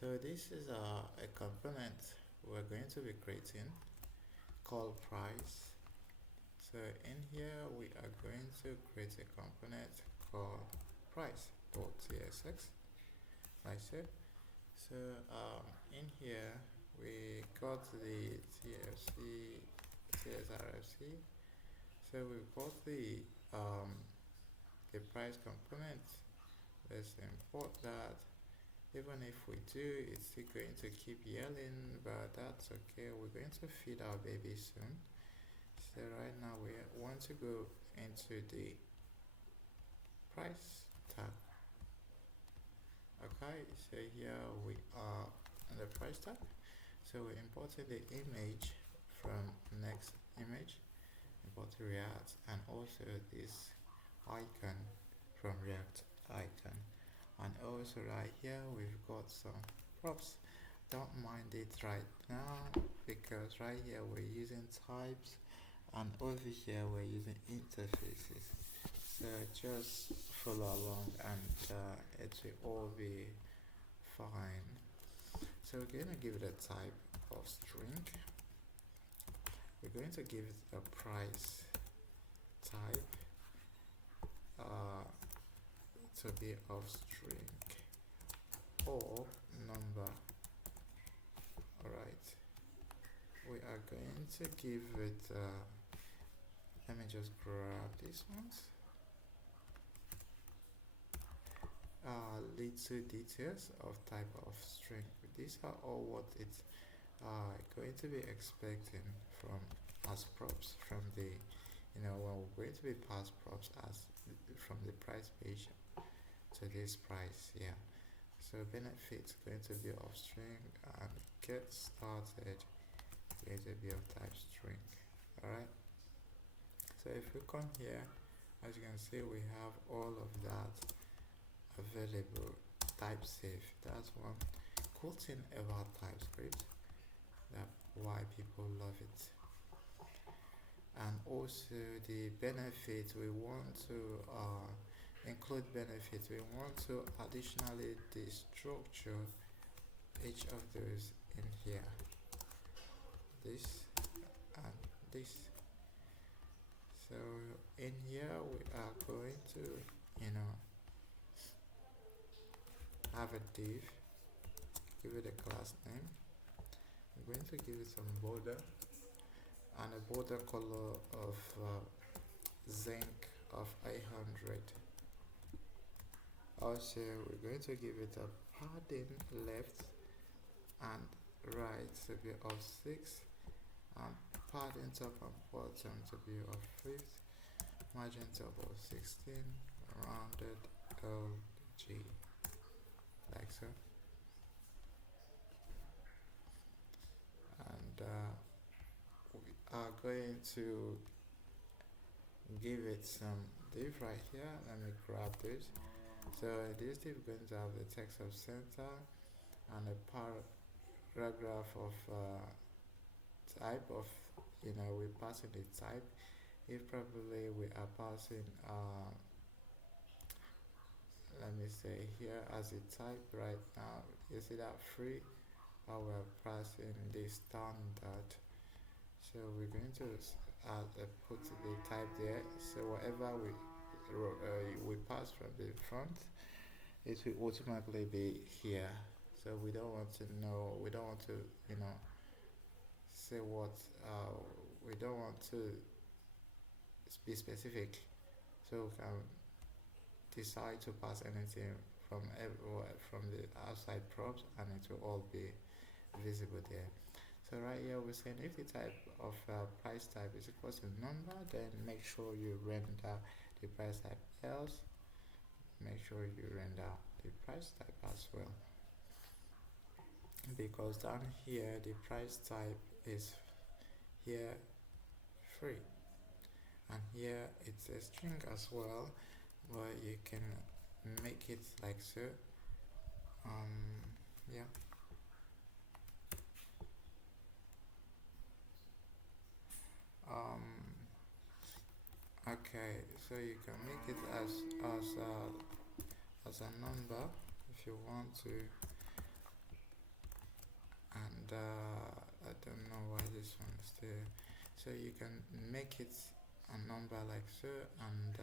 So this is a component we're going to be creating called price. So in here we are going to create a component called price.tsx, like so. So in here we got the TFC, CSRFC. So we've got the price component. Let's import that. Even if we do, it's still going to keep yelling, but that's okay. We're going to feed our baby soon. So right now we want to go into the price tab. Okay, so here we are on the price tab. So we're importing the image from next image, import React, and also this icon from React icon, and also right here we've got some props. Don't mind it right now, because right here we're using types, and over here we're using interfaces. So just follow along, and it will all be fine. So we're going to give it a type of string. We're going to give it a price type to be of string. or number. Alright, we are going to give it let me just grab these ones. Little details of type of string. These are all what it's going to be expecting from as props from the when we're going to be pass props as from the price page to this price here. So benefits going to be of string and get started going to be of type string. Alright, so if we come here, as you can see, we have all of that available. Type safe, that's one cool thing about TypeScript, that why people love it. And also the benefits, we want to include benefits, we want to additionally destructure each of those in here, this and this. So in here we are going to have a div, give it a class name. I'm going to give it some border and a border color of zinc of 800. Also we're going to give it a padding left and right to be of 6 and padding top and bottom to be of 5th, margin top of 16, rounded LG, like so. And we are going to give it some div right here. Let me grab this. So this div is going to have the text of center and a paragraph of type of we're passing the type. If probably we are passing let me say here as a type right now, you see that free, we're passing the standard. So we're going to put the type there. So whatever we pass from the front, it will automatically be here. So we don't want to say what we don't want to be specific. So we can decide to pass anything from the outside props and it will all be visible there. So right here we're saying if the type of price type is equal to number, then make sure you render the price type, else make sure you render the price type as well, because down here the price type is here free and here it's a string as well, but you can make it like so. Yeah, okay, so you can make it as a number if you want to, and I don't know why this one is there. So you can make it a number like so, and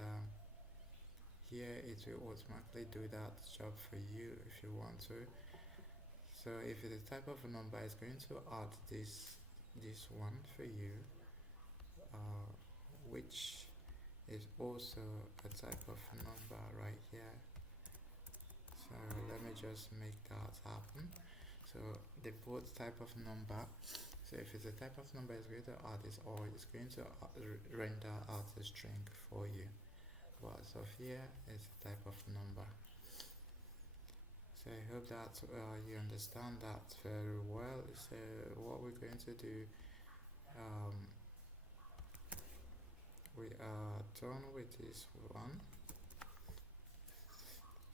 here it will automatically do that job for you if you want to. So if the type of a number is going to add this one for you, which is also a type of number right here. So let me just make that happen. So the both type of number, so if it's a type of number, it's going to add this, or it's going to render out a string for you. Well, so here is a type of number. So I hope that you understand that very well. So what we're going to do, we are done with this one.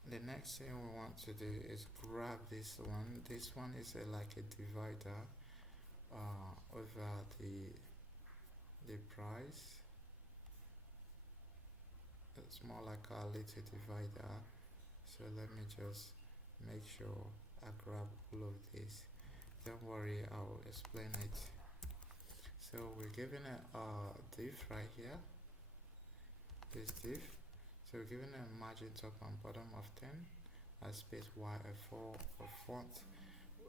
The next thing we want to do is grab this one. This one is like a divider over the price. It's more like a little divider. So let me just make sure I grab all of this. Don't worry, I'll explain it. So we're given a div right here, this div. So we're given a margin top and bottom of 10, space y a font,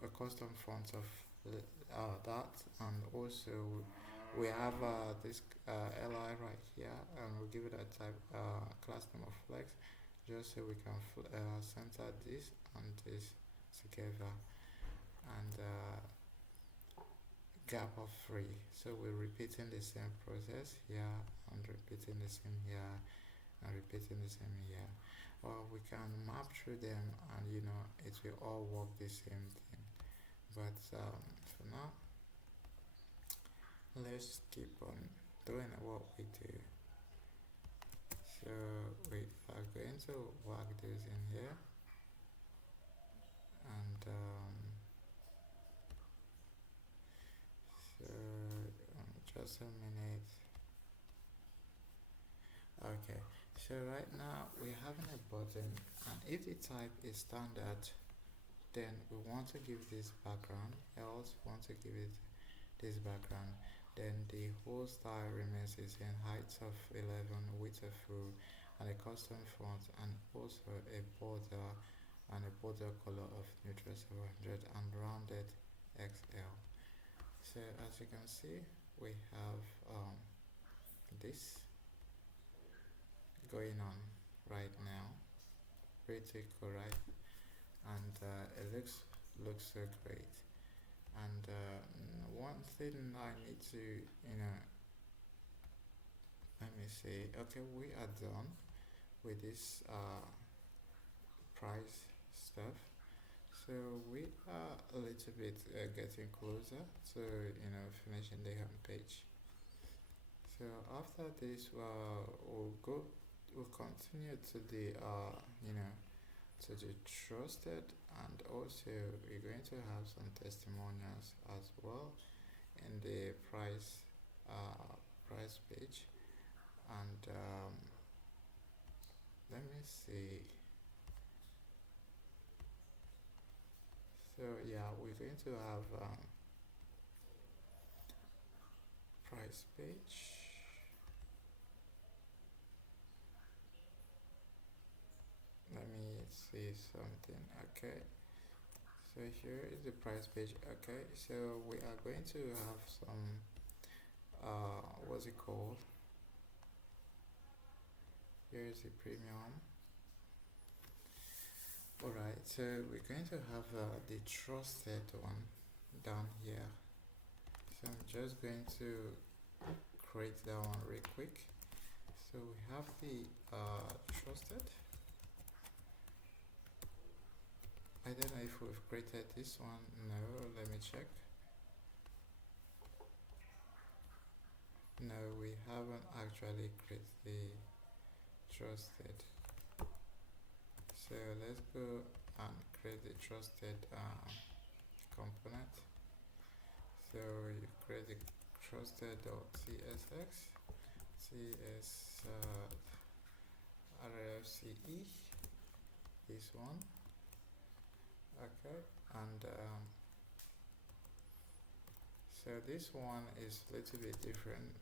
a custom font of that, and also we have this li right here, and we'll give it a type class name of flex, just so we can center this and this together, and gap of 3. So we're repeating the same process here, and repeating the same here, and repeating the same here. Or we can map through them, and it will all work the same thing. But for now, let's keep on doing what we do. So we are going to work this in here, and so just a minute. Okay, so right now we're having a button, and if the type is standard, then we want to give this background, else want to give it this background, then the whole style remains the same, height of 11, width of 4, and a custom font, and also a border and a border color of neutral 700 and rounded XL. So as you can see, we have this going on right now, pretty correct, and it looks so great. And one thing I need to let me see. Okay, we are done with this price stuff, so we are a little bit getting closer to finishing the home page. So after this we'll continue to the to the trusted, and also we're going to have some testimonials as well in the price page. And let me see. So yeah, we're going to have price page. Let me see something. Okay, so here is the price page. Okay, so we are going to have some what's it called, here is the premium. Alright, so we're going to have the trusted one down here. So I'm just going to create that one real quick. So we have the trusted. I don't know if we've created this one. No, let me check. No, we haven't actually created the trusted. So let's go and create the trusted component. So you create the trusted.csx, rfce, this one. Okay, and so this one is a little bit different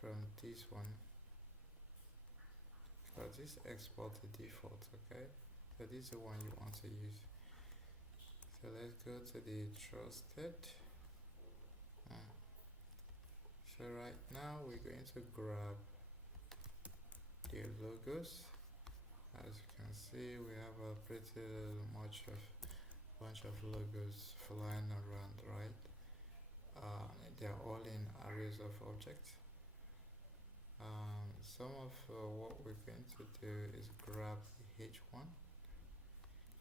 from this one, because this export the default. Okay, so this is the one you want to use. So let's go to the trusted. So right now we're going to grab the logos. As you can see, we have a pretty much of bunch of logos flying around, right? They're all in arrays of objects. Some of what we're going to do is grab the H1,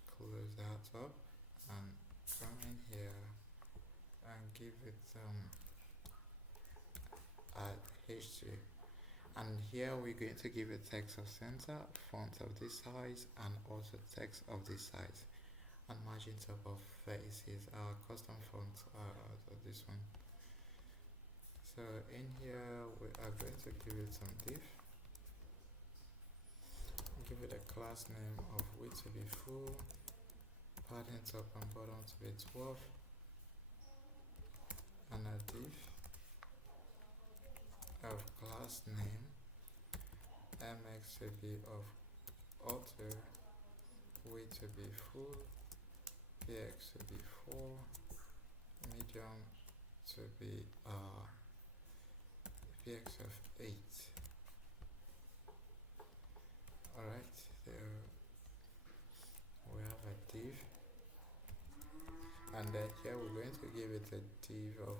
close that up, and come in here and give it H2. And here we're going to give it text of center, font of this size, and also text of this size, and margin top of faces, our custom font of this one. So in here we are going to give it some div, give it a class name of width to be full, padding top and bottom to be 12, and a div of class name mx to be of auto, width to be full, px to be 4, medium to be px of 8. Alright, there we have a div, and then here we're going to give it a div of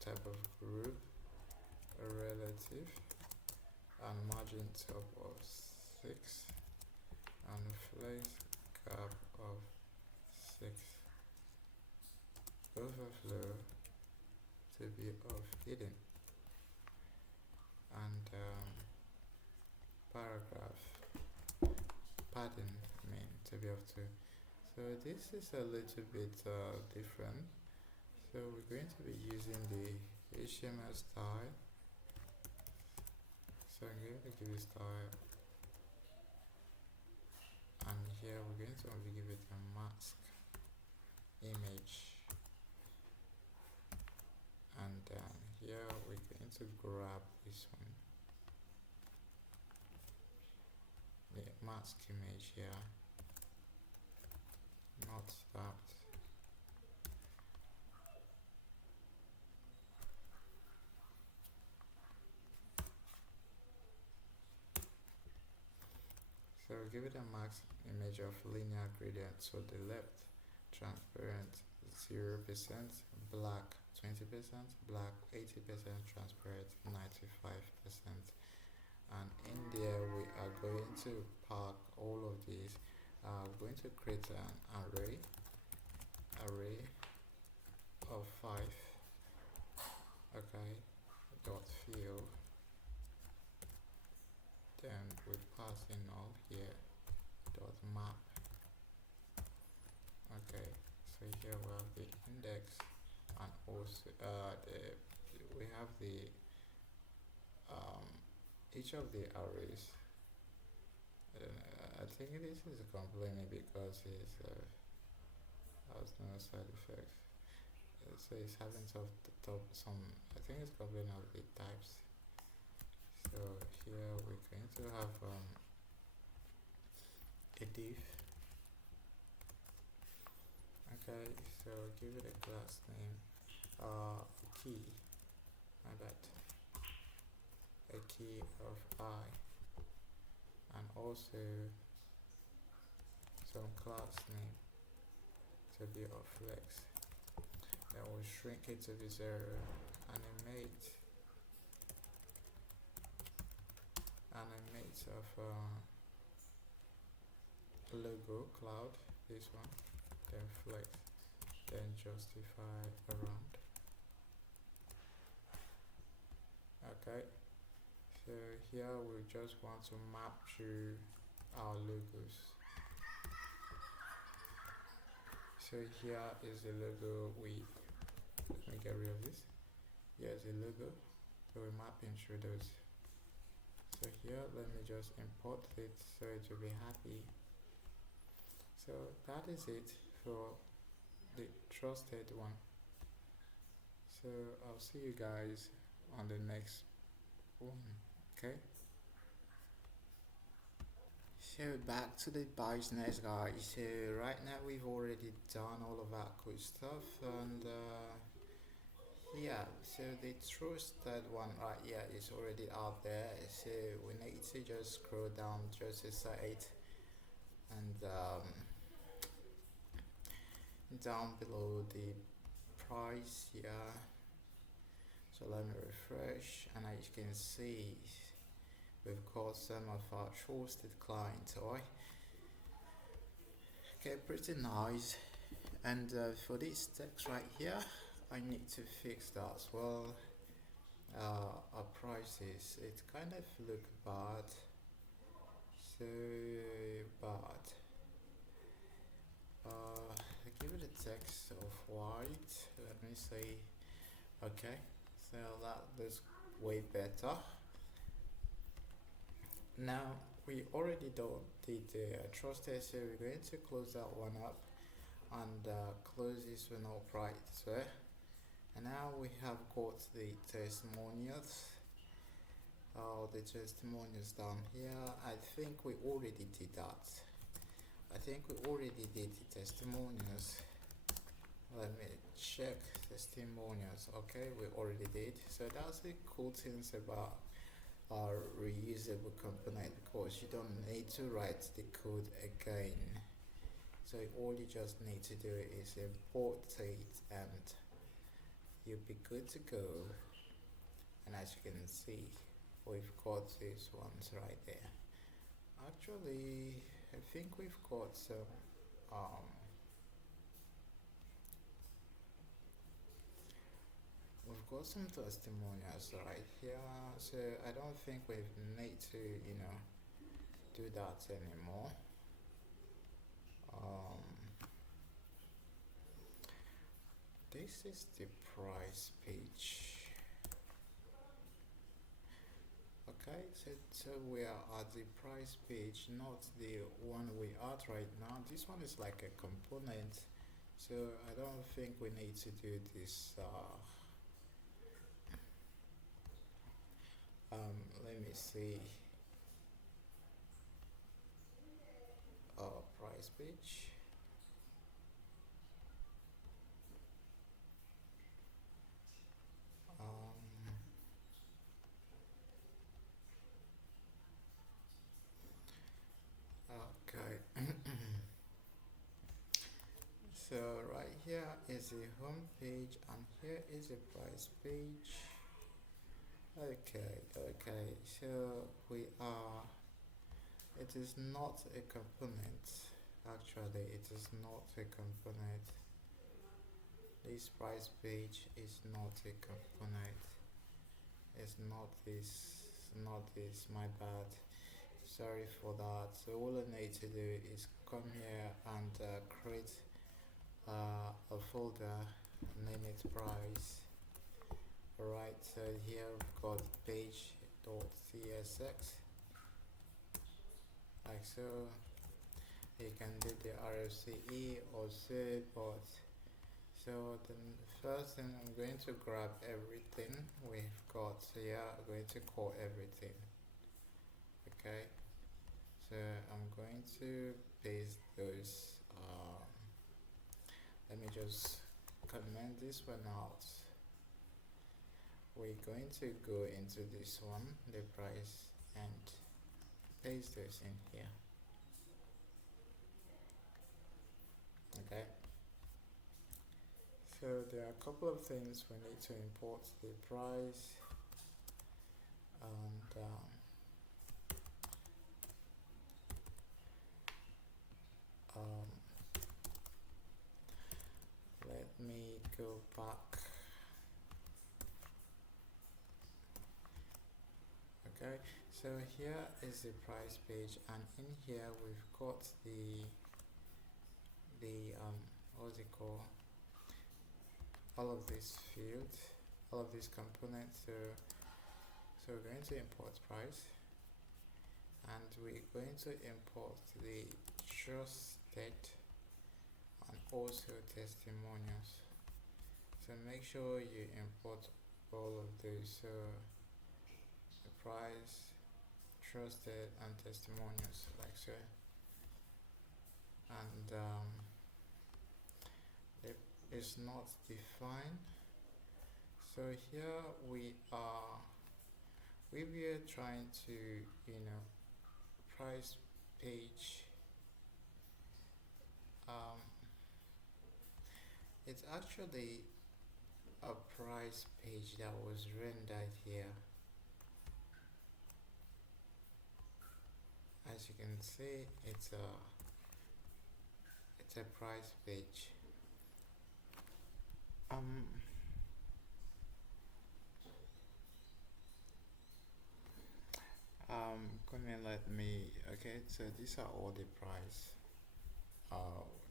type of group, a relative, and margin top of 6, and flex gap of 6, overflow to be of hidden, and paragraph padding to be of 2. So this is a little bit different. So we're going to be using the HTML style. So I'm going to give it style, and here we're going to only give it a mask image, and here we're going to grab this one, the mask image here, not that. So give it a max image of linear gradient. So the left transparent 0%, black 20%, black 80%, transparent 95%. And in there we are going to park all of these. We're going to create an array of 5. Okay, dot fill. Then we pass in all here dot map. Okay, so here we have the index, and also we have the each of the arrays. I think this is complaining because it has no side effects. So it's having some I think it's complaining of the types. So here we're going to have a div. Okay, so give it a class name, a key, my bad, a key of I, and also some class name to be of flex. Then we'll shrink it to be 0, animate of logo cloud, this one, then flex, then justify around. Okay, so here we just want to map to our logos. So here is the logo. Let me get rid of this. Here's the logo, so we're mapping through those. So here, let me just import it so it will be happy. So that is it for the trusted one. So I'll see you guys on the next one. Okay. So back to the business, guys. So right now we've already done all of our cool stuff, and yeah, so the trusted one right here is already out there. So we need to just scroll down just a side, and down below the price here. So let me refresh, and as you can see, we've got some of our trusted clients. Alright, okay, pretty nice. And for this text right here, I need to fix that as well. Our prices, it kind of look bad, so bad. Give it a text of white, let me see. Okay, so that looks way better. Now we already did the trusted, so we're going to close that one up and close this one up right there. And now we have got the testimonials. The testimonials down here. I think we already did that. I think we already did the testimonials. Let me check testimonials. Okay, we already did. So that's the cool things about our reusable component, because you don't need to write the code again. So all you just need to do is import it and you'll be good to go. And as you can see, we've got these ones right there. Actually, I think we've got some we've got some testimonials right here, so I don't think we need to do that anymore. This is the price page. Okay, so we are at the price page, not the one we are at right now. This one is like a component, so I don't think we need to do this. Let me see. Price page. Okay. So right here is the home page and here is the price page. Okay, so we are, it is not a component. Actually, it is not a component. This price page is not a component. It's not this, my bad. Sorry for that. So all I need to do is come here and create a folder, name it price. Alright, so here we've got page.csx, like so. You can do the RFCE or save, but so the first thing, I'm going to grab everything we've got here. I'm going to call everything. Okay, so I'm going to paste those. Let me just comment this one out. We're going to go into this one, the price, and paste this in here. Okay, so there are a couple of things we need to import: the price and let me go back. Okay, so here is the price page, and in here we've got the what's it called, all of these fields, all of these components. So we're going to import price, and we're going to import the trusted and also testimonials. So make sure you import all of these. So the price, trusted, and testimonials, like so. And it is not defined. So here we were trying to price page. It's actually a price page that was rendered here. As you can see, it's a price page. Come and let me. Okay, so these are all the price.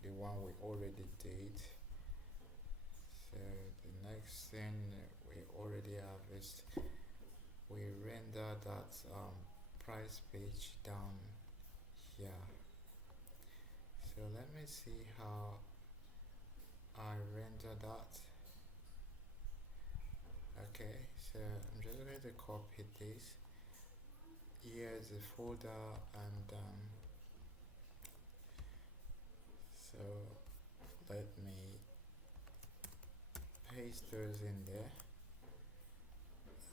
The one we already did. So the next thing we already have is we render that price page down here. So let me see how I render that. Okay, so I'm just going to copy this. Here's the folder, and So let me paste those in there,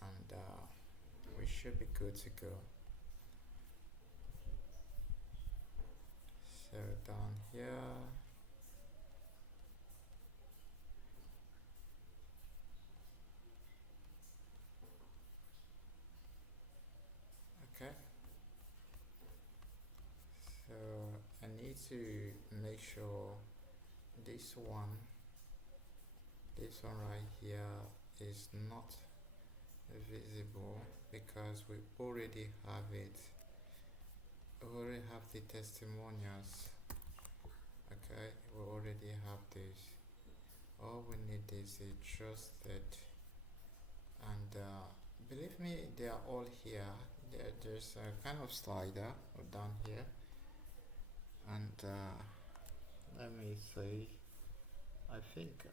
and we should be good to go. So down here, okay. So I need to make sure this one right here is not visible, because we already have it. We already have the testimonials. Okay, we already have this. All we need is a trusted, and believe me, they are all here. There's a kind of slider down here, and let me see. I think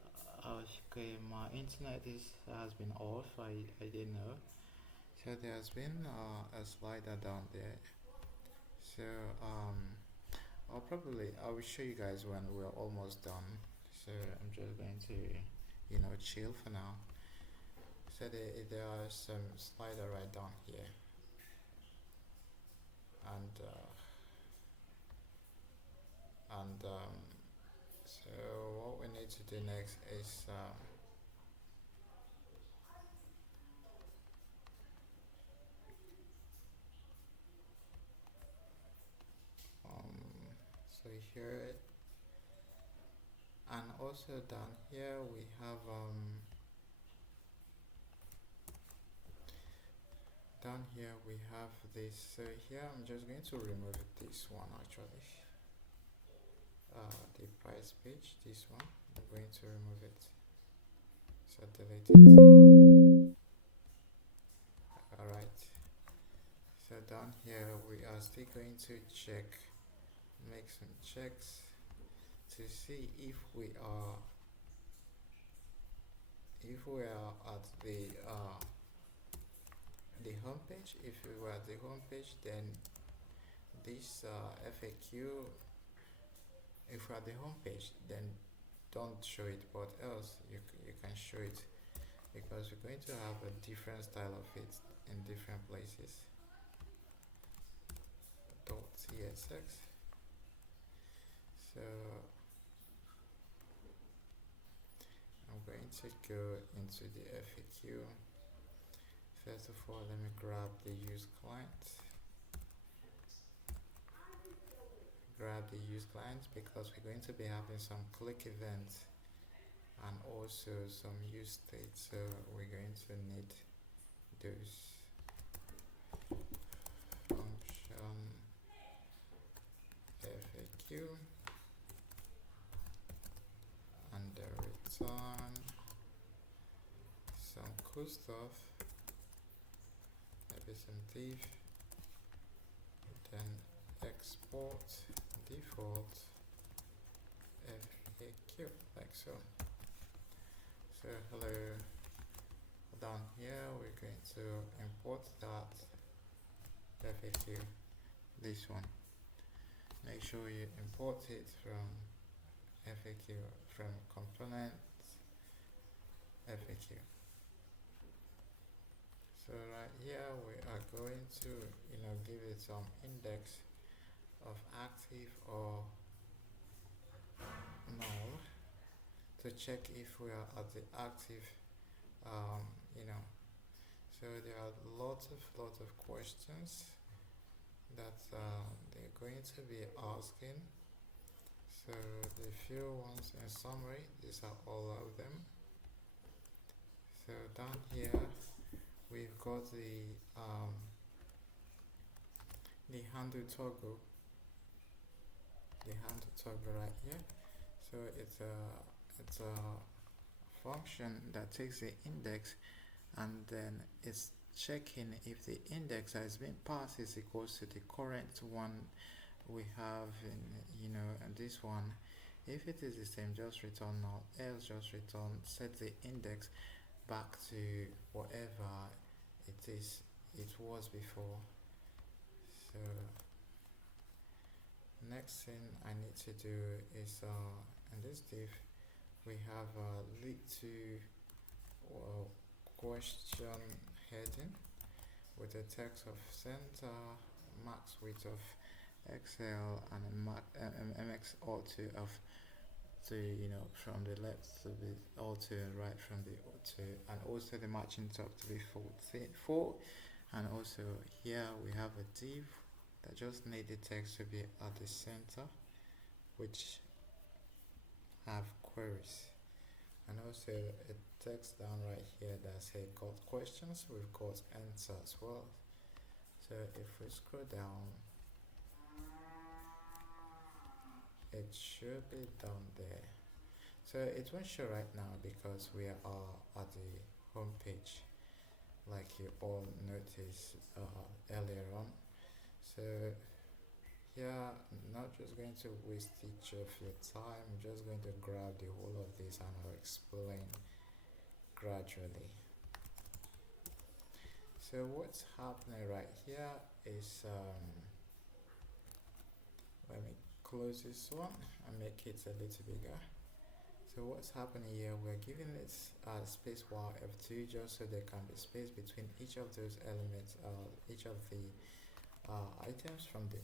okay, my internet has been off. I didn't know. So there's been a slider down there. So I will show you guys when we're almost done. So I'm just going to chill for now. So there are some slider right down here, and so what we need to do next is so here, and also down here we have this. So here I'm just going to remove this one actually, the price page, this one. I'm going to remove it, so delete it. Alright, so down here we are still going to make some checks to see if we are at the home page. If we were at the home page, then this FAQ, if we're at the home page, then don't show it, but else you can show it, because we're going to have a different style of it in different places. .css. So I'm going to go into the FAQ. First of all, let me grab the use client. Because we're going to be having some click events and also some use states, so we're going to need those. Function FAQ and the return some cool stuff, maybe some div, then export default FAQ, like so. So hello, down here we're going to import that FAQ, this one. Make sure you import it from FAQ, from components FAQ. So right here we are going to give it some index of active or null to check if we are at the active. So there are lots of questions that they're going to be asking. So the few ones in summary, these are all of them. So down here we've got the handle toggle right here. So it's a function that takes the index, and then it's checking if the index that has been passed is equals to the current one we have and this one. If it is the same, just return null, else just return set the index back to whatever it was before. So Next thing I need to do is in this div we have lead to question heading with a text of center, max width of XL, and a MX auto of to from the left to the auto and right from the auto, and also the matching top to be full. And also here we have a div that just need the text to be at the center, which have queries, and also a text down right here that say got questions. We've got answer as well. So if we scroll down, it should be down there. So it won't show right now because we are at the home page, like you all noticed earlier on. So yeah, I'm not just going to waste each of your time. I'm just going to grab the whole of this and I'll explain gradually. So what's happening right here is let me close this one and make it a little bigger. So what's happening here, we're giving it space while F2 just so there can be space between each of those elements, each of the items from the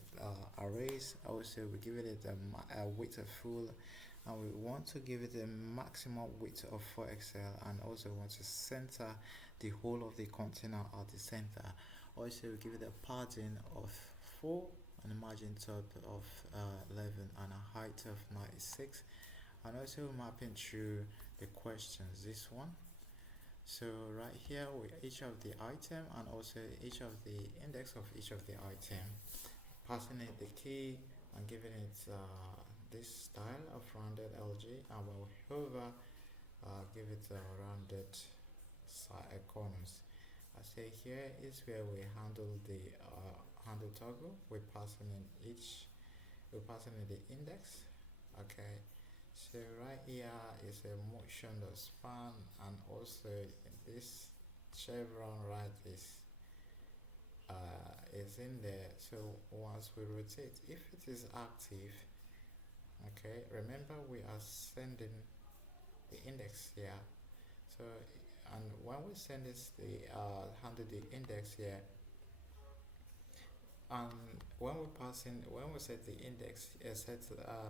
arrays. Also we give it a width of full, and we want to give it a maximum width of 4XL, and also want to center the whole of the container at the center. Also we give it a padding of 4 and a margin top of 11 and a height of 96, and also mapping through the questions, this one. So right here with each of the item and also each of the index of each of the item, passing it the key and giving it this style of rounded LG, and we'll hover, give it a rounded side corners. I say here is where we handle the handle toggle. We're passing in the index. Okay. So right here is a motion the span, and also this chevron right is in there. So once we rotate, if it is active, okay, remember we are sending the index here. So and when we send this handle the index here, and when we set the index,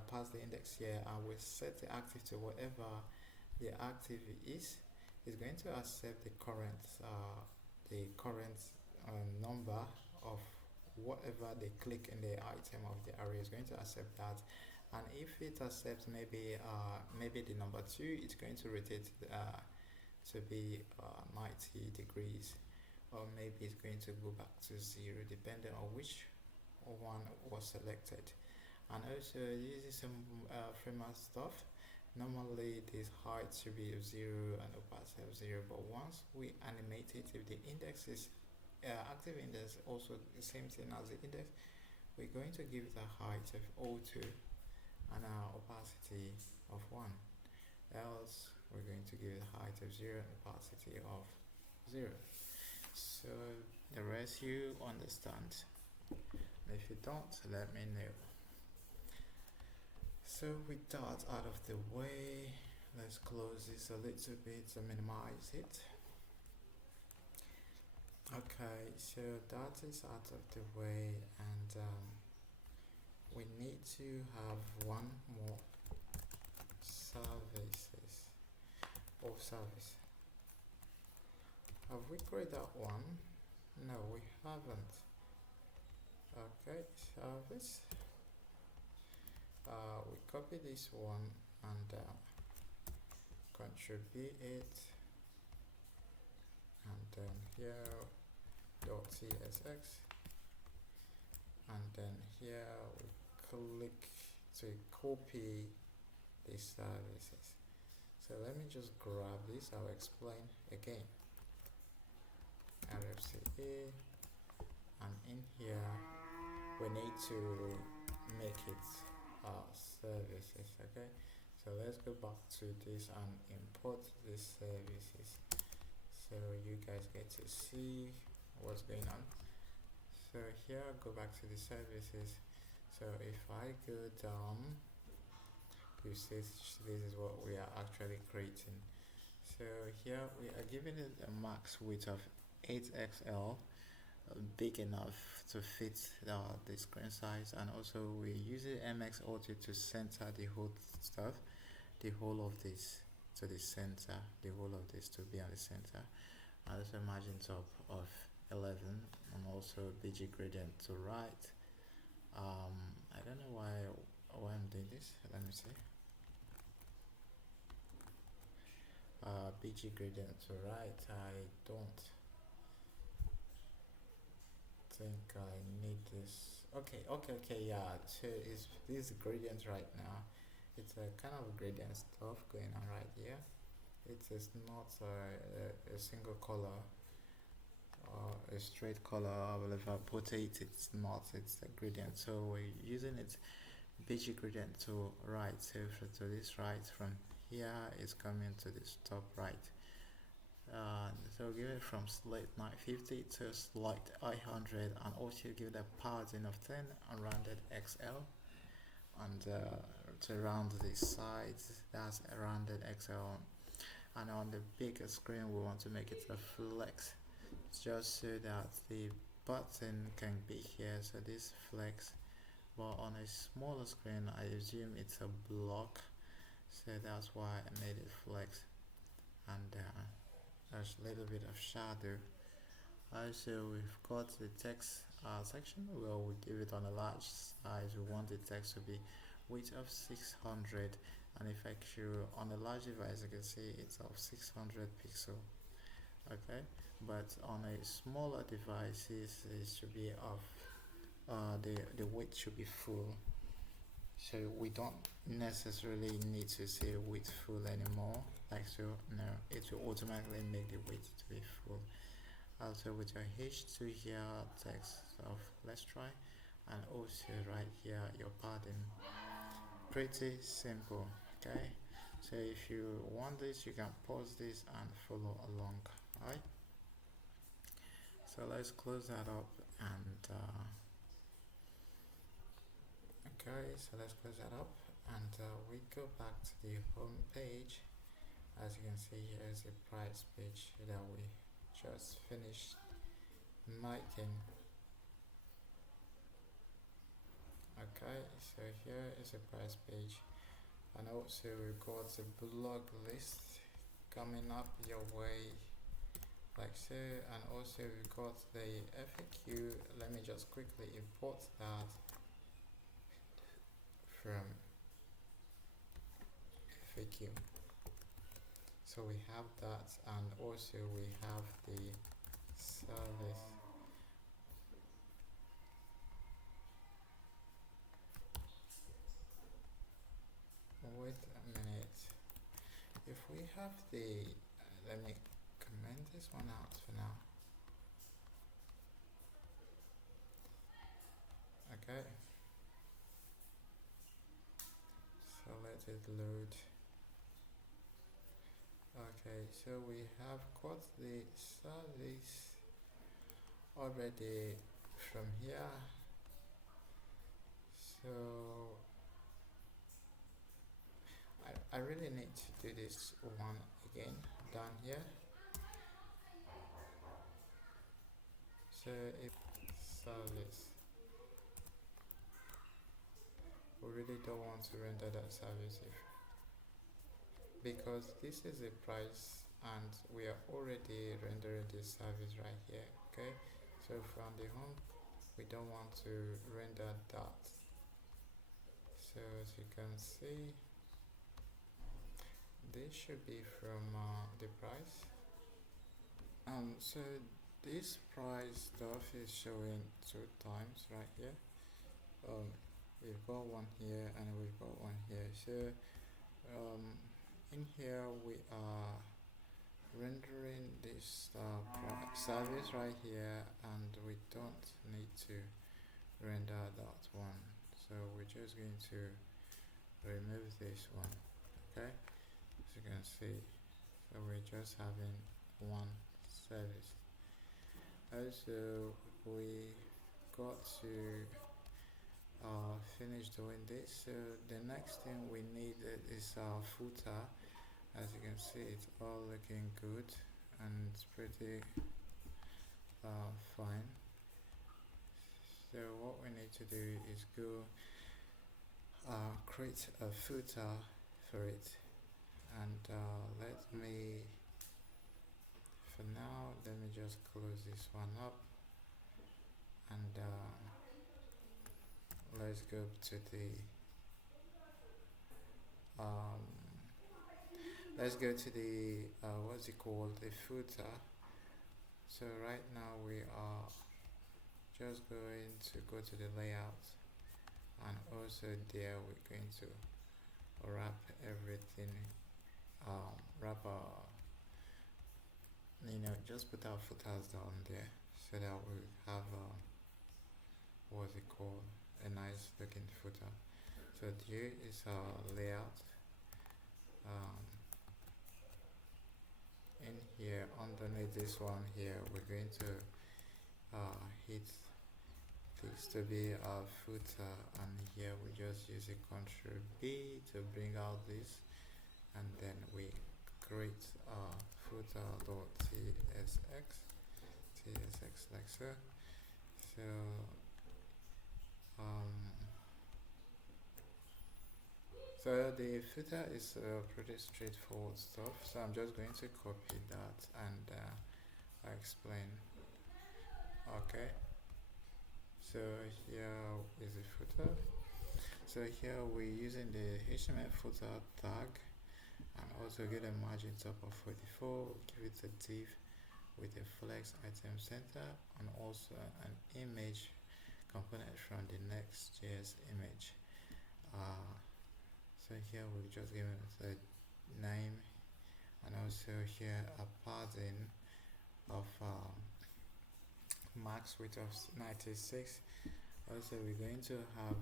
pass the index here, and we set the active to whatever the active is going to accept the current number of whatever they click in the item of the array is going to accept that. And if it accepts maybe the number 2, it's going to rotate to be 90 degrees, or maybe it's going to go back to 0 depending on which one was selected. And also this is some framework stuff. Normally this height should be of 0 and opacity of 0, but once we animate it, if the index is active index also the same thing as the index, we're going to give it a height of 02 and an opacity of 1, else we're going to give it a height of 0 and opacity of 0. So the rest you understand. If you don't, let me know. So with that out of the way, let's close this a little bit to minimize it. Okay, so that is out of the way, and we need to have one more services or service. Have we created that one? No, we haven't. Okay, service. We copy this one and contribute it, and then here .csx, and then here we click to copy the services. So let me just grab this. I'll explain again. RFCA, and in here we need to make it services. Okay, so let's go back to this and import these services so you guys get to see what's going on. So here, go back to the services. So So if I go down, you see this is what we are actually creating. So here we are giving it a max width of 8XL, big enough to fit the screen size, and also we're using MX Auto to center the whole stuff, the whole of this to the center, the whole of this to be on the center, and also margin top of 11, and also BG gradient to right. I don't know why I'm doing this. Let me see. BG gradient to right. I don't think I need this. Okay. Yeah. So it's this gradient right now. It's a kind of gradient stuff going on right here. It is not a single color or a straight color. Well, if I put it, it's not. It's a gradient. So we're using it BG gradient to right. So to this right from here is coming to this top right. So give it from slate 950 to slate 800, and also give it a padding of 10 and rounded XL, and to round the sides, that's a rounded XL. And on the bigger screen we want to make it a flex, just so that the button can be here, so this flex. But on a smaller screen I assume it's a block, so that's why I made it flex. And there's a little bit of shadow. Also we've got the text section. Well, we give it on a large size. We want the text to be width of 600, and if I show on a large device, you can see it's of 600 pixel. Okay, but on a smaller device it should be of the width should be full. So we don't necessarily need to say width full anymore, like so. No, it will automatically make the width to be full. Also with your H2 here, text of let's try, and also right here your padding. Pretty simple. Okay, so if you want this, you can pause this and follow along. Alright, so let's close that up, and okay, so let's close that up, and we go back to the home page. As you can see, here is a price page that we just finished making. Okay, so here is a price page, and also we've got a blog list coming up your way like so, and also we've got the FAQ. Let me just quickly import that from FAQ. So we have that, and also we have the service. Wait a minute. If we have the, let me comment this one out for now. Okay. So let it load. Okay, so we have got the service already from here. So I really need to do this one again down here. So if service, we really don't want to render that service because this is a price and we are already rendering this service right here. Okay, so from the home we don't want to render that. So as you can see, this should be from the price. So this price stuff is showing 2 times right here. We've got one here and we've got one here. So in here we are rendering this service right here, and we don't need to render that one. So we're just going to remove this one. Okay, as you can see, so we're just having one service. Also we got to finish doing this, so the next thing we need is our footer. As you can see, it's all looking good and it's pretty fine. So what we need to do is go create a footer for it, and let me, for now, let me just close this one up, and let's go to the um, let's go to the what's it called, the footer. So right now we are just going to go to the layout, and also there we're going to wrap everything, wrap our, just put our footers down there so that we have what's it called, a nice looking footer. So here is our layout. In here underneath this one here, we're going to hit this to be our footer, and here we just use a Ctrl B to bring out this, and then we create footer.tsx like so. So so the footer is pretty straightforward stuff, so I'm just going to copy that and explain. Okay, so here is the footer. So here we're using the HTML footer tag, and also get a margin top of 44, give it a div with a flex item center, and also an image component from the Nextjs image. So here we've just given it a name, and also here a padding of max width of 96. Also we're going to have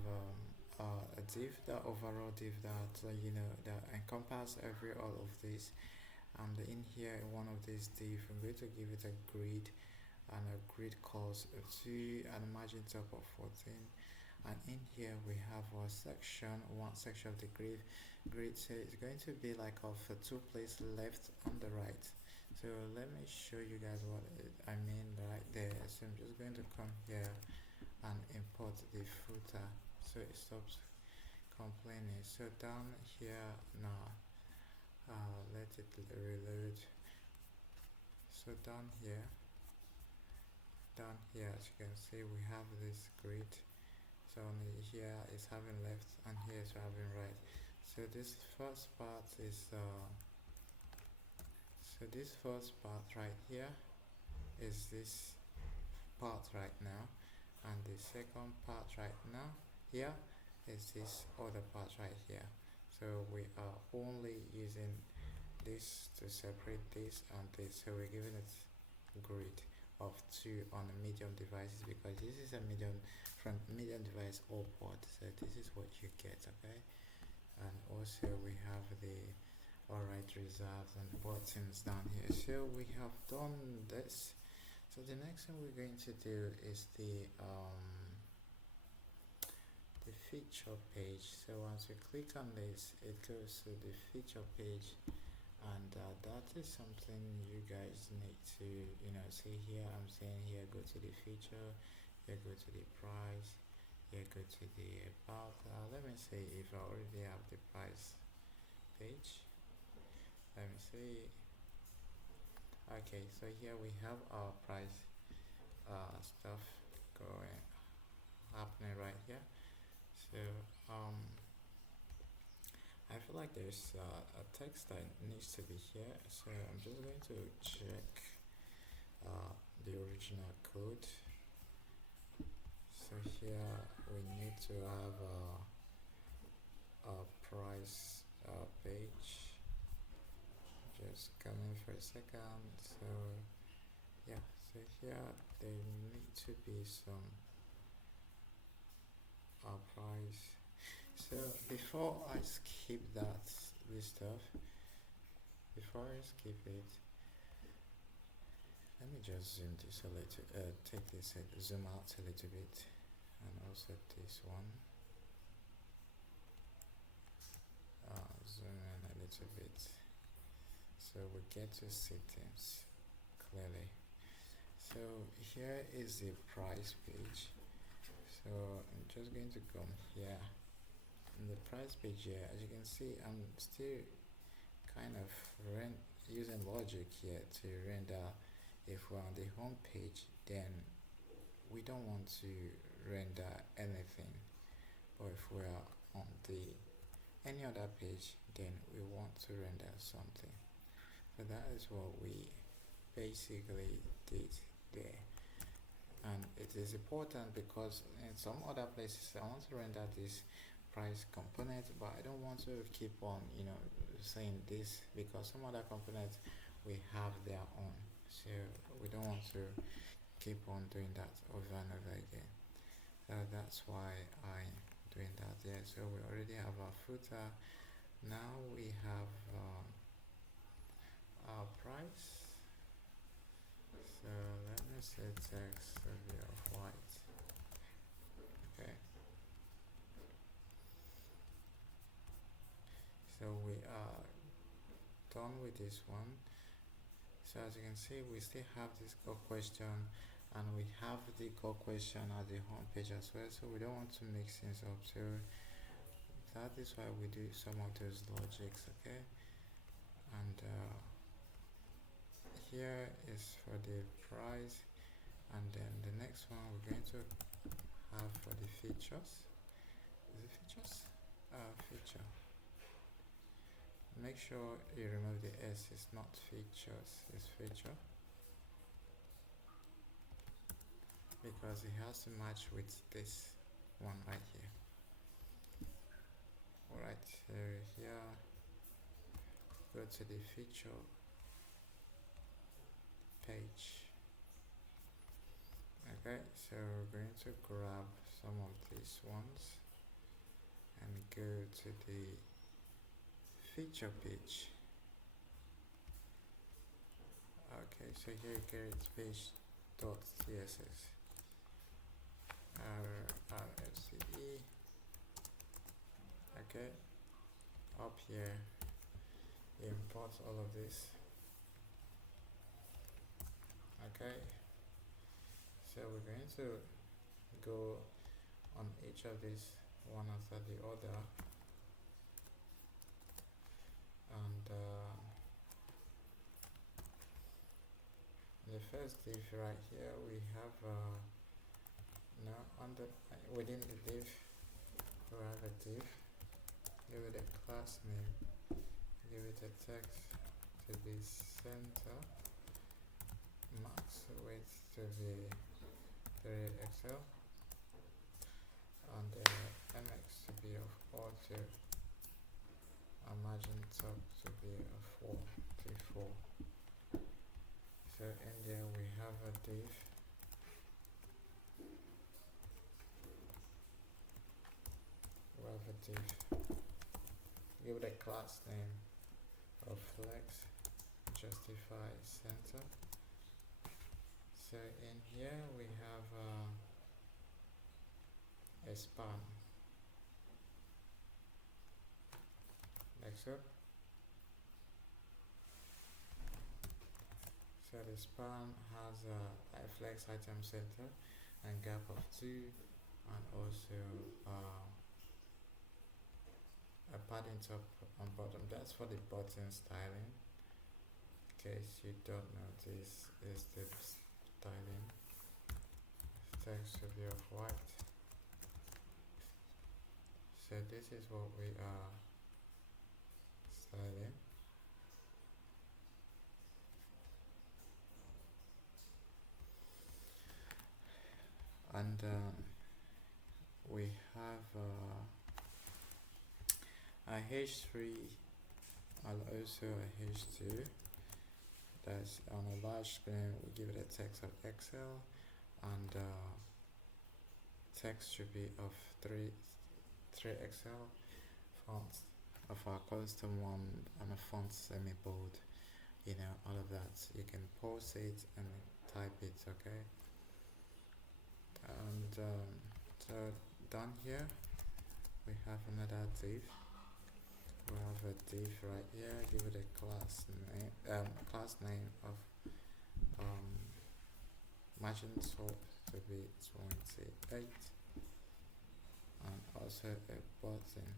a div, the overall div that that encompass all of this, and in here in one of these div I'm going to give it a grid, and a grid calls to and margin top of 14. And in here we have our one section of the grid. So it's going to be like of two places left on the right. So let me show you guys what I mean right there. So I'm just going to come here and import the footer so it stops complaining. So down here now, let it reload. So down here as you can see, we have this grid. So here is having left, and here is having right. So this first part is right here is this part right now, and the second part right now here is this other part right here. So we are only using this to separate this and this, so we're giving it grid of 2 on a medium devices, because this is a medium from medium device or port, so this is what you get. Okay, and also we have the alright reserves and buttons down here. So we have done this. So the next thing we're going to do is the feature page. So once we click on this, it goes to the feature page, and that is something you guys need to see here. I'm saying here go to the feature, here go to the price, here go to the about. Let me see if I already have the price page. Let me see. Okay, so here we have our price stuff happening right here. So I feel like there's a text that needs to be here, so I'm just going to check the original code. So here we need to have a price page. Just coming for a second. So yeah, so here there need to be some price. So before I skip this stuff, before I skip it, let me just zoom this a little, take this, zoom out a little bit, and also this one. zoom in a little bit so we get to see things clearly. So here is the price page. So I'm just going to come here in the price page here. As you can see, I'm still kind of using logic here to render. If we're on the home page, then we don't want to render anything, but if we are on the any other page, then we want to render something. So that is what we basically did there. And it is important because in some other places I want to render this price component, but I don't want to keep on saying this, because some other components we have their own, so we don't want to keep on doing that over and over again. So that's why I'm doing that there. So we already have our footer. Now we have our price. So let me say text to be of white. Okay. So we are done with this one. So as you can see, we still have this core question, and we have the core question at the home page as well, so we don't want to mix things up. So that is why we do some of those logics. Okay. And here is for the price, and then the next one we're going to have for the features. Is it features? Feature. Make sure you remove the S. It's not features, it's feature, because it has to match with this one right here. Alright, so here go to the feature page. Okay, so we're going to grab some of these ones and go to the feature page. Okay, so here you get page.css, RFCE. Okay, up here import all of this. Okay, so we're going to go on each of these one after the other, and the first div right here we have now under within the div we have a div. Give it a class name, give it a text to be center, max width to be 3XL, and mx to be of auto, and margin top to be of 434. So in there we have a div. We have a div. Give it a class name of flex, justify center. So in here we have a span. Like so. So the span has a flex item center and gap of 2, and also a padding top and bottom. That's for the button styling. In case you don't know, this is the styling. Text should be of white. So this is what we are styling. And we have a H3 and also a H2. That's on a large screen. We give it a text of Excel, and text should be of 3XL, font of our custom one, and a font semi-bold. All of that. You can pause it and type it. Okay. And so down here we have another div. we have a div right here. Give it a class name of um, margin top to be 28, and also a button.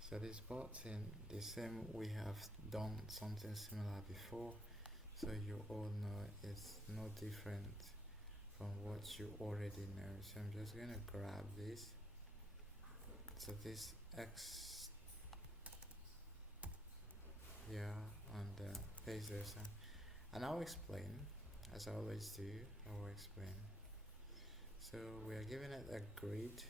So this button, the same, we have done something similar before, so you all know it's no different from what you already know. So I'm just gonna grab this. So this X here and paste this, and I'll explain as I always do. I will explain. So we are giving it a grid,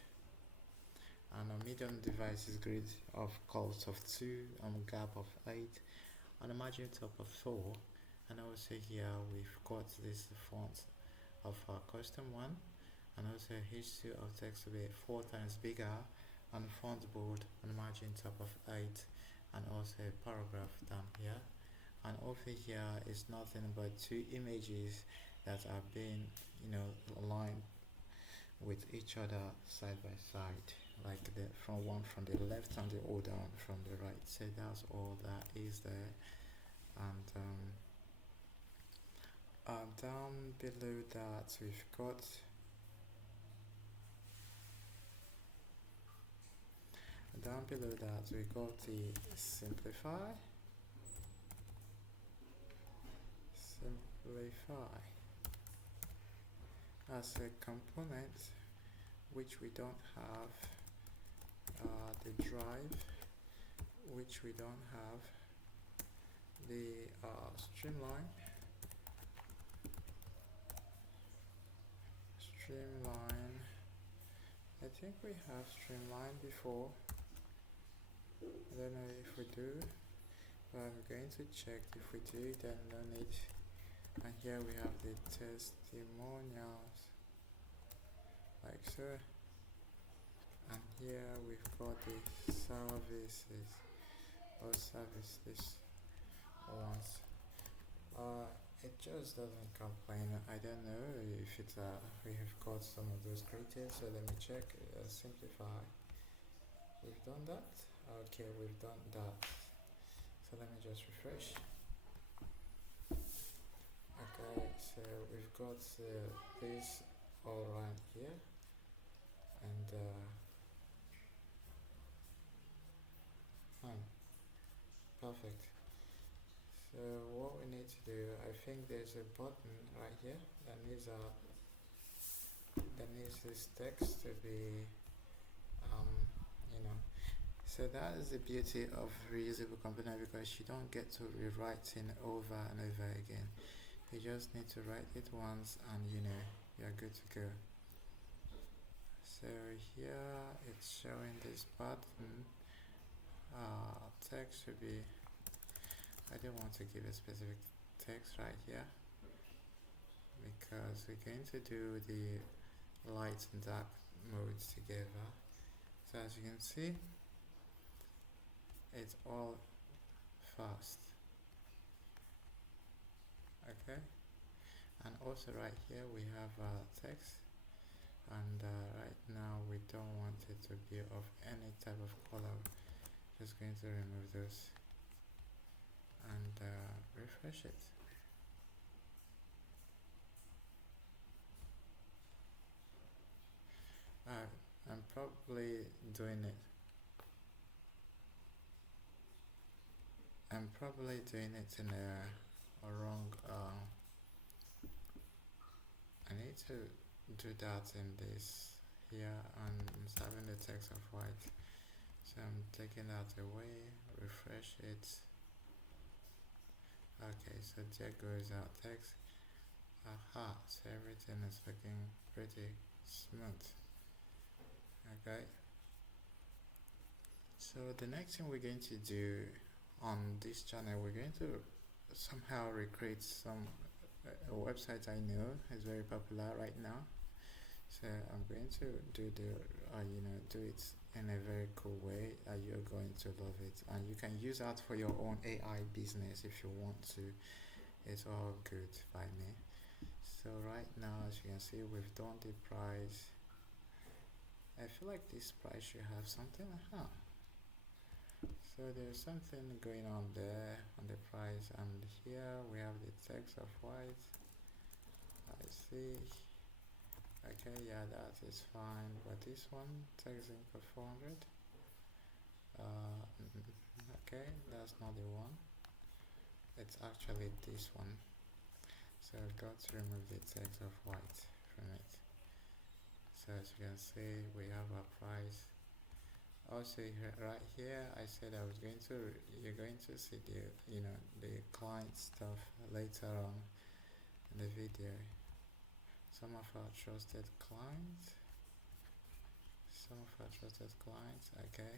and a medium devices grid of colors of 2 and gap of 8 and a margin top of 4. And also here we've got this font of our custom one, and also H2 of text to be 4 times bigger, and font bold and margin top of 8, and also a paragraph down here. And over here is nothing but 2 images that are being aligned with each other side by side, like the from one from the left and the other one from the right. So that's all that is there. And down below that we've got the simplify as a component, which we don't have, the drive, which we don't have, the streamline, I think we have streamline before. I don't know if we do, but I'm going to check. If we do, then no need. And here we have the testimonials, like so. And here we've got the services or services ones. It just doesn't complain. I don't know if it's we have got some of those created. So let me check. Simplify. We've done that. Okay, we've done that. So let me just refresh. Okay, so we've got this all around here, and perfect. So what we need to do, I think there's a button right here that needs this text to be so that is the beauty of reusable component, because you don't get to rewrite it over and over again. You just need to write it once and you're good to go. So here it's showing this button text should be, I don't want to give a specific text right here, because we're going to do the light and dark modes together. So as you can see, it's all fast. Okay, and also right here we have text, and right now we don't want it to be of any type of color. Just going to remove those and refresh it. I'm probably doing it in a wrong I need to do that in this here, and having the text of white. So I'm taking that away, refresh it. Okay, so there goes our text. Aha, so everything is looking pretty smooth. Okay, so the next thing we're going to do on this channel, we're going to somehow recreate some a website I know is very popular right now. So I'm going to do do it in a very cool way. You're going to love it, and you can use that for your own AI business if you want to. It's all good by me. So right now, as you can see, we've done the price. I feel like this price should have something. So there's something going on there on the price, and here we have the text of white. I see. Okay, yeah, that is fine. But this one, text ink of 400. Okay, that's not the one. It's actually this one. So I've got to remove the text of white from it. So as you can see, we have our price. Also right here, I said I was going to, you're going to see the, the client stuff later on in the video. Some of our trusted clients. Okay.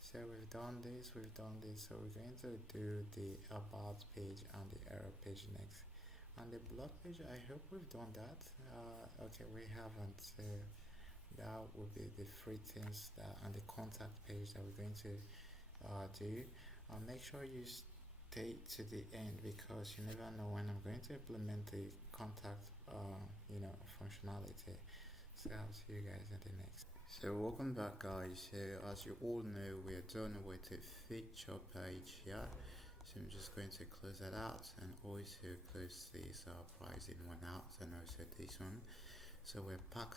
So we've done this. So we're going to do the about page and the error page next. And the blog page, I hope we've done that. Okay, we haven't. So that will be the three things and the contact page that we're going to do. Make sure you stay to the end, because you never know when I'm going to implement the contact functionality. So I'll see you guys in the next. So welcome back, guys. So as you all know, we're done with the feature page here. So I'm just going to close that out, and also close this pricing one out, and also this one. So we're back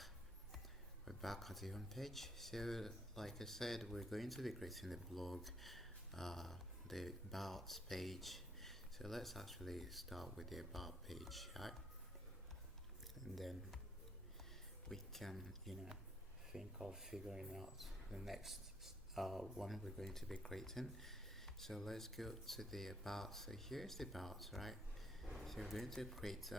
at the home page. So like I said, we're going to be creating the blog, the about page. So let's actually start with the about page, right? And then we can think of figuring out the next one we're going to be creating. So let's go to the about. So here's the about, right? So we're going to create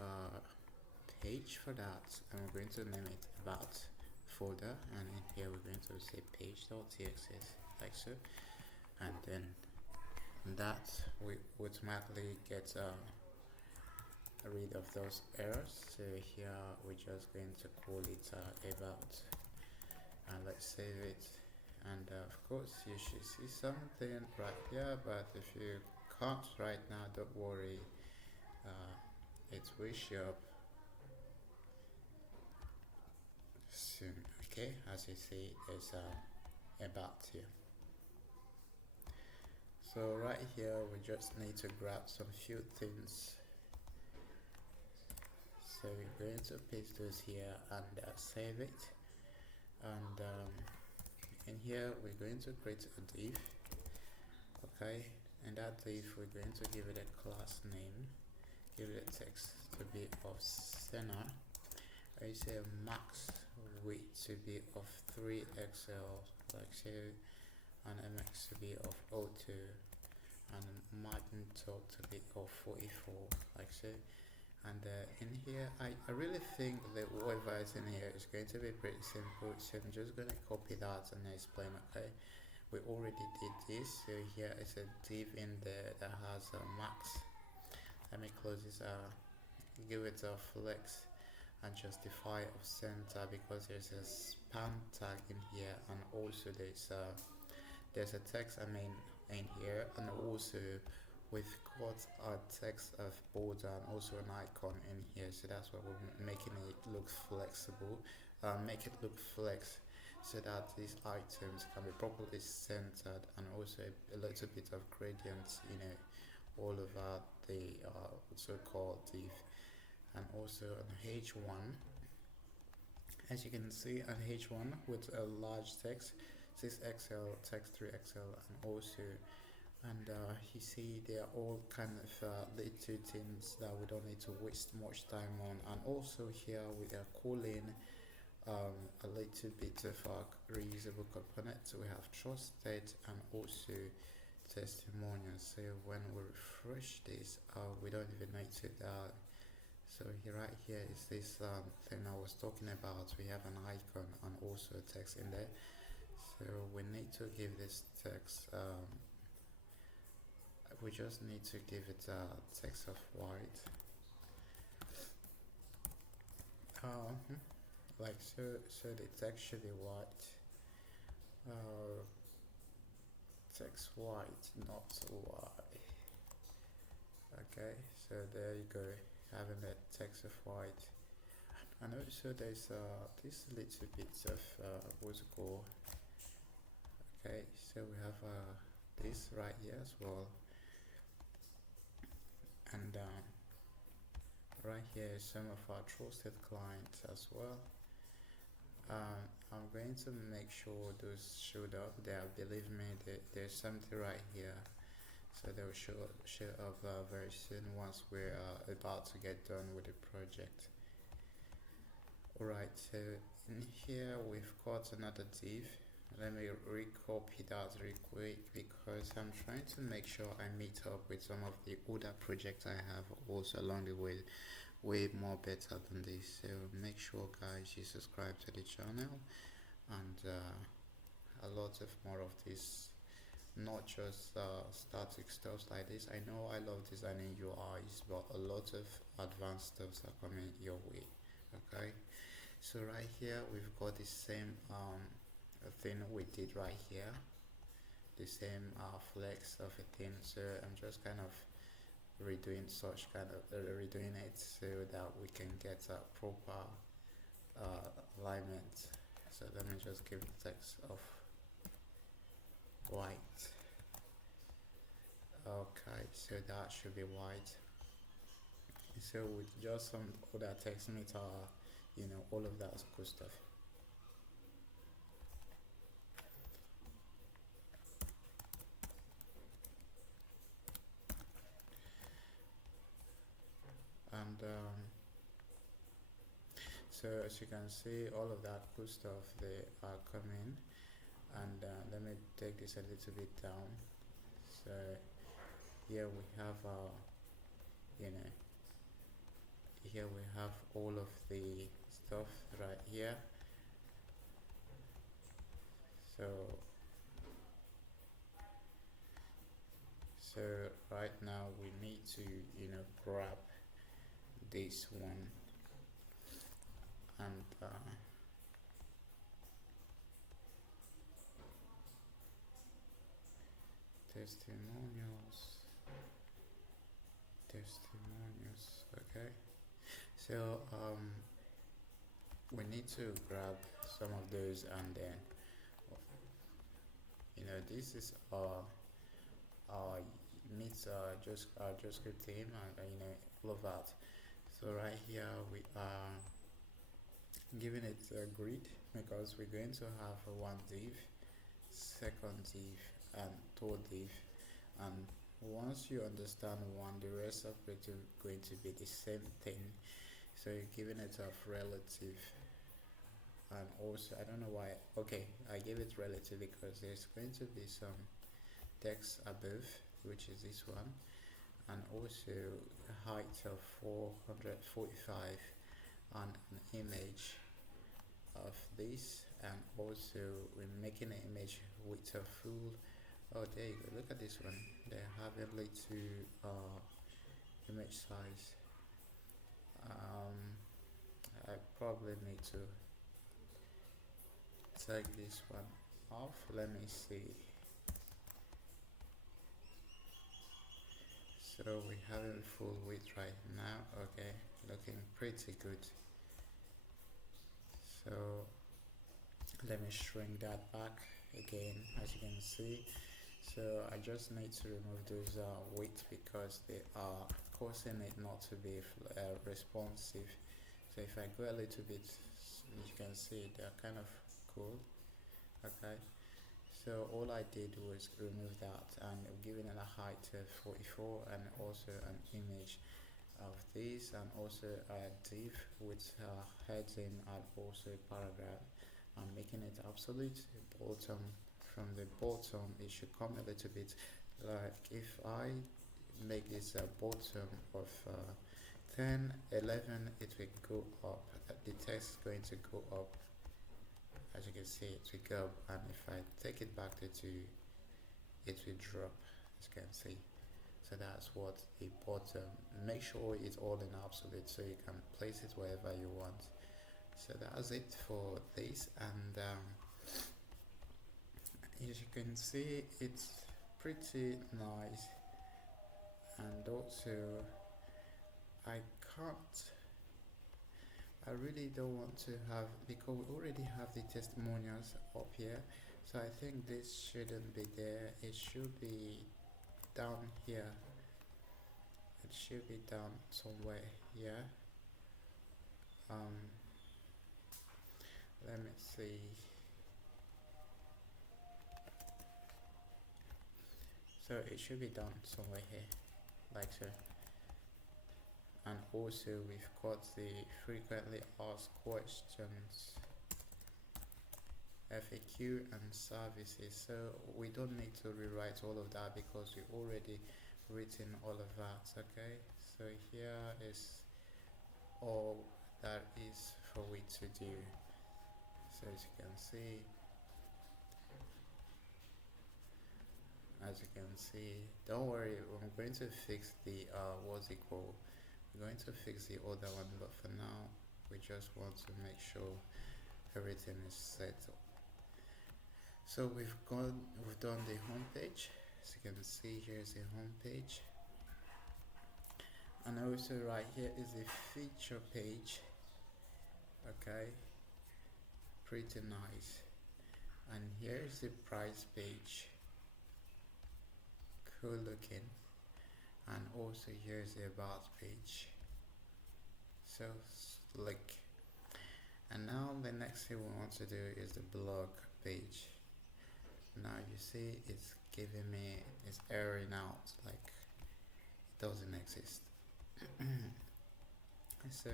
a page for that, and we're going to name it about folder, and in here we're going to say page.txs, like so, and then that we automatically get rid of those errors. So here we're just going to call it about, and let's save it. And of course you should see something right here, but if you can't right now, don't worry, it will show up soon. Okay, as you see, there's about here. So right here we just need to grab some few things. So we're going to paste those here and save it. And in here we're going to create a div. Okay, and that div we're going to give it a class name, give it a text to be of center. I say max width to be of 3XL, like so, and MX to be of 02, and margin top to be of 44, like so. And in here I really think that whatever is in here is going to be pretty simple, so I'm just going to copy that and explain. Okay, we already did this. So here is a div in there that has a max. Let me close this, give it a flex and justify of center, because there's a span tag in here, and also there's a text in here, and also we've got a text of border and also an icon in here. So that's why we're making it look flexible, make it look flex, so that these items can be properly centered, and also a little bit of gradient all over the so-called div. And also an H1, as you can see, an H1 with a large text, 6XL, text 3XL, and also, and you see they are all kind of little things that we don't need to waste much time on. And also here we are calling a little bit of reusable components. So we have trusted and also testimonial. So when we refresh this, we don't even need to so here, right here is this thing I was talking about. We have an icon and also a text in there. So we need to give this text, we just need to give it a text of white. Like so the text should be white. Text white, not white. Okay, so there you go, having that text of white. And also there's this little bit of what's it called. Okay, so we have this right here as well, and right here is some of our trusted clients as well. I'm going to make sure those showed up there. Believe me, there's something right here, so they will show up very soon once we're about to get done with the project. Alright, so in here we've got another div. Let me recopy that real quick because I'm trying to make sure I meet up with some of the older projects I have also along the way more better than this. So make sure guys you subscribe to the channel, and a lot of more of this, not just static stuff like this. I know I love designing UIs, but a lot of advanced stuffs are coming your way. Okay, so right here we've got the same thing we did right here, the same flex of a thing. So I'm just kind of redoing it so that we can get a proper alignment. So let me just give the text of white. Okay, so that should be white. So with just some other text meter, all of that cool stuff. And so as you can see, all of that cool stuff, they are coming. And let me take this a little bit down. So here we have here we have all of the stuff right here. So right now we need to grab this one and testimonials. Okay, so we need to grab some of those, and then this is meets just JavaScript theme, and all of that. So right here we are giving it a grid because we're going to have one div, second div, and third div. And once you understand one, the rest of it is going to be the same thing. So you're giving it a relative. And also, I don't know why. Okay, I gave it relative because there's going to be some text above, which is this one, and also a height of 445, and an image of this, and also we're making an image with a full. Oh, there you go. Look at this one. They have a little image size. I probably need to take this one off. Let me see. So we have it full width right now. Okay, looking pretty good. So let me shrink that back again, as you can see. So I just need to remove those width because they are causing it not to be responsive. So if I go a little bit, you can see they're kind of cool. Okay, so all I did was remove that and giving it a height of 44, and also an image of this, and also a div with heading and also a paragraph. I'm making it absolute bottom. From the bottom it should come a little bit, like if I make this a bottom of 10, 11, it will go up. The text is going to go up. As you can see, it will go up, and if I take it back to 2, it will drop, as you can see. So that's what the bottom. Make sure it's all in absolute so you can place it wherever you want. So that's it for this, and as you can see, it's pretty nice. And also I can't I really don't want to have, because we already have the testimonials up here, so I think this shouldn't be there. It should be down here. It should be down somewhere here. Let me see. So it should be down somewhere here, like so. And also we've got the frequently asked questions, FAQ and services. So we don't need to rewrite all of that because we already written all of that. Okay, so here is all that is for we to do. So as you can see, don't worry, I'm going to fix the what's it called, we're going to fix the other one, but for now we just want to make sure everything is set. So we've done the home page. As you can see, here's the home page, and also right here is the feature page. Okay, pretty nice. And here's the price page, cool looking. And also here's the about page, so slick. And now the next thing we want to do is the blog page. Now you see it's giving me, it's erroring out, like it doesn't exist. So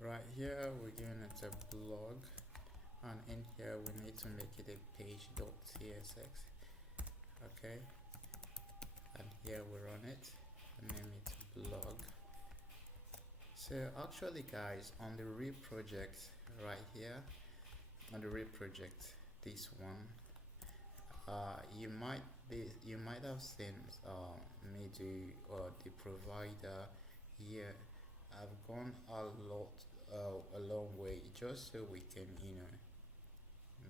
right here we're giving it a blog, and in here we need to make it a page.css. Okay, and here we run it and name it blog. So actually guys, on the REAP project right here, on the REAP project, this one, you might have seen me do the provider here. I've gone a long way just so we can,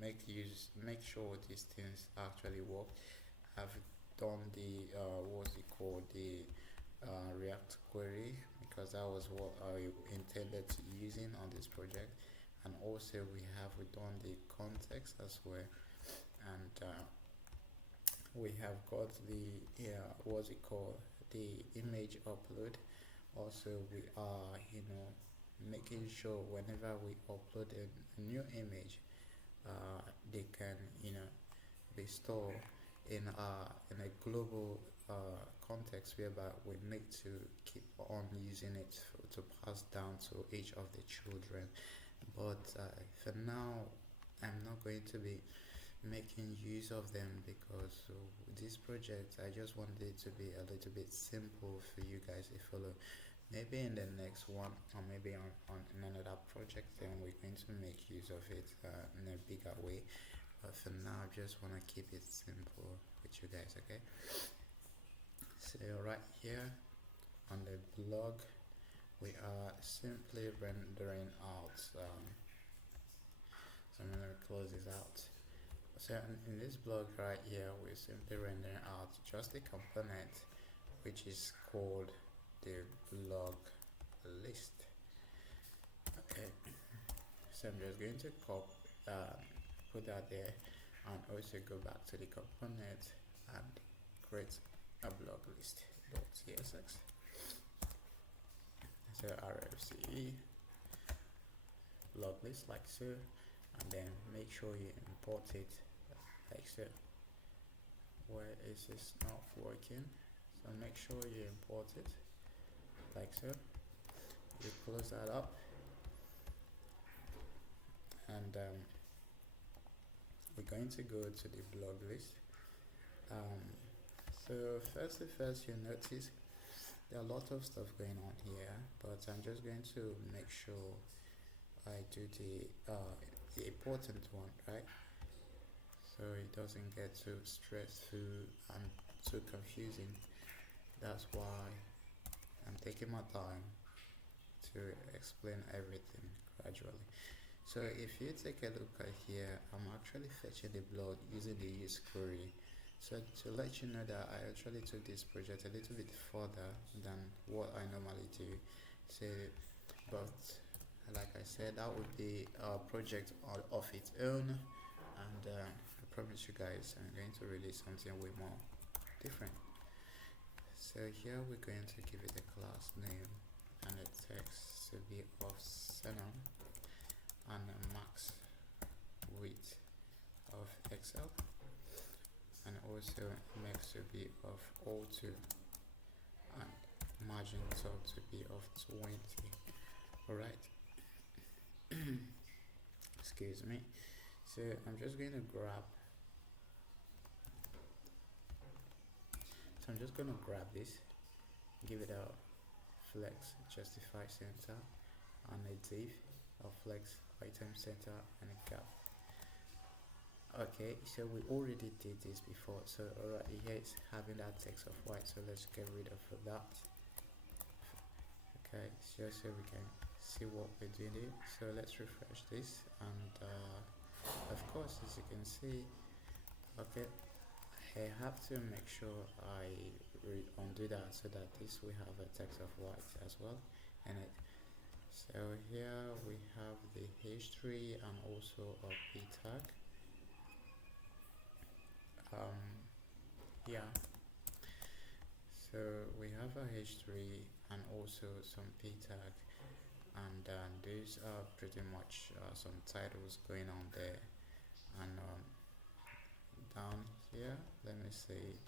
make sure these things actually work. I've done the what's it called, the React query, because that was what I intended to using on this project. And also we've done the context as well, and we have got the what's it called, the image upload. Also we are making sure whenever we upload a new image, they can be stored in a global context, whereby we need to keep on using it to pass down to each of the children. But for now I'm not going to be making use of them, because this project I just wanted it to be a little bit simple for you guys to follow. Maybe in the next one, or maybe on another project, then we're going to make use of it in a bigger way. But for now I just want to keep it simple with you guys. Okay, so right here on the blog we are simply rendering out so I'm going to close this out. So in this blog right here, we're simply rendering out just a component which is called the blog list. Okay, so I'm just going to put that there, and also go back to the component and create a blog list.css. So RFCE blog list, like so, and then make sure you import it like so. Where is this not working? So make sure you import it like so. You close that up, and we're going to go to the blog list. So first you notice there are a lot of stuff going on here, but I'm just going to make sure I do the important one, right? So it doesn't get too stressful and too confusing. That's why I'm taking my time to explain everything gradually. So if you take a look at here, I'm actually fetching the blog using the use query. So to let you know that I actually took this project a little bit further than what I normally do. So, but like I said, that would be a project of its own, and I promise you guys I'm going to release something way more different. So here we're going to give it a class name and a text to be of Xenon and a max width of Excel, and also max to be of O2 and margin top to be of 20. Alright. Excuse me. So I'm just going to grab this, give it a flex justify center and a div, a flex item center and a gap. Okay, so we already did this before, so alright, here it's having that text of white, so let's get rid of that. Okay, so we can see what we're doing here. So let's refresh this, and of course, as you can see, okay, I have to make sure I undo that so that this will have a text of white as well in it. So here we have the h3 and also a p tag. Yeah, so we have a h3 and also some p tag, and these are pretty much some titles going on there. And down here, let me see,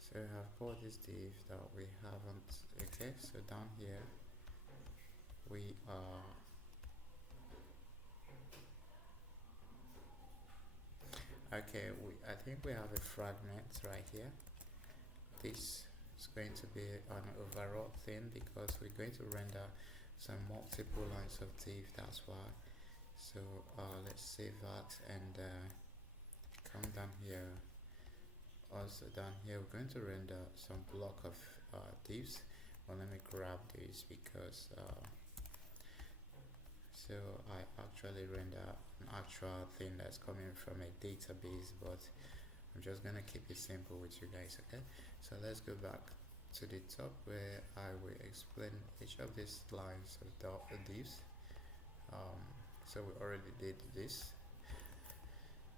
so I've got this div that we haven't. Okay, so down here we are okay, I think we have a fragment right here. This is going to be an overall thing because we're going to render some multiple lines of div, that's why. So let's save that and come down here. Also down here we're going to render some block of divs. Well, let me grab this because so I actually render an actual thing that's coming from a database, but I'm just gonna keep it simple with you guys. Okay, so let's go back to the top where I will explain each of these lines of the divs. So we already did this,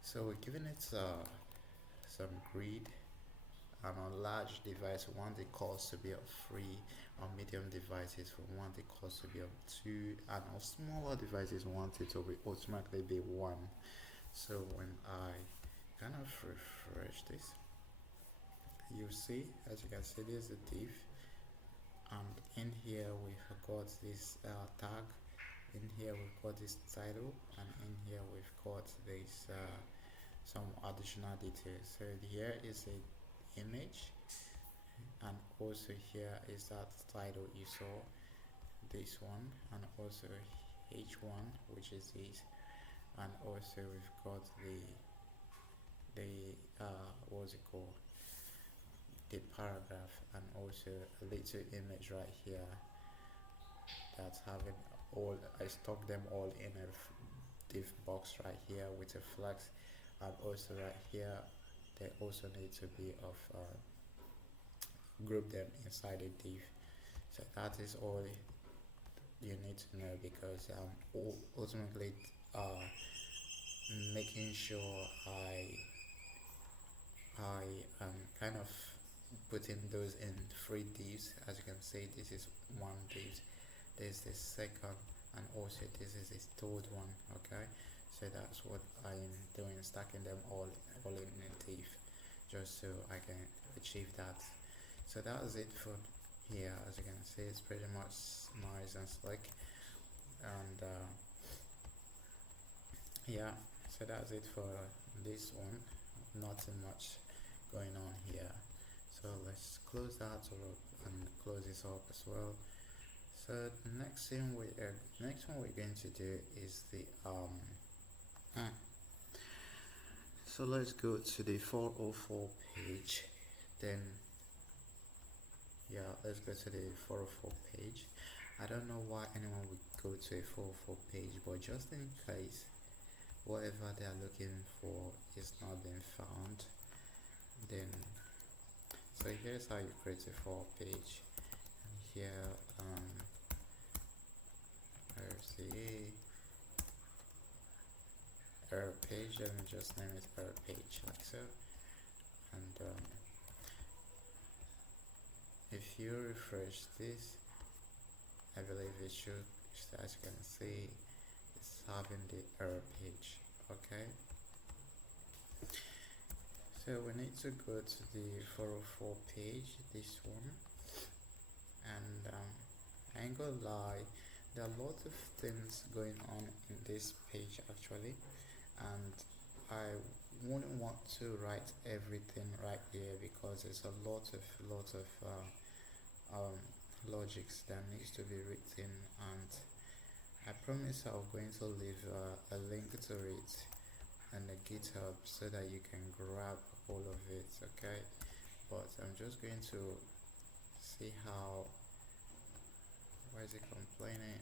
so we're giving it some grid, and on large device we want the cost to be of 3, on medium devices we want the cost to be of 2, and on smaller devices we want it to be automatically be 1. So when I kind of refresh this, you see, as you can see, this is the div, and in here we've got this tag, in here we've got this title, and in here we've got this some additional details. So here is a image, and also here is that title you saw, this one, and also h1, which is this, and also we've got the what's it called, the paragraph, and also a little image right here that's having all, I stock them all in a div box right here with a flex, and also right here they also need to be of group them inside a div. So that is all you need to know, because ultimately making sure I am kind of putting those in 3 divs. As you can see, this is one div, this is the second, and also this is the third one. Okay, so that's what I'm doing, stacking them all in a div, just so I can achieve that. So that is it for here. As you can see, it's pretty much nice and slick, and yeah, so that's it for this one. Nothing much going on here, so let's close that up and close this up as well. So the next thing we're going to do is the so let's go to the 404 page. Then yeah, let's go to the 404 page. I don't know why anyone would go to a 404 page, but just in case whatever they are looking for is not being found, then so here's how you create a 4 page. And here there's the error page. Let me just name it error page like so. And if you refresh this, I believe it should, as you can see, it's having the error page. Okay, so we need to go to the 404 page, this one. And I ain't gonna lie, there are a lot of things going on in this page actually, and I wouldn't want to write everything right here because there's a lot of logics that needs to be written, and I promise I'm going to leave a link to it on the GitHub so that you can grab all of it. Okay, but I'm just going to see how. Why is it complaining?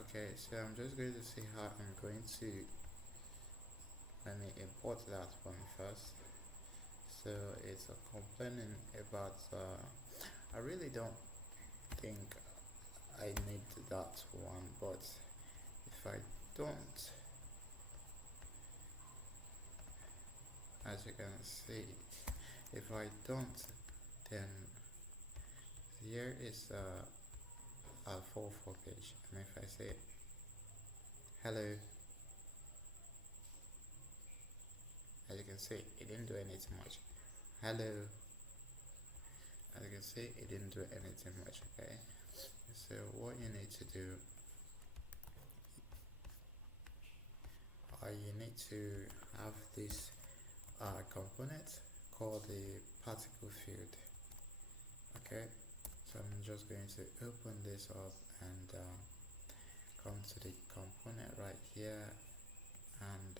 Okay, so I'm just going to see how I'm going to, let me import that one first. So it's complaining about I really don't think I need that one, but if I don't, as you can see, if I don't, then here is a 404 page, and if I say hello, as you can see, it didn't do anything much. Hello, as you can see, it didn't do anything much. Okay, so what you need to do, you need to have this component called the particle field. Okay, so I'm just going to open this up and come to the component right here, and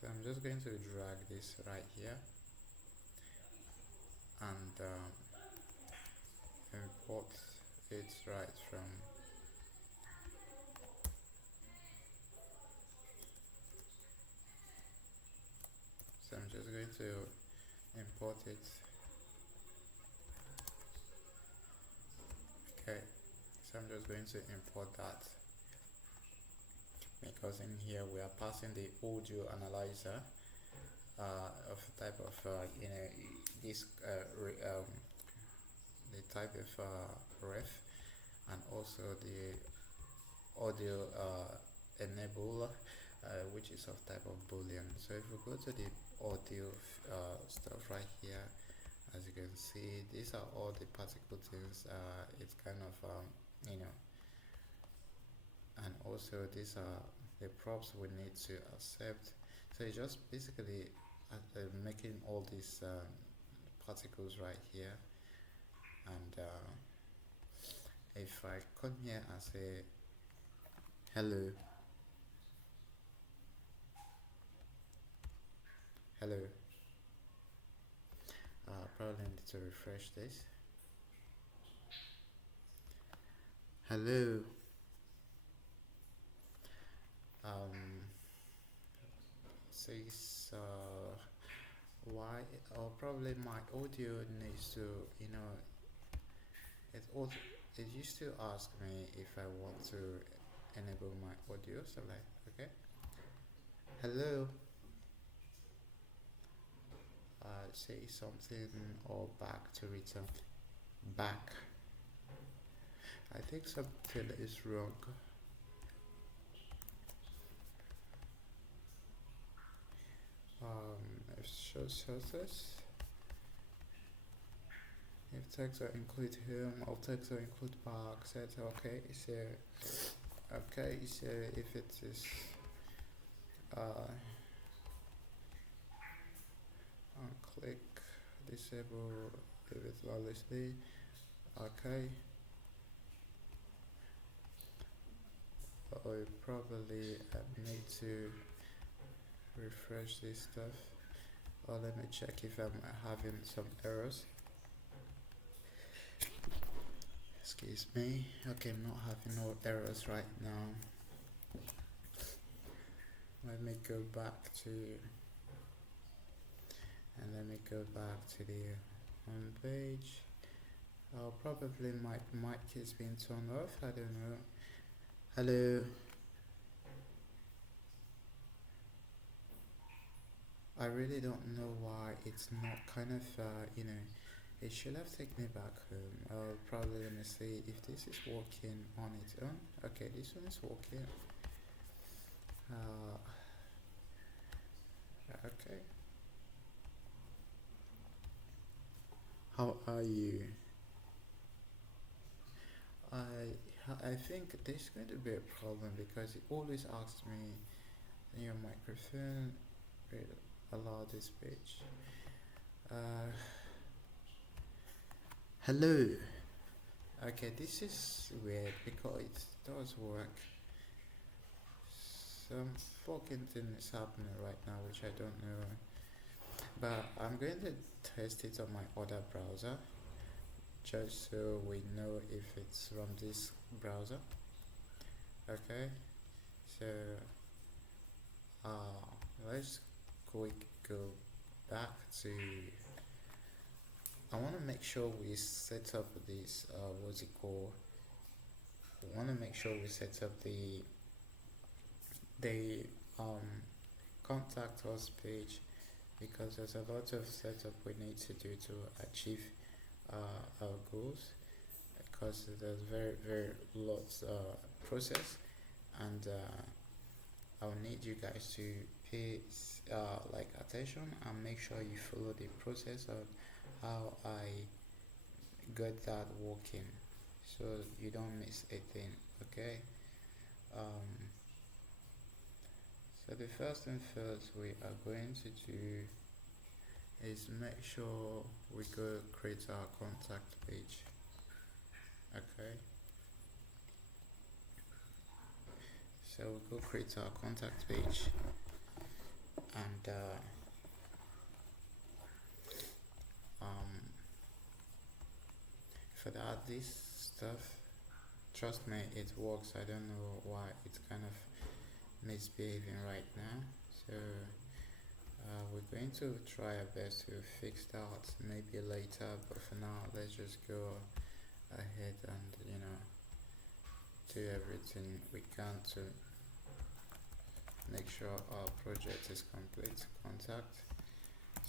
so I'm just going to drag this right here and import it right from so I'm just going to import it. Okay, so I'm just going to import that because in here we are passing the audio analyzer of type of this the type of ref, and also the audio enable, which is of type of boolean. So if we go to the audio stuff right here, as you can see, these are all the particle things. It's kind of and also these are the props we need to accept. So it's just basically making all these particles right here, and if I come here and say hello, hello, probably need to refresh this. Hello. Says why, or probably my audio needs to, it used to ask me if I want to enable my audio, so like, okay, hello, say something, or back to return back. I think something is wrong. If shows this, if text will include him, or text will include back, set. Okay, so if it is click disable if it's flawlessly. Okay, I probably need to refresh this stuff, or let me check if I'm having some errors. Excuse me. Okay, I'm not having no errors right now. Let me go back to the home page. Probably my mic is being turned off. I don't know. Hello. I really don't know why it's not kind of it should have taken me back home. Probably let me see if this is working on its own. Okay, this one is working. Okay. How are you? I think there's going to be a problem because it always asks me your microphone allow this page. Hello. Okay, this is weird because it does work. Some fucking thing is happening right now which I don't know. But I'm going to test it on my other browser just so we know if it's from this browser. Okay, so let's quick go back to I want to make sure we set up this what's it called, we want to make sure we set up the contact us page because there's a lot of setup we need to do to achieve our goals because there's very lots process and I'll need you guys to pay like attention and make sure you follow the process of how I got that working so you don't miss a thing. Okay, so the first thing first we are going to do is make sure we go create our contact page. Okay, so we go create our contact page and for that this stuff, trust me, it works. I don't know why it's kind of misbehaving right now, so we're going to try our best to fix that maybe later, but for now let's just go ahead and do everything we can to make sure our project is complete. Contact,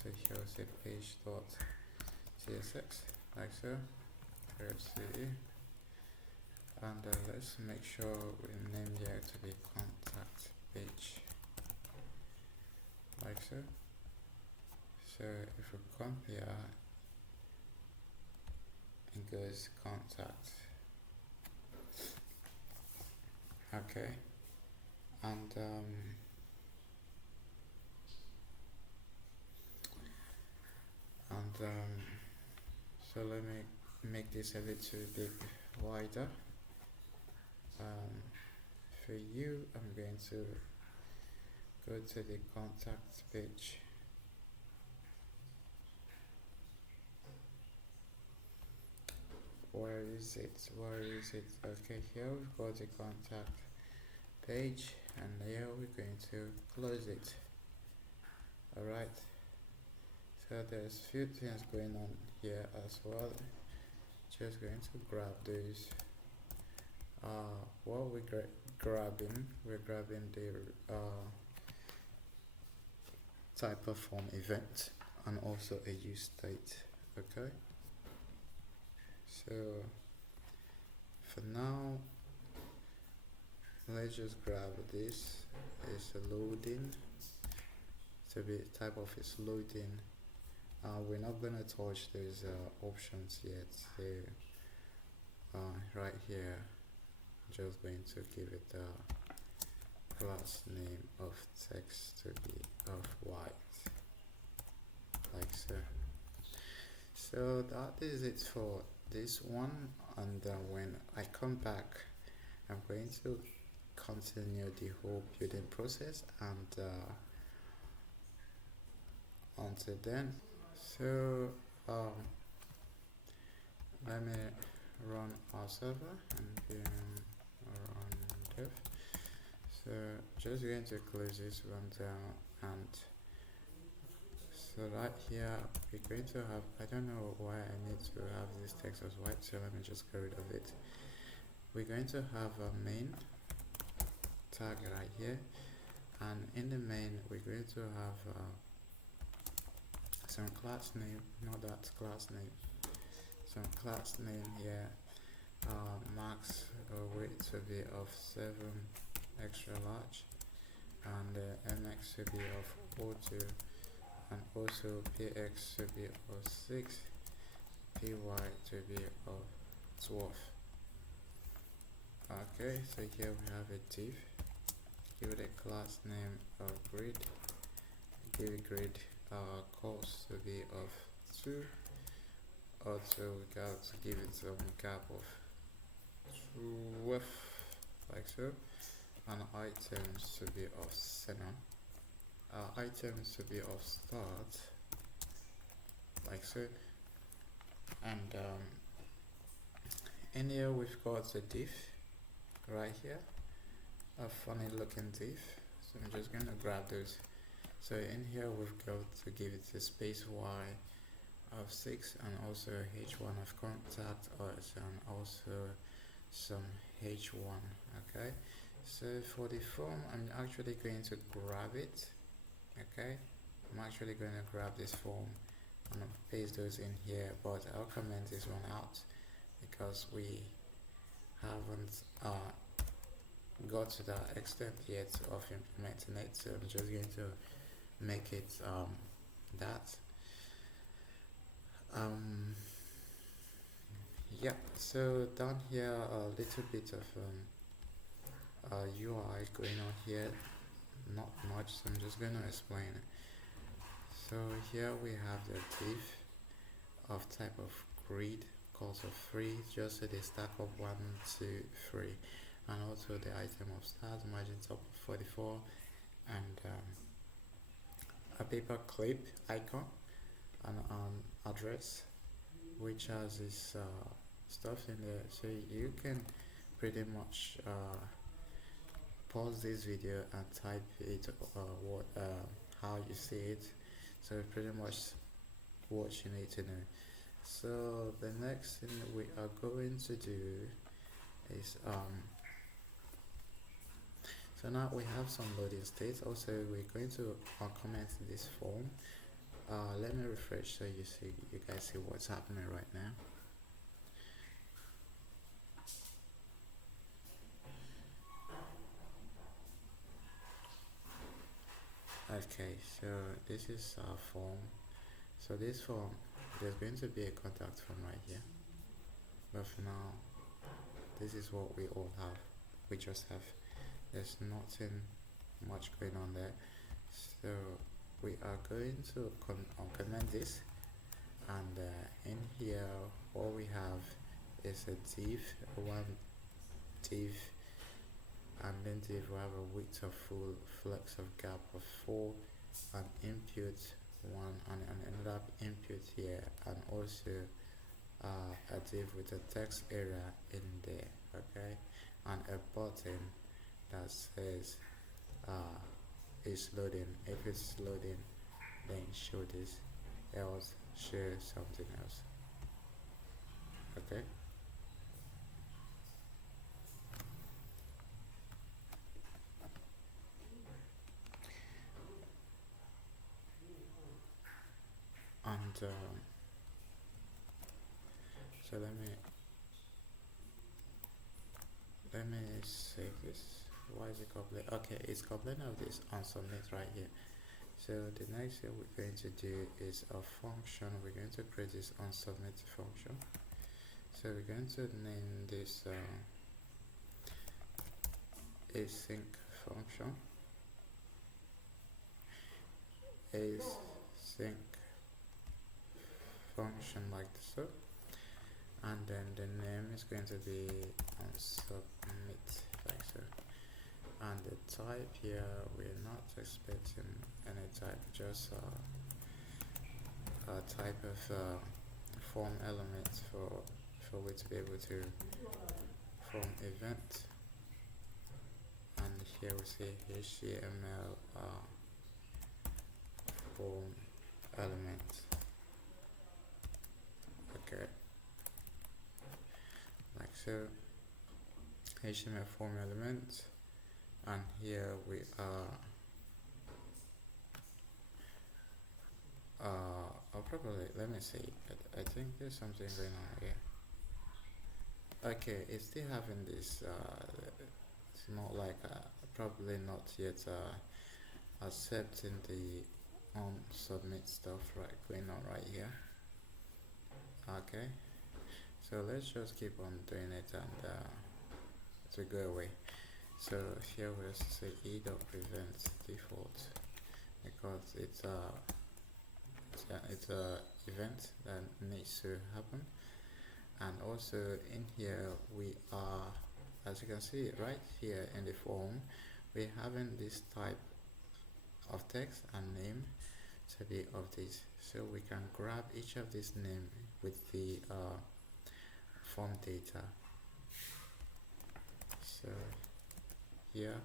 so here say page dot CSS like so, cd, and let's make sure we name here to be contact page like so. So if we come here, it goes contact. Okay, and so let me make this a little bit wider. For you, I'm going to go to the contact page. Where is it? Okay, here we've got the contact page and here we're going to close it. Alright, so there's few things going on here as well. Just going to grab those. What we're grabbing the type of form event and also a use state. Okay, so for now let's just grab this. It's a loading, so the type of is loading. We're not gonna touch those options yet, so right here just going to give it the class name of text to be of white like so. So that is it for this one, and when I come back I'm going to continue the whole building process and until then, so let me run our server npm run dev. So just going to close this one down, and so right here we're going to have, I don't know why I need to have this text as white, so let me just get rid of it. We're going to have a main tag right here, and in the main we're going to have some class name, not that class name, some class name here, max weight to be of 7 extra large, and mx to be of 02, and also px to be of 6, py to be of 12. Okay, so here we have a div, give it a class name of grid, give it grid cost to be of 2, also we got to give it some gap of 12, like so, and items to be of 7, items to be of start, like so, and in here we've got a div right here, a funny looking div, so I'm just gonna grab those. So in here we've got to give it a space y of 6, and also h1 of contact us, and also some h1. Okay, so for the form I'm actually going to grab it. Okay, I'm actually going to grab this form and paste those in here, but I'll comment this one out because we haven't got to that extent yet of implementing it, so I'm just going to make it that. Yeah, so down here a little bit of UI going on here, not much, so I'm just going to explain it. So here we have the div of type of grid, cost of 3, just so they stack up 1, 2, 3, and also the item of stars, margin top of 44, and a paper clip icon, and an address which has this stuff in there, so you can pretty much pause this video and type it how you see it, so pretty much what you need to know. So the next thing we are going to do is so now we have some loading states. Also we're going to comment this form. Let me refresh so you guys see what's happening right now. Okay, so this is our form. So this form, there's going to be a contact form right here, but for now this is what we all have. We just have, there's nothing much going on there, so we are going to comment this, and in here what we have is a div, one div, and then div will have a width of full flex of gap of 4, and input 1, and another input here, and also a div with a text area in there. Okay, and a button that says it's loading. If it's loading, then show this, else show something else. Okay, and so let me save this. Why is it complaining? Okay, it's complaining of this on submit right here. So the next thing we're going to do is a function. We're going to create this on submit function. So we're going to name this async function, async function like so, and then the name is going to be on submit like so, and the type here we're not expecting any type, just a type of form element for for we to be able to form event. And here we see HTML form element. Okay, like so. HTML form element, and here we are. I'll probably, let me see. I think there's something going on here. Okay, it's still having this. It's not like probably not yet accepting the submit stuff right going on right here. Okay, so let's just keep on doing it and to go away. So here we'll say e.prevent default because it's a event that needs to happen. And also in here we are, as you can see right here in the form, we're having this type of text and name to be of this, so we can grab each of these name with the form data. So here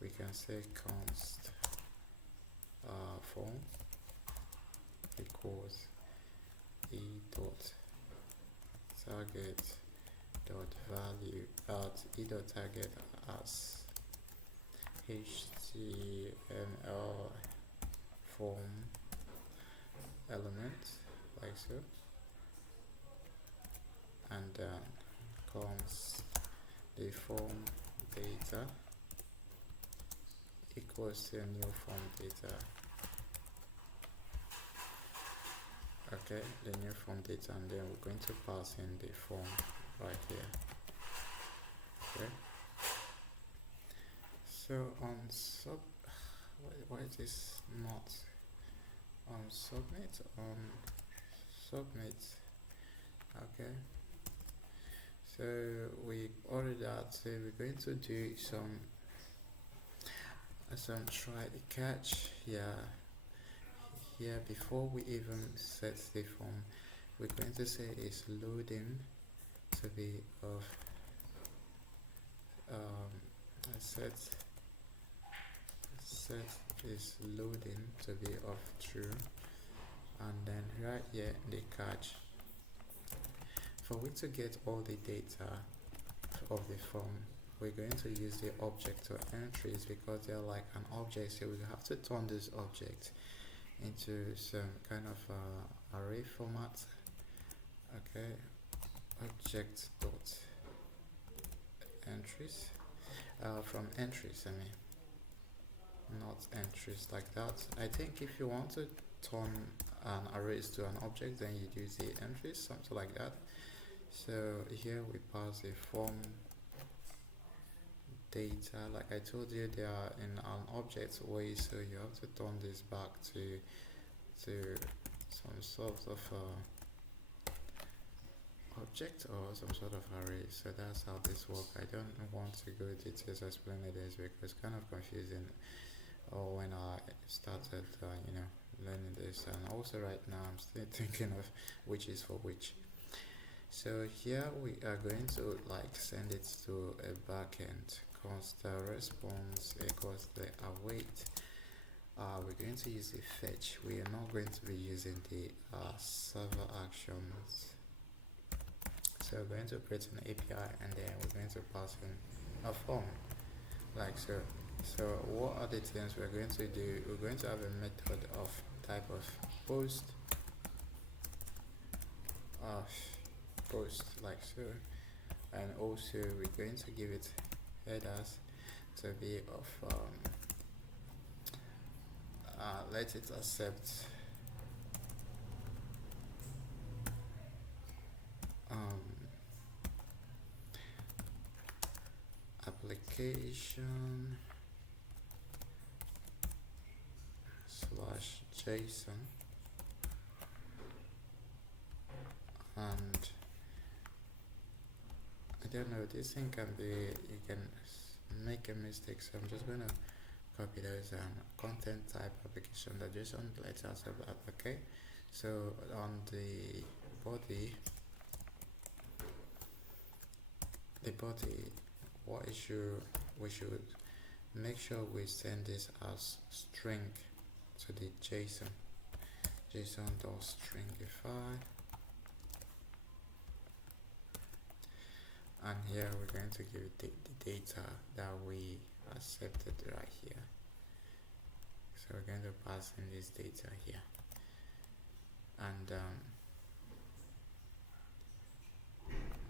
we can say const form equals e dot target dot value at e dot target as HTML form element, like so, and then const the form data equals to new form data. Okay, the new form data, and then we're going to pass in the form right here. Okay, so on why is this not on submit? On submit. Okay, so we ordered that, so we're going to do some try catch here. Here before we even set the form, we're going to say is loading to be of set is loading to be of true, and then right here the catch. For we to get all the data of the form, we're going to use the object or entries because they're like an object, so we have to turn this object into some kind of array format. Okay, object dot entries from entries, I mean, not entries like that. I think if you want to turn an arrays to an object, then you use the entries, something like that. So here we pass the form data. Like I told you, they are in an object way, so you have to turn this back to some sort of object or some sort of array. So that's how this works. I don't want to go details explaining this because it's kind of confusing. Or when I started, learning this, and also right now I'm still thinking of which is for which. So here we are going to like send it to a backend. Const response equals the await. We're going to use the fetch. We are not going to be using the server actions. So we're going to create an API, and then we're going to pass in a form, like so. So what are the things we're going to do? We're going to have a method of type of post, like so, and also we're going to give it headers to be of let it accept application / JSON, and I don't know, this thing can be, you can make a mistake, so I'm just gonna copy those and content type application that JSON, let's accept that. Okay, so on the body body, we should make sure we send this as string to the json.stringify, and here we're going to give the data that we accepted right here. So we're going to pass in this data here, and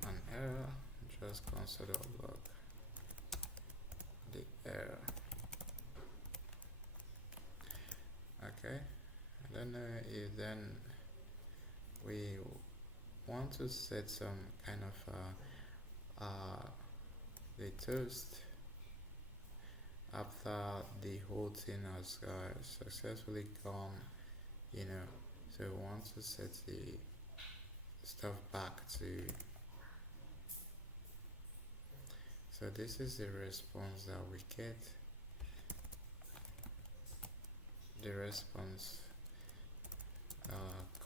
an error, just console.log the error. Okay, I don't know if then we want to set some kind of the toast after the whole thing has successfully gone, so we want to set the stuff back to. So this is the response that we get. The response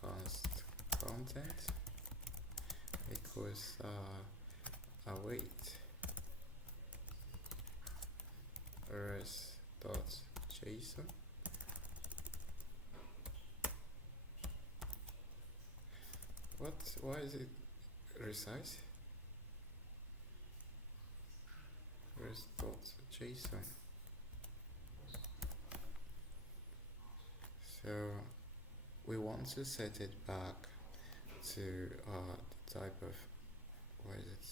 const content equals await res.json. Why is it resize? Res.json. So we want to set it back to the type of, what is it?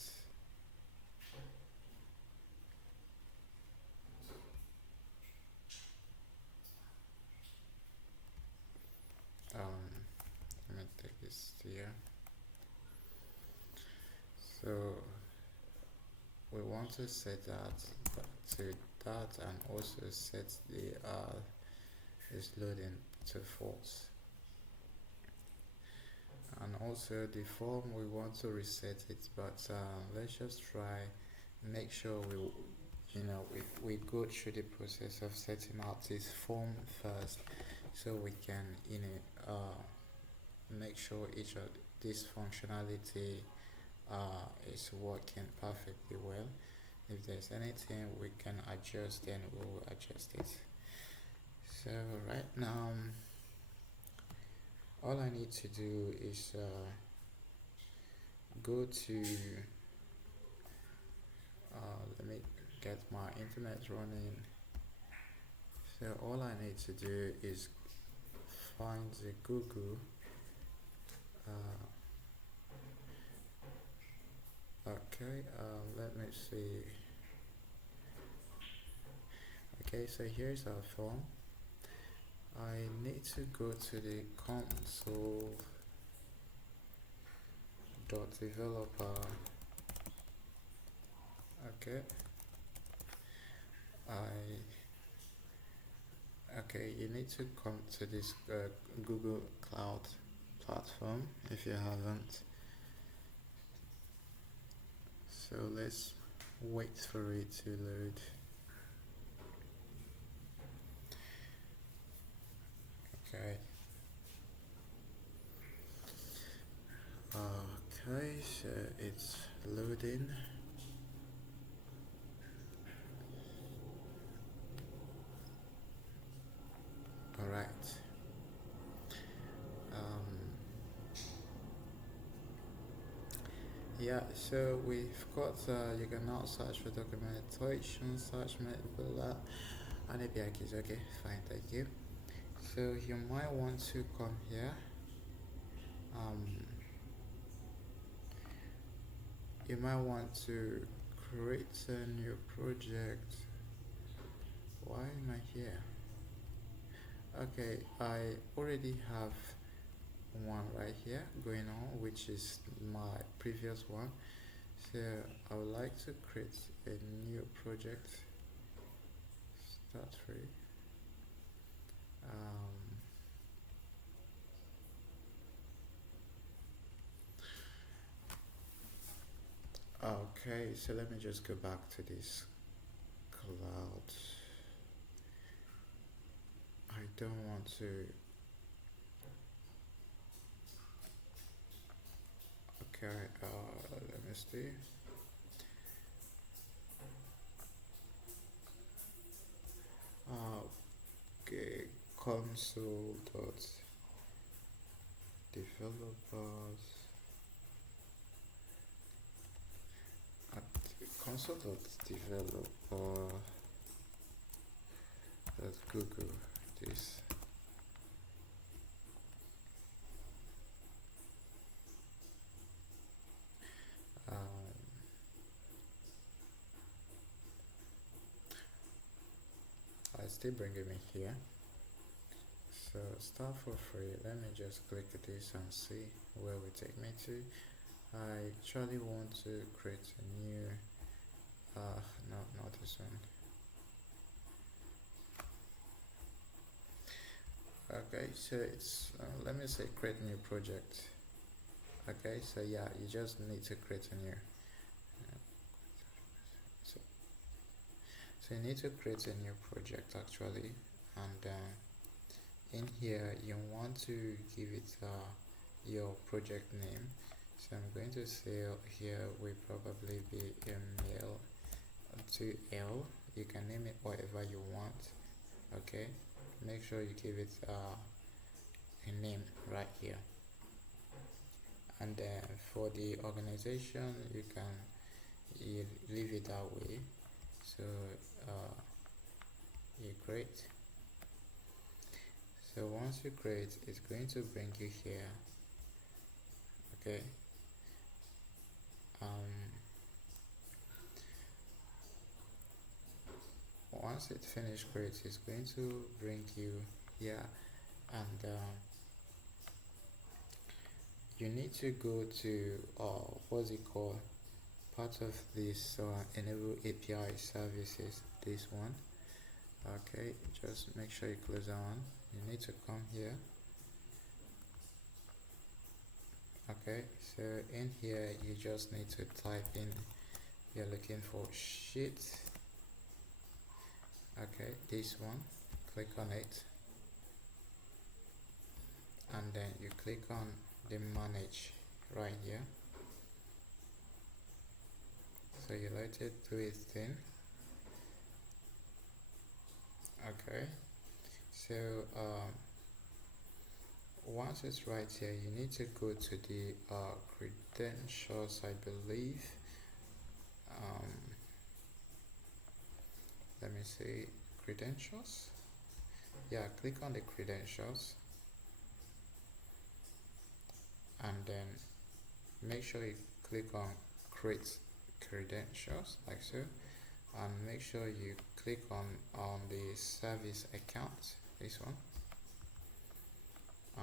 Let me take this here. So we want to set that to that, and also set the is loading to false, and also the form we want to reset it, but let's just try make sure we go through the process of setting out this form first, so we can make sure each of this functionality is working perfectly well. If there's anything we can adjust, then we will adjust it. So right now, all I need to do is go to let me get my internet running. So all I need to do is find the Google okay, let me see. Okay, so here's our form. I need to go to the console.developer. Okay, you need to come to this Google Cloud platform if you haven't. So let's wait for it to load. Okay. Okay, so it's loading. All right. Yeah, so we've got, you can now search for documentation, search blah, and API keys. Okay, fine, thank you. So you might want to come here. You might want to create a new project. Why am I here? Okay, I already have one right here going on, which is my previous one. So I would like to create a new project. Start free. Okay, so let me just go back to this cloud. I don't want to. Okay, let me see. console.developers at console.developer.google this. I still bringing me here. So start for free. Let me just click this and see where we take me to. I actually want to create a new no, not this one. Okay, so it's let me say create new project. Okay, so yeah, you just need to create a new so you need to create a new project actually, and in here you want to give it your project name. So I'm going to say here will probably be email to L. You can name it whatever you want. Okay, make sure you give it a name right here, and then for the organization you leave it that way. So you create. So once you create, it's going to bring you here. Okay. Once it finished create, it's going to bring you here, and you need to go to what's it called, part of this enable API services, this one. Okay, just make sure you close that one. You need to come here. Okay, so in here you just need to type in, you're looking for sheet. Okay, this one, click on it, and then you click on the manage right here. So you let it do its thing. Okay, so once it's right here, you need to go to the credentials, I believe. Let me see, credentials. Yeah, click on the credentials, and then make sure you click on create credentials like so, and make sure you click on the service account, this one,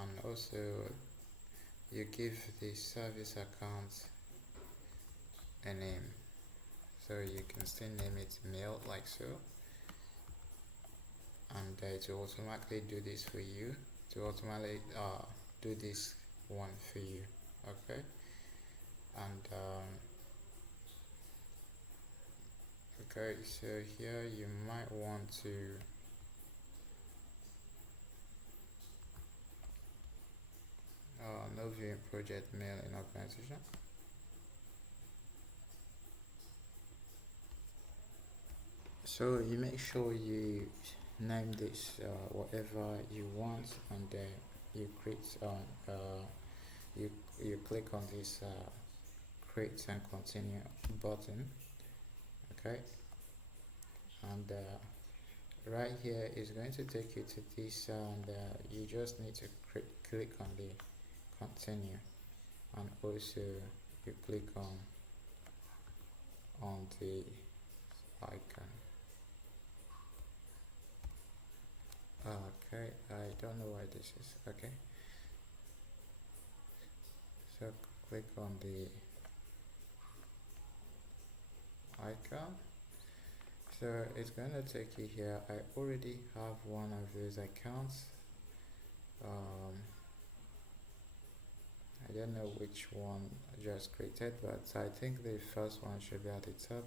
and also you give the service account a name, so you can still name it mail like so, and it will automatically do this for you, to automatically do this one for you. Okay, and okay, so here you might want to no viewing project mail in organization. So you make sure you name this whatever you want, and then you create you click on this create and continue button. Okay, and right here is going to take you to this, and you just need to click on the continue, and also you click on the icon. Okay, I don't know why this is. Okay, so click on the icon. So it's going to take you here. I already have one of those accounts. I don't know which one I just created, but I think the first one should be at the top,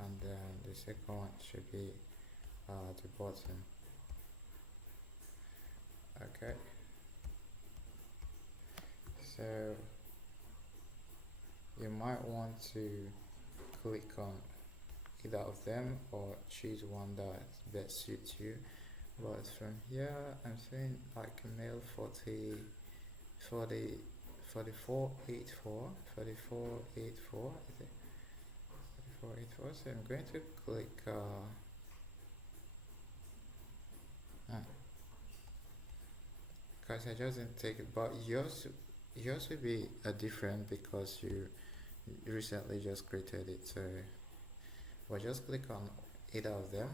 and then the second one should be at the bottom. Okay, so you might want to click on either of them or choose one that best suits you. But from here, I'm saying like mail 40, 4484, 4484, is it? 4484, so I'm going to click, because I just didn't take it, but yours will be different because you recently just created it, so well, just click on either of them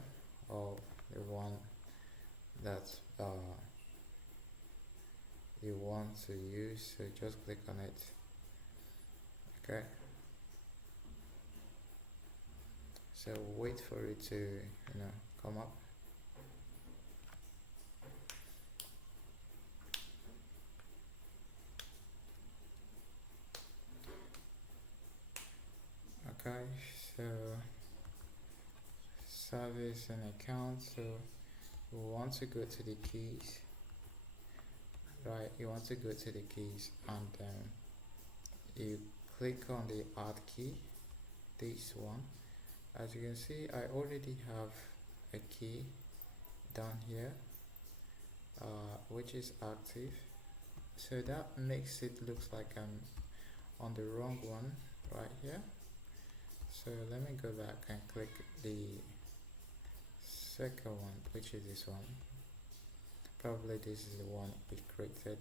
or the one that you want to use, so just click on it. Okay, so wait for it to come up. Okay, so service and account, so we want to go to the keys, right? You want to go to the keys, and you click on the add key, this one. As you can see, I already have a key down here, which is active, so that makes it looks like I'm on the wrong one right here. So let me go back and click the second one, which is this one. Probably this is the one we created,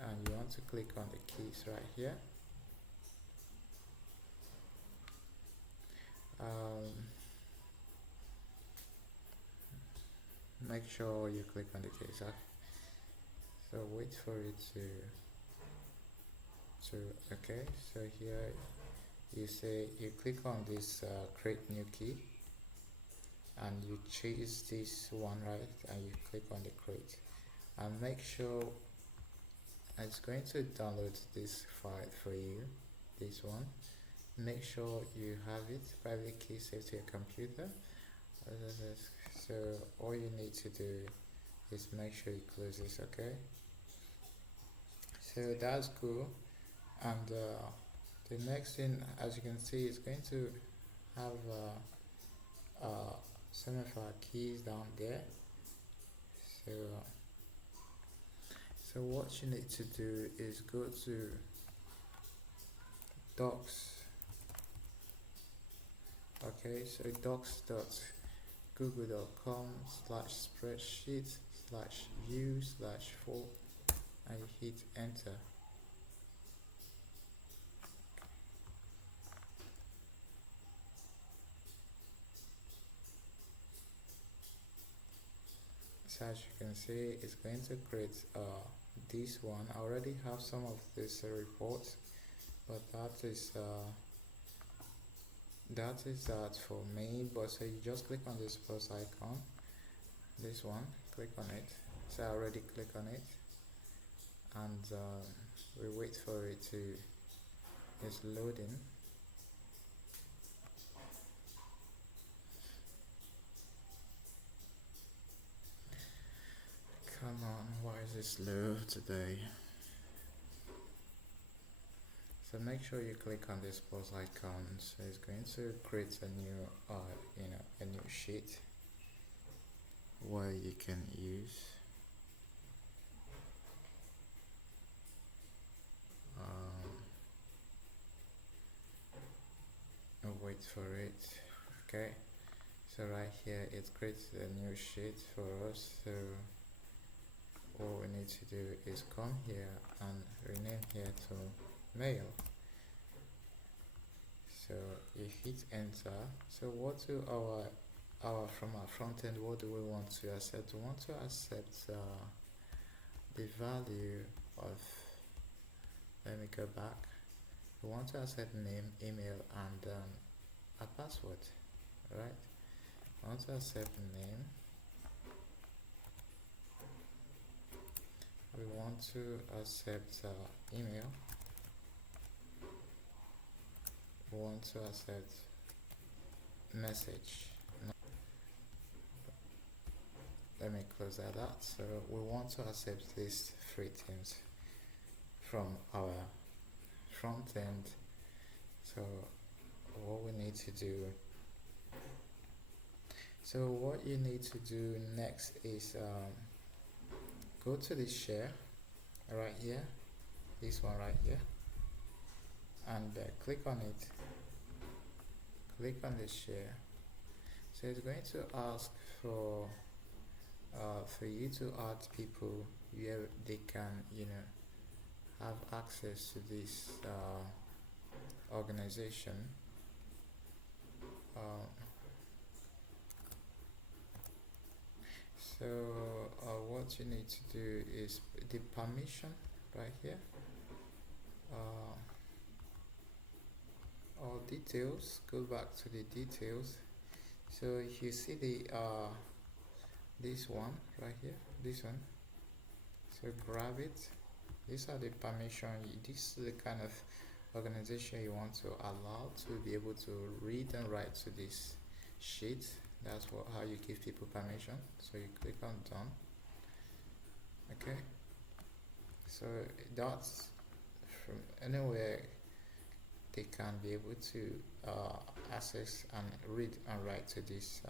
and you want to click on the keys right here. Make sure you click on the keys, so wait for it to okay, so here you click on this create new key, and you choose this one, right, and you click on the create, and make sure it's going to download this file for you, this one. Make sure you have it, private key saved to your computer. So all you need to do is make sure you close this. Okay, so that's cool. And the next thing, as you can see, is going to have some of our keys down there. So what you need to do is go to docs. Okay, so docs.google.com/spreadsheet/view/4, and you hit enter. So as you can see, it's going to create this one. I already have some of this reports, but that is that for me. But so you just click on this plus icon, this one, click on it. So I already click on it, and we wait for it to it's loading. Come on, why is it slow today? So make sure you click on this plus icon. So it's going to create a new a new sheet where you can use wait for it. Okay, so right here it creates a new sheet for us. So all we need to do is come here and rename here to mail. So you hit enter. So what do our from our front end, what do we want to accept? We want to accept the value of, let me go back, we want to accept name, email, and a password, right? I want to accept name. We want to accept email. We want to accept message. Let me close that out. So we want to accept these three things from our front end. So what we need to do So what you need to do next is go to the share right here, this one right here, and click on it. Click on the share. So it's going to ask for you to add people where they can, have access to this organization. Uh, so what you need to do is the permission right here. All details. Go back to the details. So if you see the this one right here, this one. So grab it. These are the permission. This is the kind of organization you want to allow to be able to read and write to this sheet. That's how you give people permission. So you click on done. Okay. So that's from anywhere they can be able to access and read and write to this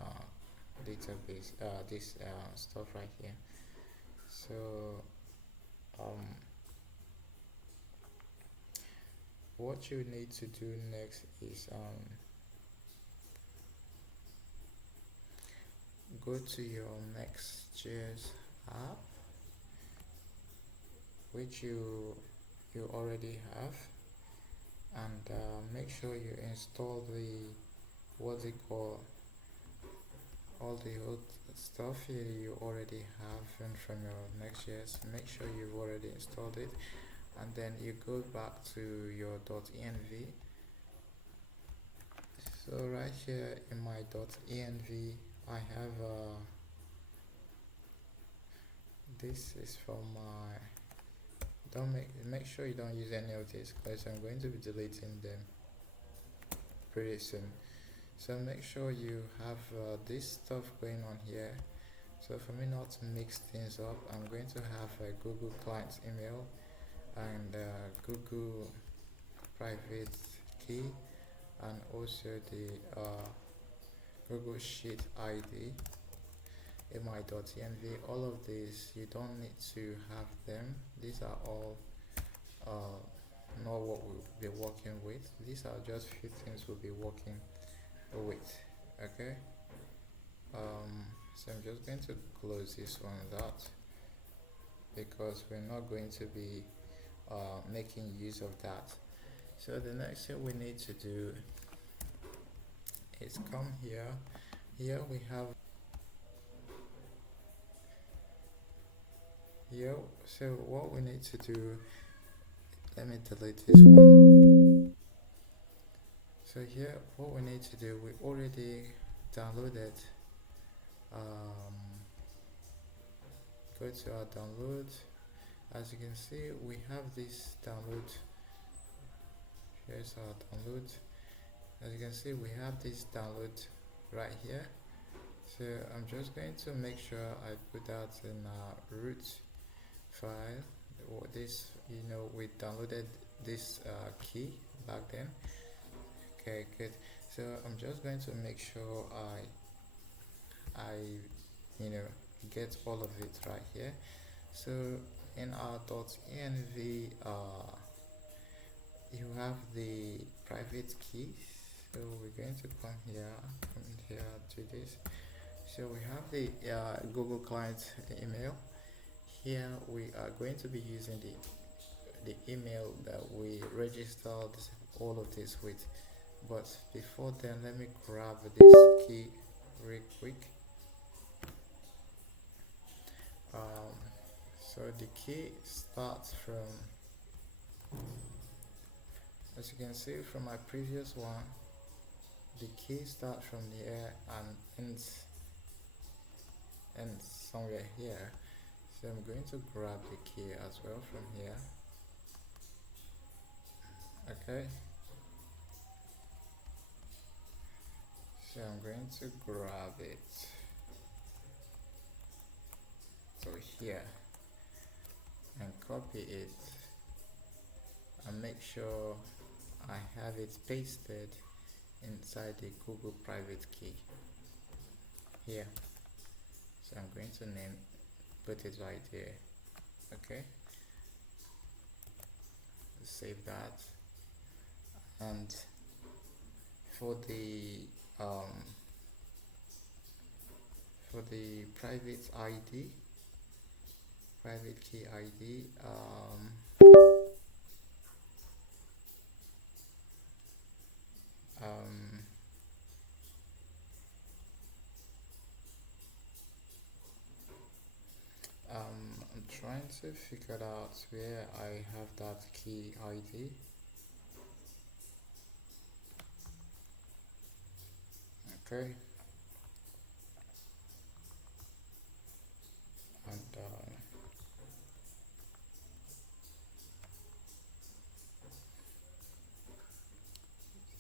database, this stuff right here. So what you need to do next is go to your Nextjs app, which you already have, and make sure you install what's it called, all the old stuff here you already have and from your Nextjs. Make sure you've already installed it, and then you go back to your .env. So right here in my .env I have this is from my, don't make sure you don't use any of this because I'm going to be deleting them pretty soon. So make sure you have this stuff going on here. So for me not to mix things up, I'm going to have a Google client email and Google private key, and also the Google Sheet ID in my .env. All of these you don't need to have them. These are all not what we'll be working with. These are just few things we'll be working with. Okay. So I'm just going to close this one out because we're not going to be making use of that. So the next thing we need to do is come here. Here we have here. So what we need to do, let me delete this one. So here what we need to do, we already downloaded, go to our download. As you can see we have this download. Here's our download. As you can see we have this download right here. So I'm just going to make sure I put that in our root file. This, we downloaded this key back then. Okay, good. So I'm just going to make sure I get all of it right here. So in our .env you have the private keys. So we're going to come here to this. So we have the Google client email. Here we are going to be using the email that we registered all of this with. But before then, let me grab this key real quick. So the key starts from, as you can see from my previous one, the key starts from here and ends somewhere here. So I'm going to grab the key as well from here. Okay. So I'm going to grab it. So here, and copy it, and make sure I have it pasted inside the Google private key. here. So I'm going to put it right here. Okay, save that. And for the private ID, private key ID, I'm trying to figure out where I have that key ID. Okay, and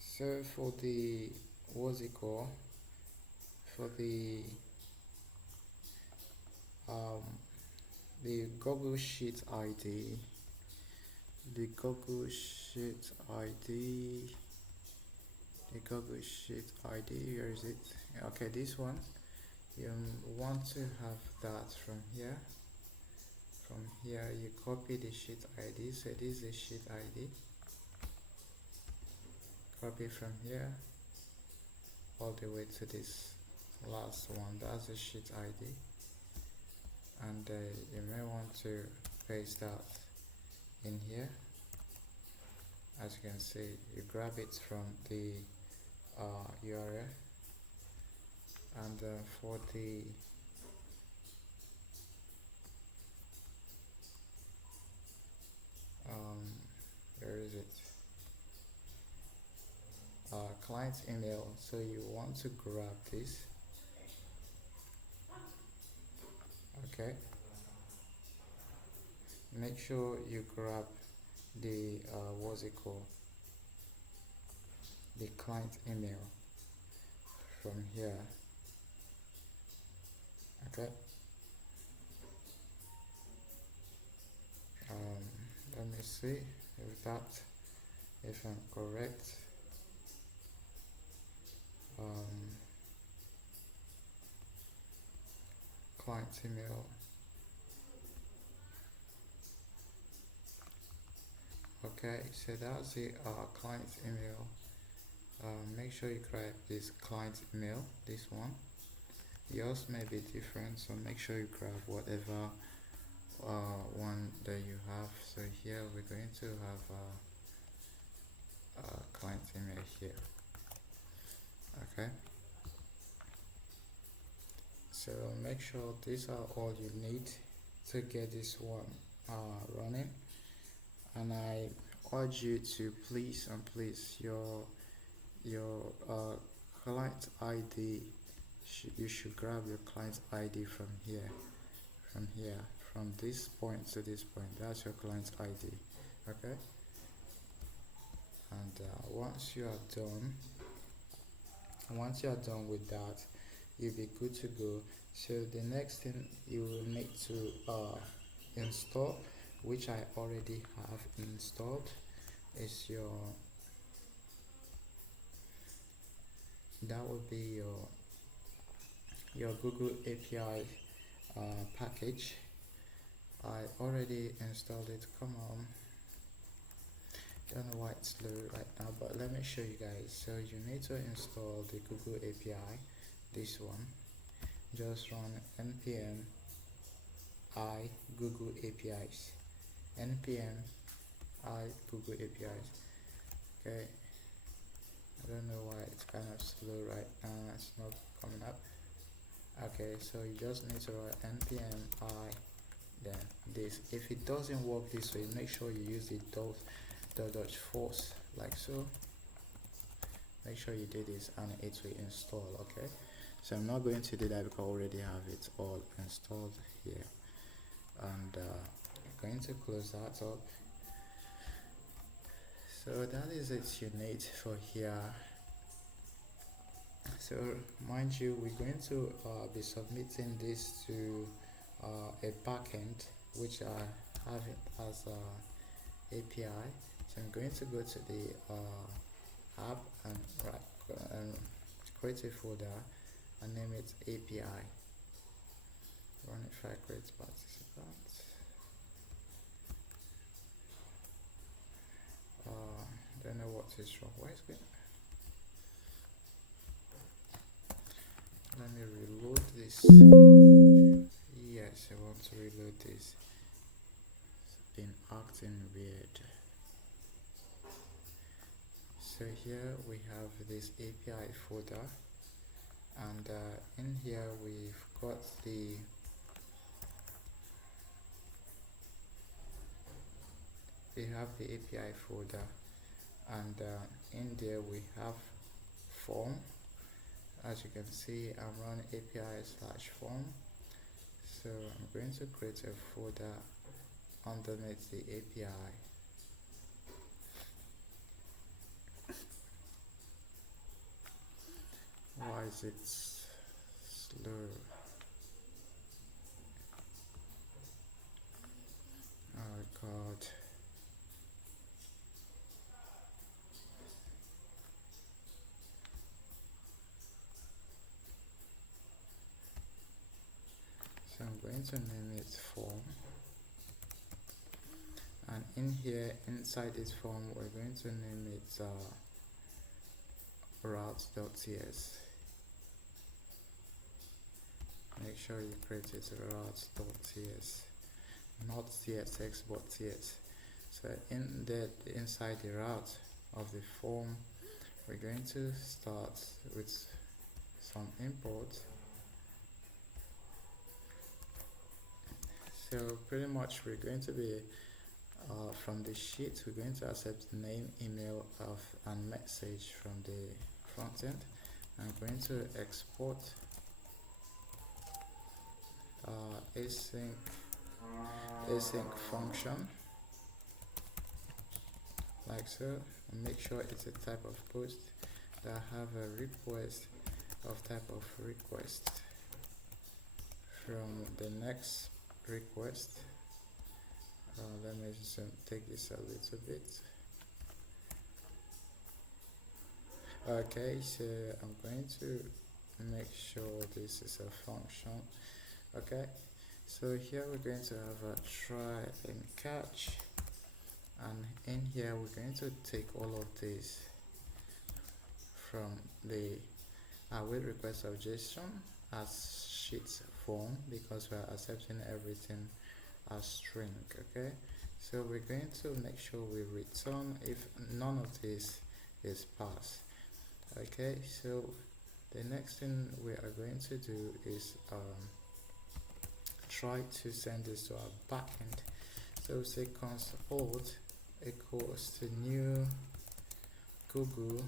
so for the what's it called, for um the Google Sheet ID, the Google Sheet ID, the Google Sheet ID, where is it? Okay, this one. You want to have that from here. From here, you copy the sheet ID. So this is the sheet ID. Copy from here all the way to this last one. That's the sheet ID. And you may want to paste that in here. As you can see, you grab it from the URL. And for the where is it? Client email. So you want to grab this. Okay. Make sure you grab the what's it called? The client email from here. Okay. Let me see if I'm correct. Client email. Okay, so that's the client email. Make sure you grab this client email, this one. Yours may be different, so make sure you grab whatever one that you have. So here we're going to have client email here. Okay, so make sure these are all you need to get this one running. And I urge you to please your client ID, you should grab your client ID from here, from this point to this point. That's your client ID. Okay, and once you are done with that, you'll be good to go. So the next thing you will need to install, which I already have installed, is that would be your Google API package. I already installed it. Come on, don't know why it's slow right now, but let me show you guys. So you need to install the Google API, this one. Just run npm I Google APIs, npm I Google APIs. Okay, I don't know why it's kind of slow right now, it's not coming up. Okay, so you just need to write npm I, then this. If it doesn't work this way, make sure you use the dot force, like so. Make sure you do this and it will install. Okay, so I'm not going to do that because I already have it all installed here. And I'm going to close that up. So that is it you need for here. So mind you, we're going to be submitting this to a backend, which I have it as a API. So I'm going to go to the app and create a folder and name it API. Run if I create participant. Don't know what is wrong. Why is it? Let me reload this. Yes, I want to reload this. It's been acting weird. So here we have this API folder, and in here we've got the API folder, and in there we have form. As you can see, I'm running API/form, so I'm going to create a folder underneath the API. Why is it slow? Oh God. So I'm going to name it form, and in here, inside this form, we're going to name it routes.ts. Make sure you create it routes.ts, not CSX but TS. So inside the route of the form, we're going to start with some import. So pretty much we're going to be from the sheet, we're going to accept name, email, and message from the front end. I'm going to export async function like so, and make sure it's a type of post that have a request of type of request from the next request. Let me just take this a little bit. Okay, so I'm going to make sure this is a function. Okay, so here we're going to have a try and catch, and in here we're going to take all of this from the await request of JSON as sheet form, because we are accepting everything as string. Okay, so we're going to make sure we return if none of this is passed. Okay, so the next thing we are going to do is try to send this to our backend. So say console equals to new google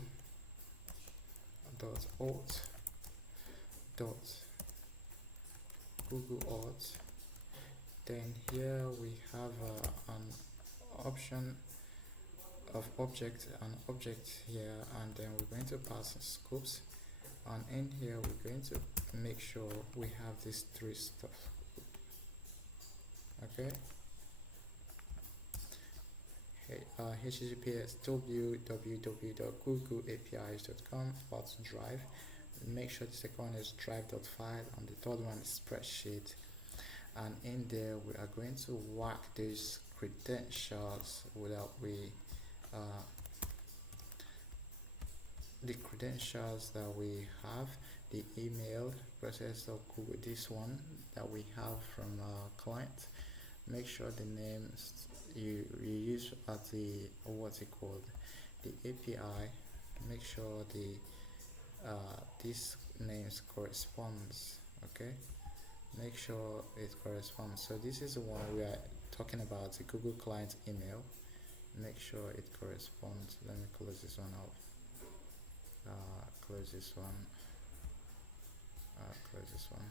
dot auth dot google auth. Then here we have an option of object, an object here, and then we're going to pass scopes, and in here we're going to make sure we have these three stuff. Okay, https www.googleapis.com/drive. Make sure the second one is drive.file and the third one is spreadsheet, and in there we are going to whack these credentials without the credentials that we have, the email process of Google, this one that we have from our client. Make sure the names you use at the the API. Make sure the these names corresponds. Okay, make sure it corresponds. So this is the one we are talking about, the Google client email. Make sure it corresponds. Let me close this one out. Close this one. Close this one.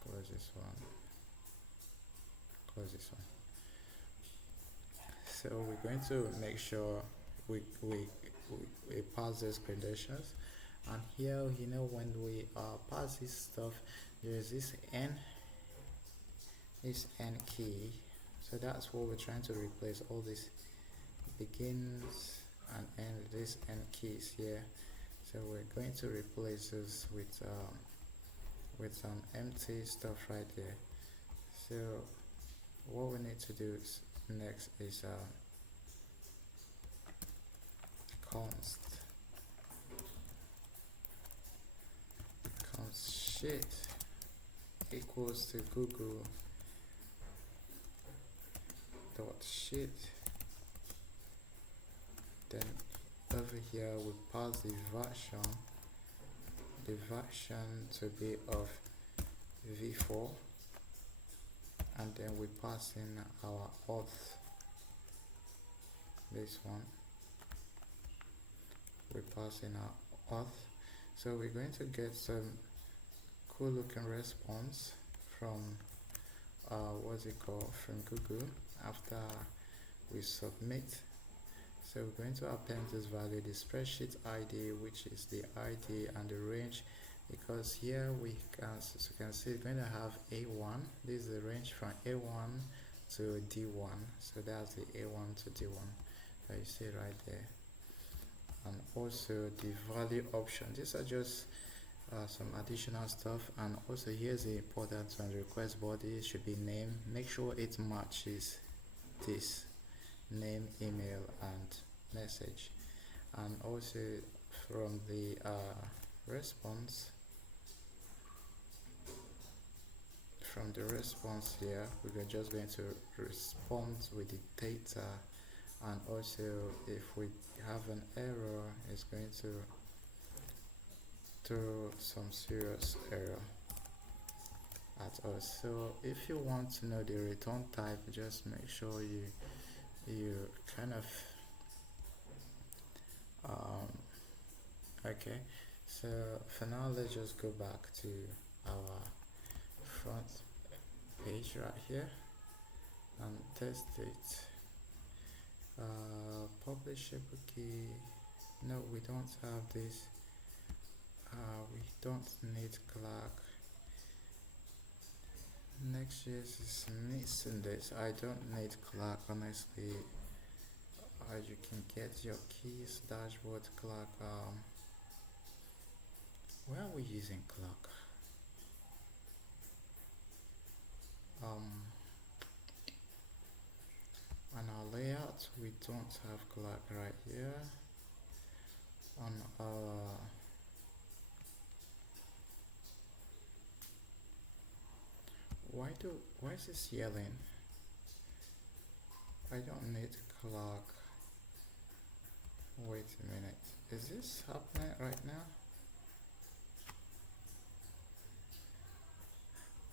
Close this one. Close this one. So we're going to make sure we pass those credentials, and here, you know, when we pass this stuff, there's this n key. So that's what we're trying to replace, all these begins and end, this n keys here. So we're going to replace this with some empty stuff right there. So what we need to do is next is const shit equals to Google dot shit. Then over here we pass the version to be of v4, and then we pass in our auth, this one we pass in our auth. So we're going to get some cool looking response from from Google after we submit. So we're going to append this value, the spreadsheet ID, which is the ID and the range, because here we can, as you can see, it's going to have A1. This is the range from A1 to D1. So that's the A1 to D1 that you see right there. And also the value option. These are just some additional stuff. And also here's the important one: request body should be name. Make sure it matches this name, email, and message. And also from the response here, we're just going to respond with the data. And also if we have an error, it's going to throw some serious error at us. So if you want to know the return type, just make sure you kind of okay. So for now, let's just go back to our front page right here and test it. Publish a cookie. No, we don't have this. We don't need clerk. Nextjs is missing this. I don't need clerk, honestly. You can get your keys, dashboard, clerk. Where are we using clerk? On our layout, we don't have clerk right here. On our why is this yelling? I don't need clerk. Wait a minute. Is this happening right now?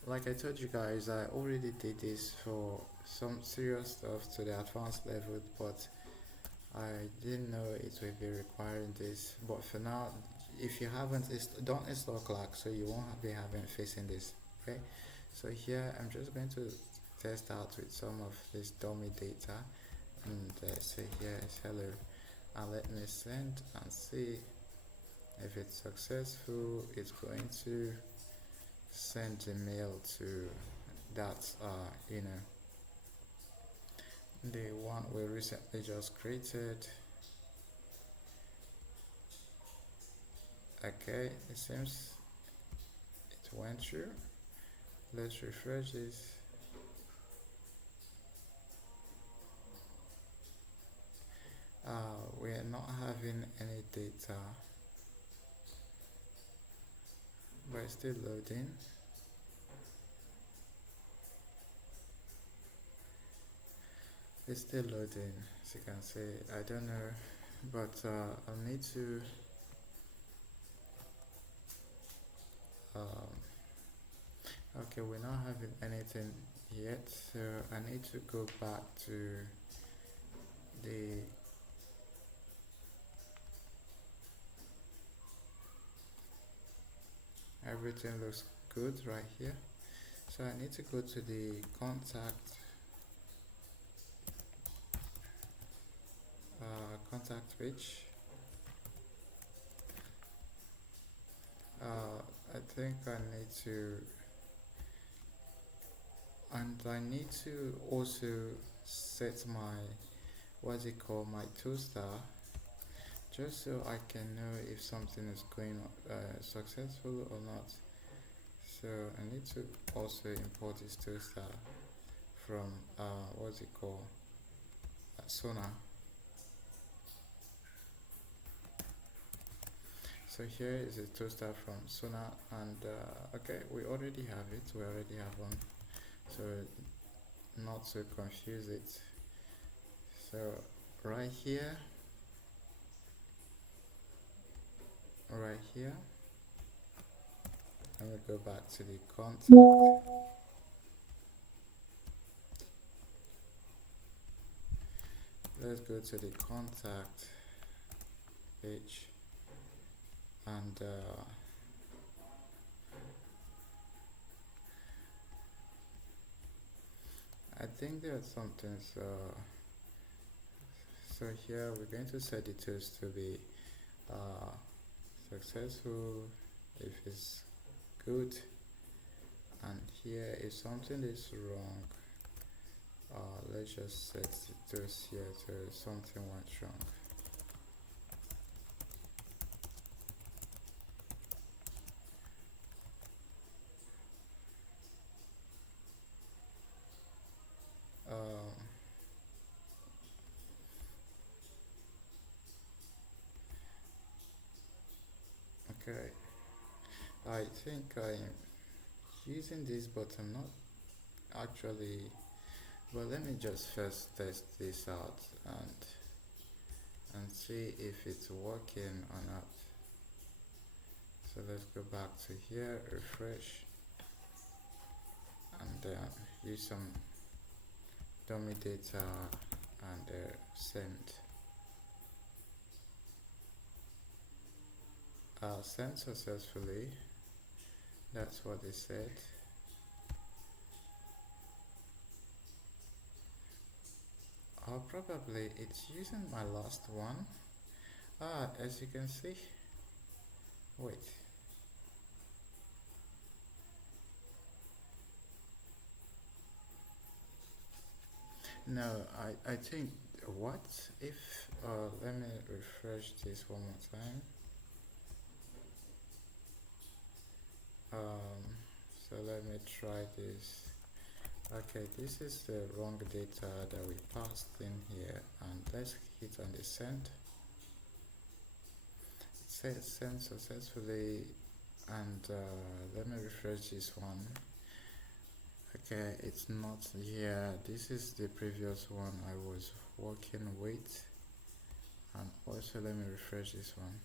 Like I told you guys, I already did this for some serious stuff to the advanced level, but I didn't know it would be requiring this. But for now, if you haven't, don't install Clark, so you won't be having facing this. Okay. So here I'm just going to test out with some of this dummy data, and say here is hello, and let me send and see if it's successful. It's going to send a mail to that the one we recently just created. Okay, it seems it went through. Let's refresh this. We are not having any data, but it's still loading. It's still loading, as you can see. I don't know, but I'll need to okay, we're not having anything yet, so I need to go back to the everything looks good right here, so I need to go to the contact page. I think I need to also set my my tool star, just so I can know if something is going successful or not. So I need to also import this toaster from what's it called, Sonar. So here is a toaster from Sonar, and okay, we already have it. We already have one. So not to confuse it. So right here, right here. Let me go back to the contact. Let's go to the contact page, and I think there's something. So here we're going to set the tools to be successful if it's good, and here if something is wrong, let's just set the tools here to something went wrong. Okay, I think I'm using this, but I'm not actually. But let me just first test this out and see if it's working or not. So let's go back to here, refresh, and use some dummy data and send. Sent successfully. That's what they said. Probably it's using my last one. As you can see. Wait. No, I think what if let me refresh this one more time. So let me try this. Okay, this is the wrong data that we passed in here, and let's hit on the send. It says send successfully, and let me refresh this one. Okay, it's not here. This is the previous one I was working with, and also let me refresh this one.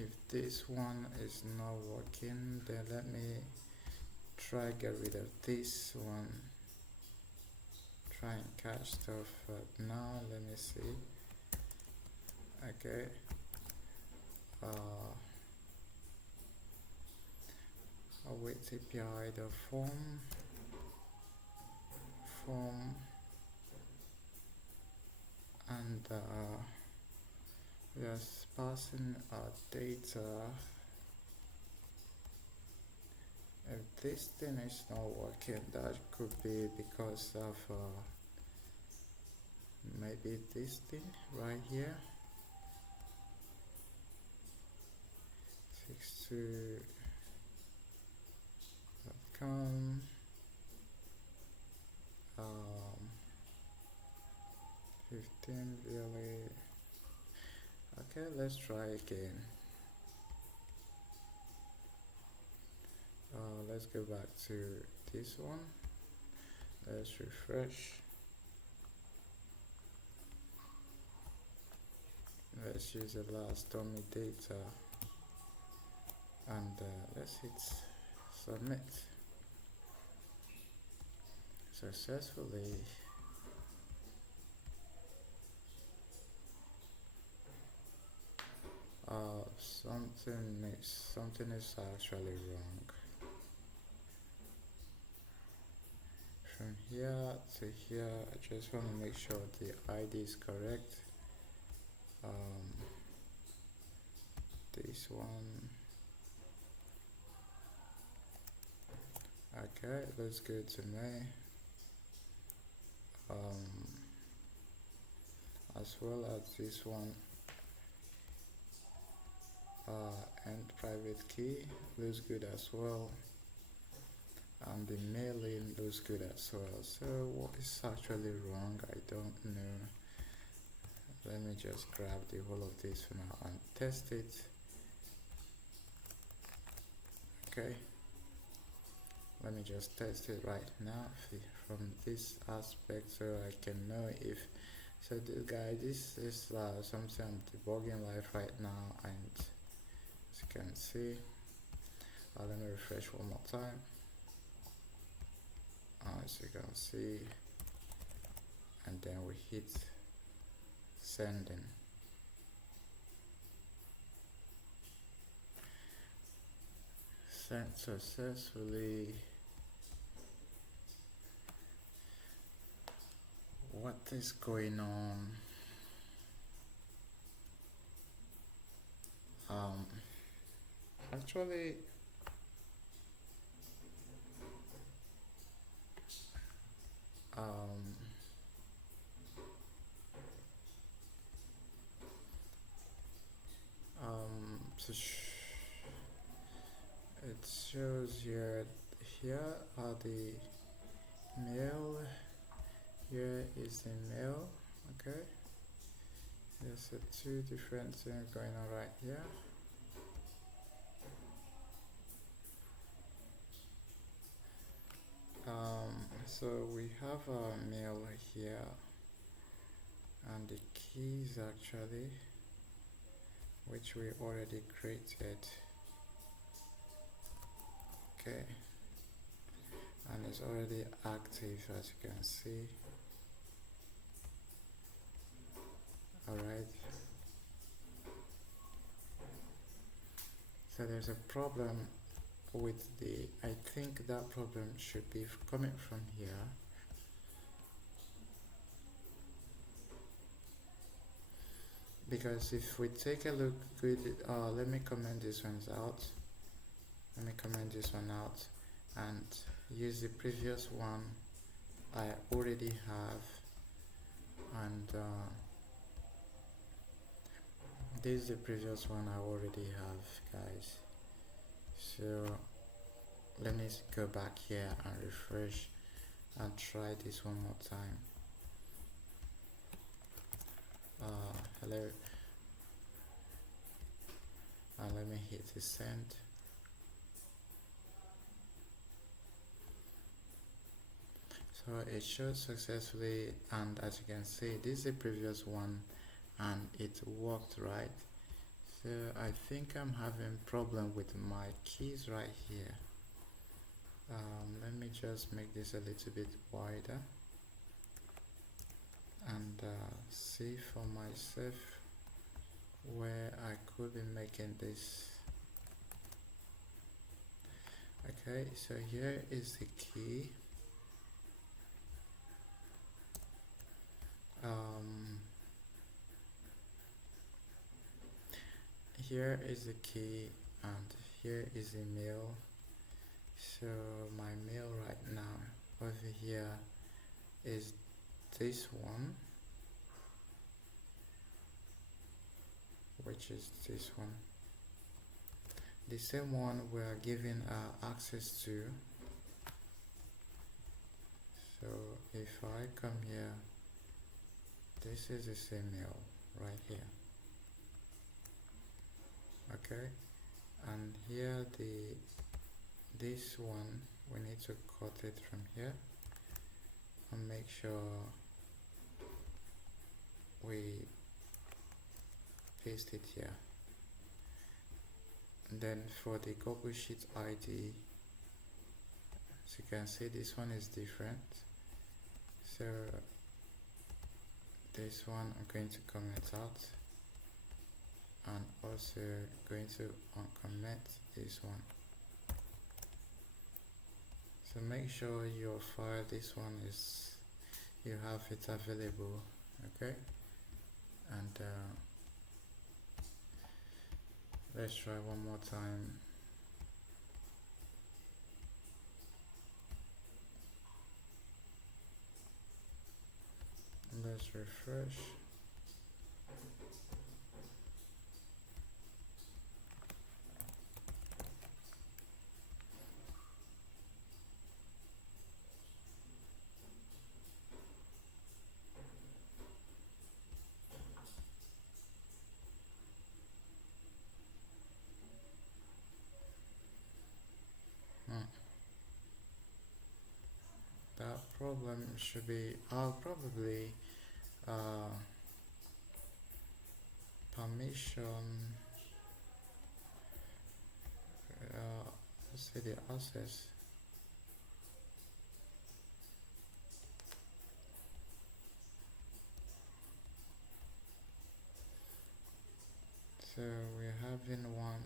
If this one is not working, then let me try get rid of this one. Try and catch stuff now. Let me see. Okay. Await API, the form, and we are passing our data. If this thing is not working, that could be because of maybe this thing right here. 62.com 15 really. Okay, let's try again. Let's go back to this one. Let's refresh. Let's use the last dummy data, and let's hit submit. Successfully. Something is actually wrong. From here to here, I just want to make sure the ID is correct. This one, Okay, looks good to me. As well as this one, and private key looks good as well, and the mailing looks good as well. So what is actually wrong? I don't know. Let me just grab the whole of this for now and test it. Okay, let me just test it right now from this aspect so I can know if so this is something I'm debugging live right now, and as you can see, let me refresh one more time. As you can see, and then we hit sending. Sent successfully. What is going on? Actually, so it shows here are the mail, here is the mail. Okay, there's two different things going on right here. So we have our mail here, and the keys actually, which we already created. Okay, and it's already active, as you can see. Alright, so there's a problem with I think that problem should be coming from here. Because if we take a look good, let me comment this one out. Let me comment this one out and use the previous one I already have, and this is the previous one I already have, guys. So let me go back here and refresh and try this one more time. Hello, and let me hit the send. So it showed successfully, and as you can see, this is the previous one and it worked right. So I think I'm having problem with my keys right here. Let me just make this a little bit wider and see for myself where I could be making this. Okay, so here is the key. Here is the key and here is the mail. So my mail right now over here is this one, which is this one, the same one we are giving access to. So if I come here, this is the same mail right here. Okay, and here this one we need to cut it from here and make sure we paste it here. And then for the Google Sheet ID, as you can see, this one is different. So this one I'm going to comment out, and also going to uncomment this one. So make sure your file, this one is, you have it available. Okay, and let's try one more time. Let's refresh. Hmm. That problem should be, I'll probably uh, permission, let's say the access. So we're having one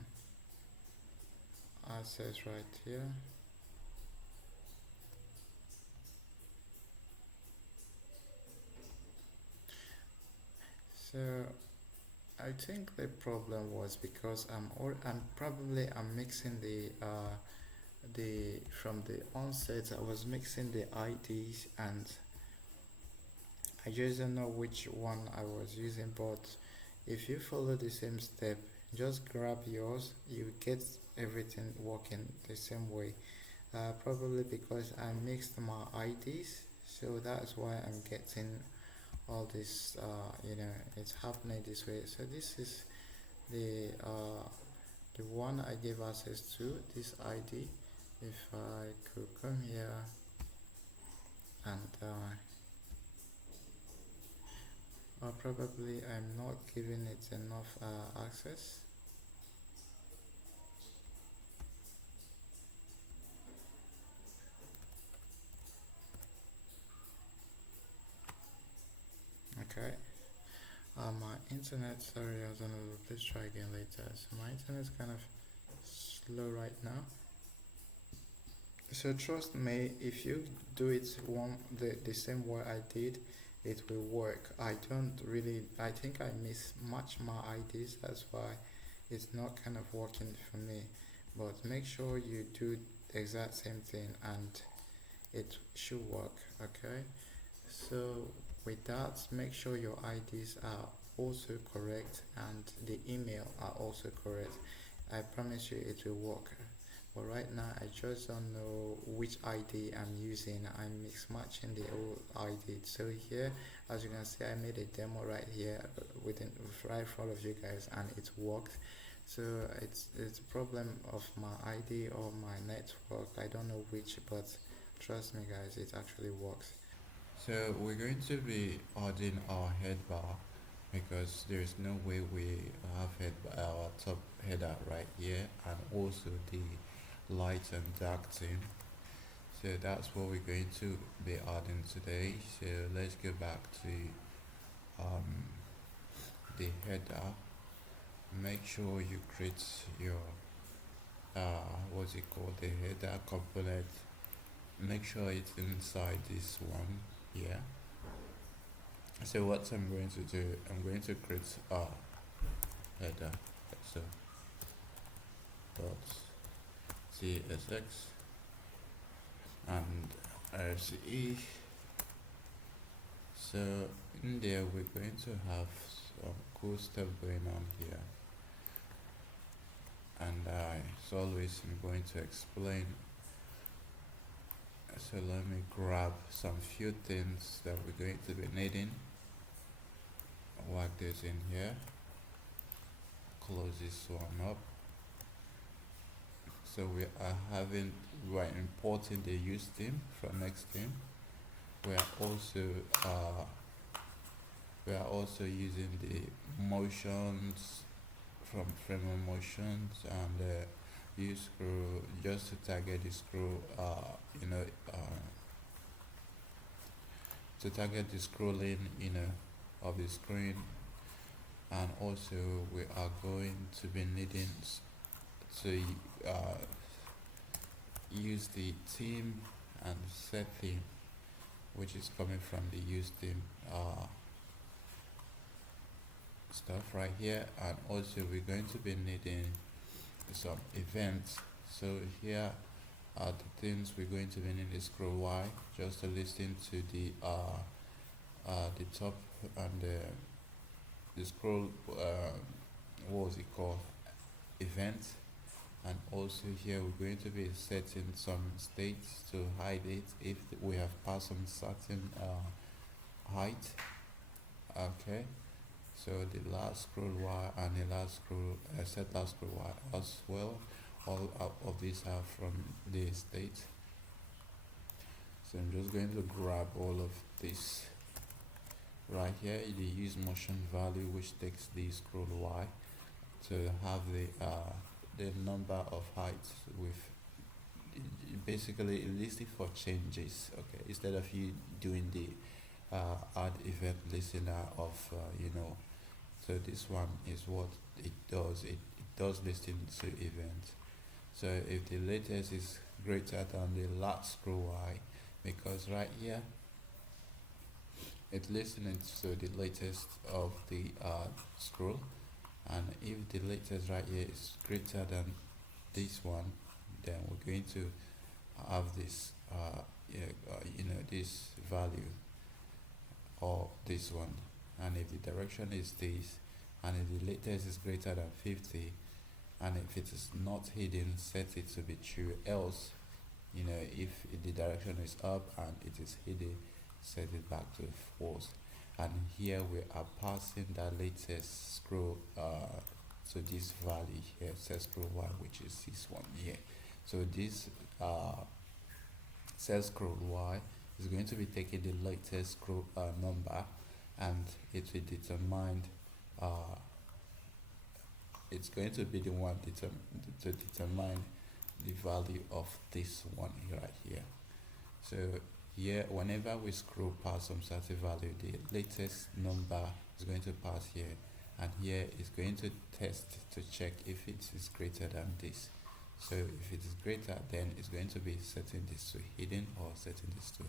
access right here. So I think the problem was because I'm mixing the from the onset I was mixing the IDs, and I just don't know which one I was using. But if you follow the same step, just grab yours, you get everything working the same way. Probably because I mixed my IDs, so that's why I'm getting all this. It's happening this way. So this is the one I gave access to, this ID. If I could come here and probably I'm not giving it enough access. Okay. My internet, sorry, I don't know. Please try again later. So my internet's kind of slow right now. So trust me, if you do it the same way I did, it will work. I don't really. I think I mismatch my IDs. That's why it's not kind of working for me. But make sure you do the exact same thing, and it should work. Okay. So with that, make sure your IDs are also correct and the email are also correct. I promise you it will work. But right now I just don't know which ID I'm using. I'm mix matching the old ID. So here, as you can see, I made a demo right here within right in front of you guys, and it worked. So it's a problem of my ID or my network. I don't know which, but trust me guys, it actually works. So we're going to be adding our head bar because there's no way we have our top header right here, and also the light and dark theme. So that's what we're going to be adding today. So let's go back to um, the header. Make sure you create your what's it called, the header component. Make sure it's inside this one here. So what I'm going to do, I'm going to create a header. So dot CSX and RCE. So in there we're going to have some cool stuff going on here, and as always I'm going to explain. So let me grab some few things that we're going to be needing, work this in here, close this one up. So we are importing the use theme from Nextjs. We are also using the motions from frame of motions, and use screw just to target the screw. To target the scrolling, of the screen. And also we are going to be needing to use the theme and set theme, which is coming from the use theme stuff right here. And also we're going to be needing some events. So here are the things we're going to be needing: scroll Y, just to listen to the the top and the scroll, what was it called, event. And also here we're going to be setting some states to hide it if we have passed some certain height. Okay, so the last scroll y and the last scroll set last scroll y as well. All of these are from the state. So I'm just going to grab all of this right here. The use motion value, which takes the scroll y to have the number of heights with basically listing for changes. Okay, instead of you doing the add event listener of so this one is what it does. It does listen to events. So if the latest is greater than the last scroll y, because right here it's listening to the latest of the scroll, and if the latest right here is greater than this one, then we're going to have this this value or this one. And if the direction is this, and if the latest is greater than 50, and if it is not hidden, set it to be true. Else, if the direction is up and it is hidden, set it back to false. And here we are passing the latest scroll to this value here, set scroll y, which is this one here. So this set scroll y is going to be taking the latest scroll number, and it will determine it's going to be the one to determine the value of this one right here. So here, whenever we scroll past some certain value, the latest number is going to pass here, and here is going to test to check if it is greater than this. So if it is greater, then it's going to be setting this to hidden, or setting this to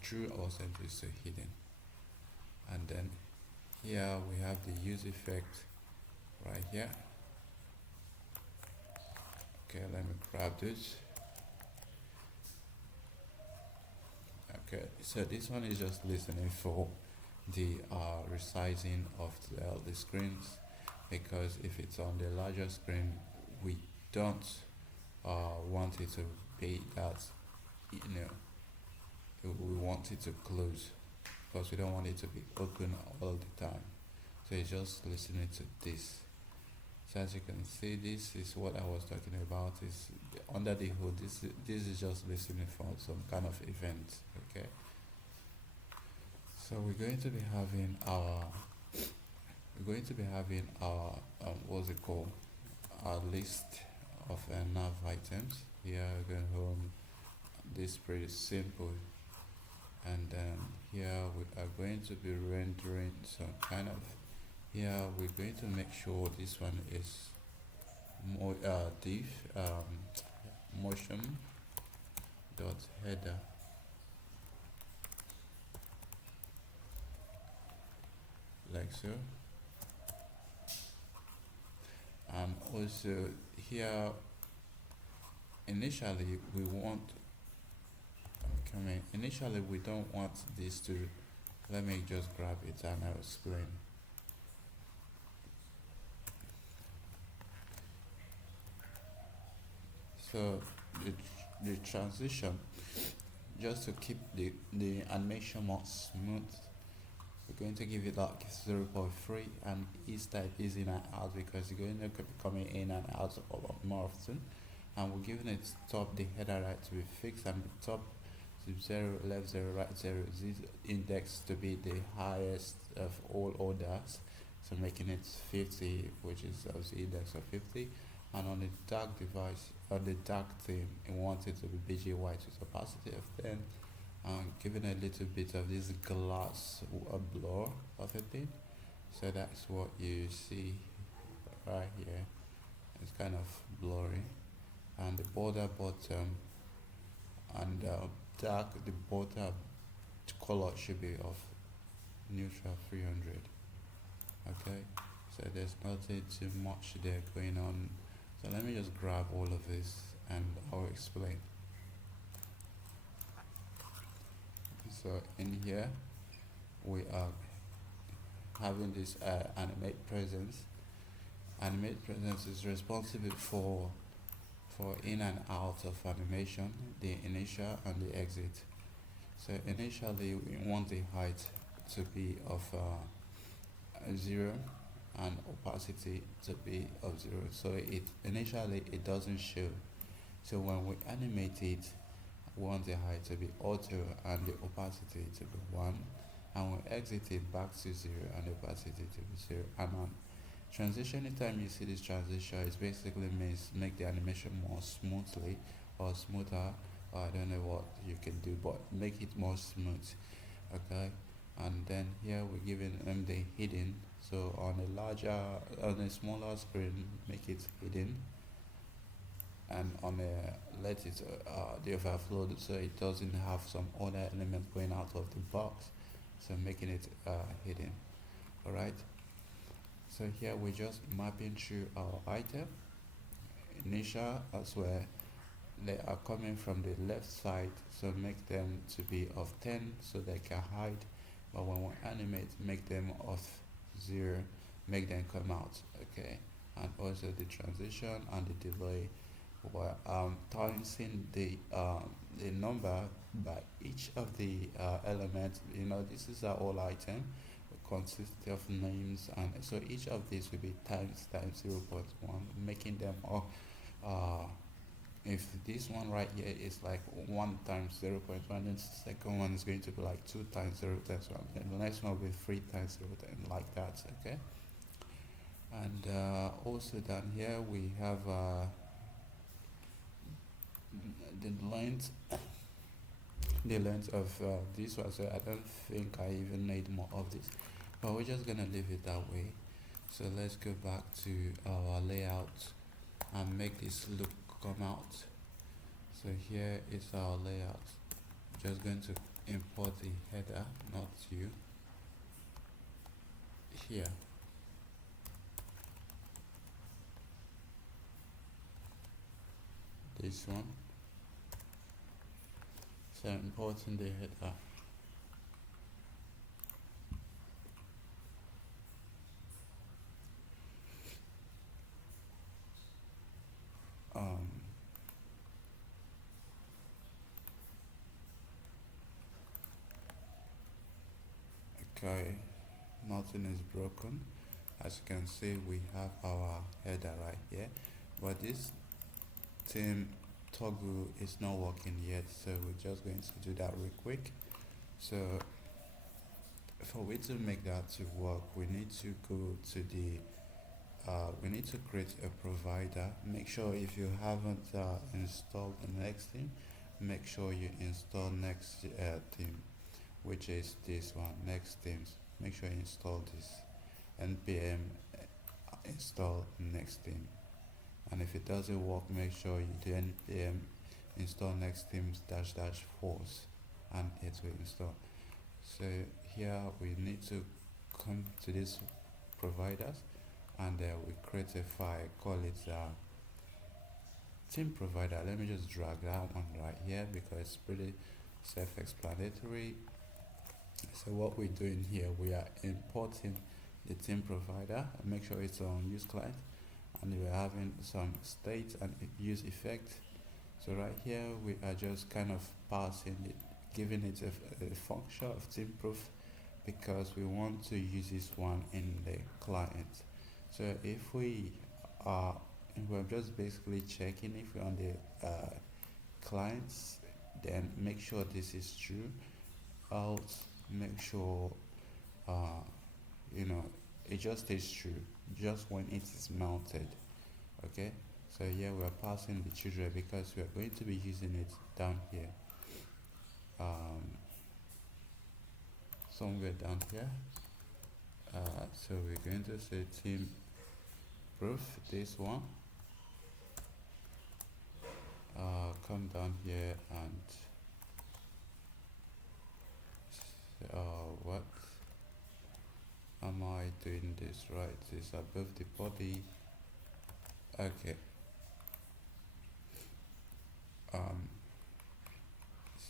true, or setting this to hidden. And then here we have the use effect right here. Okay, let me grab this. Okay, so this one is just listening for the resizing of the screens, because if it's on the larger screen, we don't want it to be that, we want it to close, because we don't want it to be open all the time. So it's just listening to this. So as you can see, this is what I was talking about. Is under the hood. This is just listening for some kind of event. Okay. So we're going to be having our what's it called? Our list of nav items. Here again, home. This is pretty simple. And then here we are going to be rendering some kind of. Here we're going to make sure this one is more div motion dot header, like so. And also here initially we want initially we don't want this to, let me just grab it and I'll explain. So the transition, just to keep the animation more smooth, we're going to give it like 0.3, and each type is in and out because you're going to be coming in and out more often. And we're giving it top the header right to be fixed, and the top 0, left 0, right 0, this index to be the highest of all orders, so making it 50, which is the index of 50. And on the dark device, on the dark theme, we want it to be BG white with opacity of 10, and giving a little bit of this glass blur of a thing. So that's what you see right here. It's kind of blurry, and the border bottom and dark, the border color should be of neutral 300. Okay, so there's nothing too much there going on. So let me just grab all of this and I'll explain. So in here we are having this animate presence. Animate presence is responsible for in and out of animation, the initial and the exit. So initially we want the height to be of 0 and opacity to be of 0. So it initially it doesn't show. So when we animate it, we want the height to be auto and the opacity to be 1, and we exit it back to 0 and the opacity to be 0. And on transition, anytime you see this transition, it basically means make the animation more smoothly or smoother, or I don't know what you can do, but make it more smooth. Okay, and then here we're giving them the hidden. So on a smaller screen, make it hidden, and on a let it the overflow so it doesn't have some other element going out of the box. So making it hidden. All right. So here we're just mapping through our item. Initial as well. They are coming from the left side, so make them to be of 10 so they can hide. But when we animate, make them of 0, make them come out. Okay, and also the transition and the delay. We're timesing the number by each of the elements. This is our whole item. It consists of names, and so each of these will be times 0.1, making them all. If this one right here is like 1 times 0.1, then the second one is going to be like 2 times 0 times 1, and the next one will be 3 times 0 times, like that. Okay, and also down here we have the length of this one. So I don't think I even need more of this, but we're just gonna leave it that way. So let's go back to our layout and make this look come out. So here is our layout. Just going to import the header, not you, here. This one. So importing the header. Okay, nothing is broken. As you can see, we have our header right here, but this theme toggle is not working yet, so we're just going to do that real quick. So for we to make that to work, we need to go to the we need to create a provider. Make sure if you haven't installed the next theme, make sure you install next theme, which is this one, next themes. Make sure you install this npm install next theme, and if it doesn't work, make sure you do npm install next themes -- force, and it will install. So here we need to come to this providers, and we create a file, call it theme provider. Let me just drag that one right here because it's pretty self-explanatory. So what we're doing here, we are importing the theme provider, and make sure it's on use client, and we're having some state and use effect. So right here we are just kind of passing it, giving it a function of theme proof, because we want to use this one in the client. So if we are, we're just basically checking if we're on the clients, then make sure this is true. Else make sure it just stays true just when it is mounted. Okay, so here we are passing the children because we are going to be using it down here, somewhere down here. So we're going to say theme proof, this one. Come down here and what am I doing this right? It's above the body. Okay.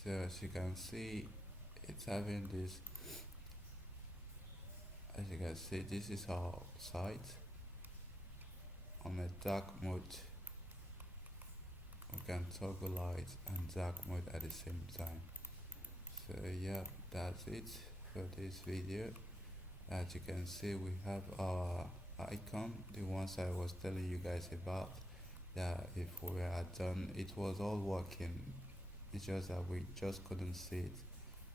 So as you can see, it's having this, as you can see, this is our site on a dark mode. We can toggle light and dark mode at the same time. So yeah, that's it for this video. As you can see, we have our icon, the ones I was telling you guys about, that if we had done, it was all working. It's just that we just couldn't see it.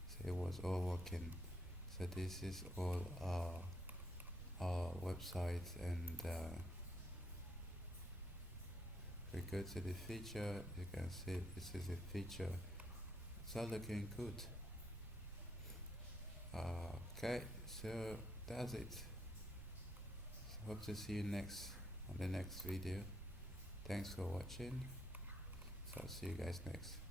So it was all working. So this is all our website, and if we go to the feature, you can see this is a feature. It's all looking good. Okay, so that's it. So hope to see you on the next video. Thanks for watching. So I'll see you guys next.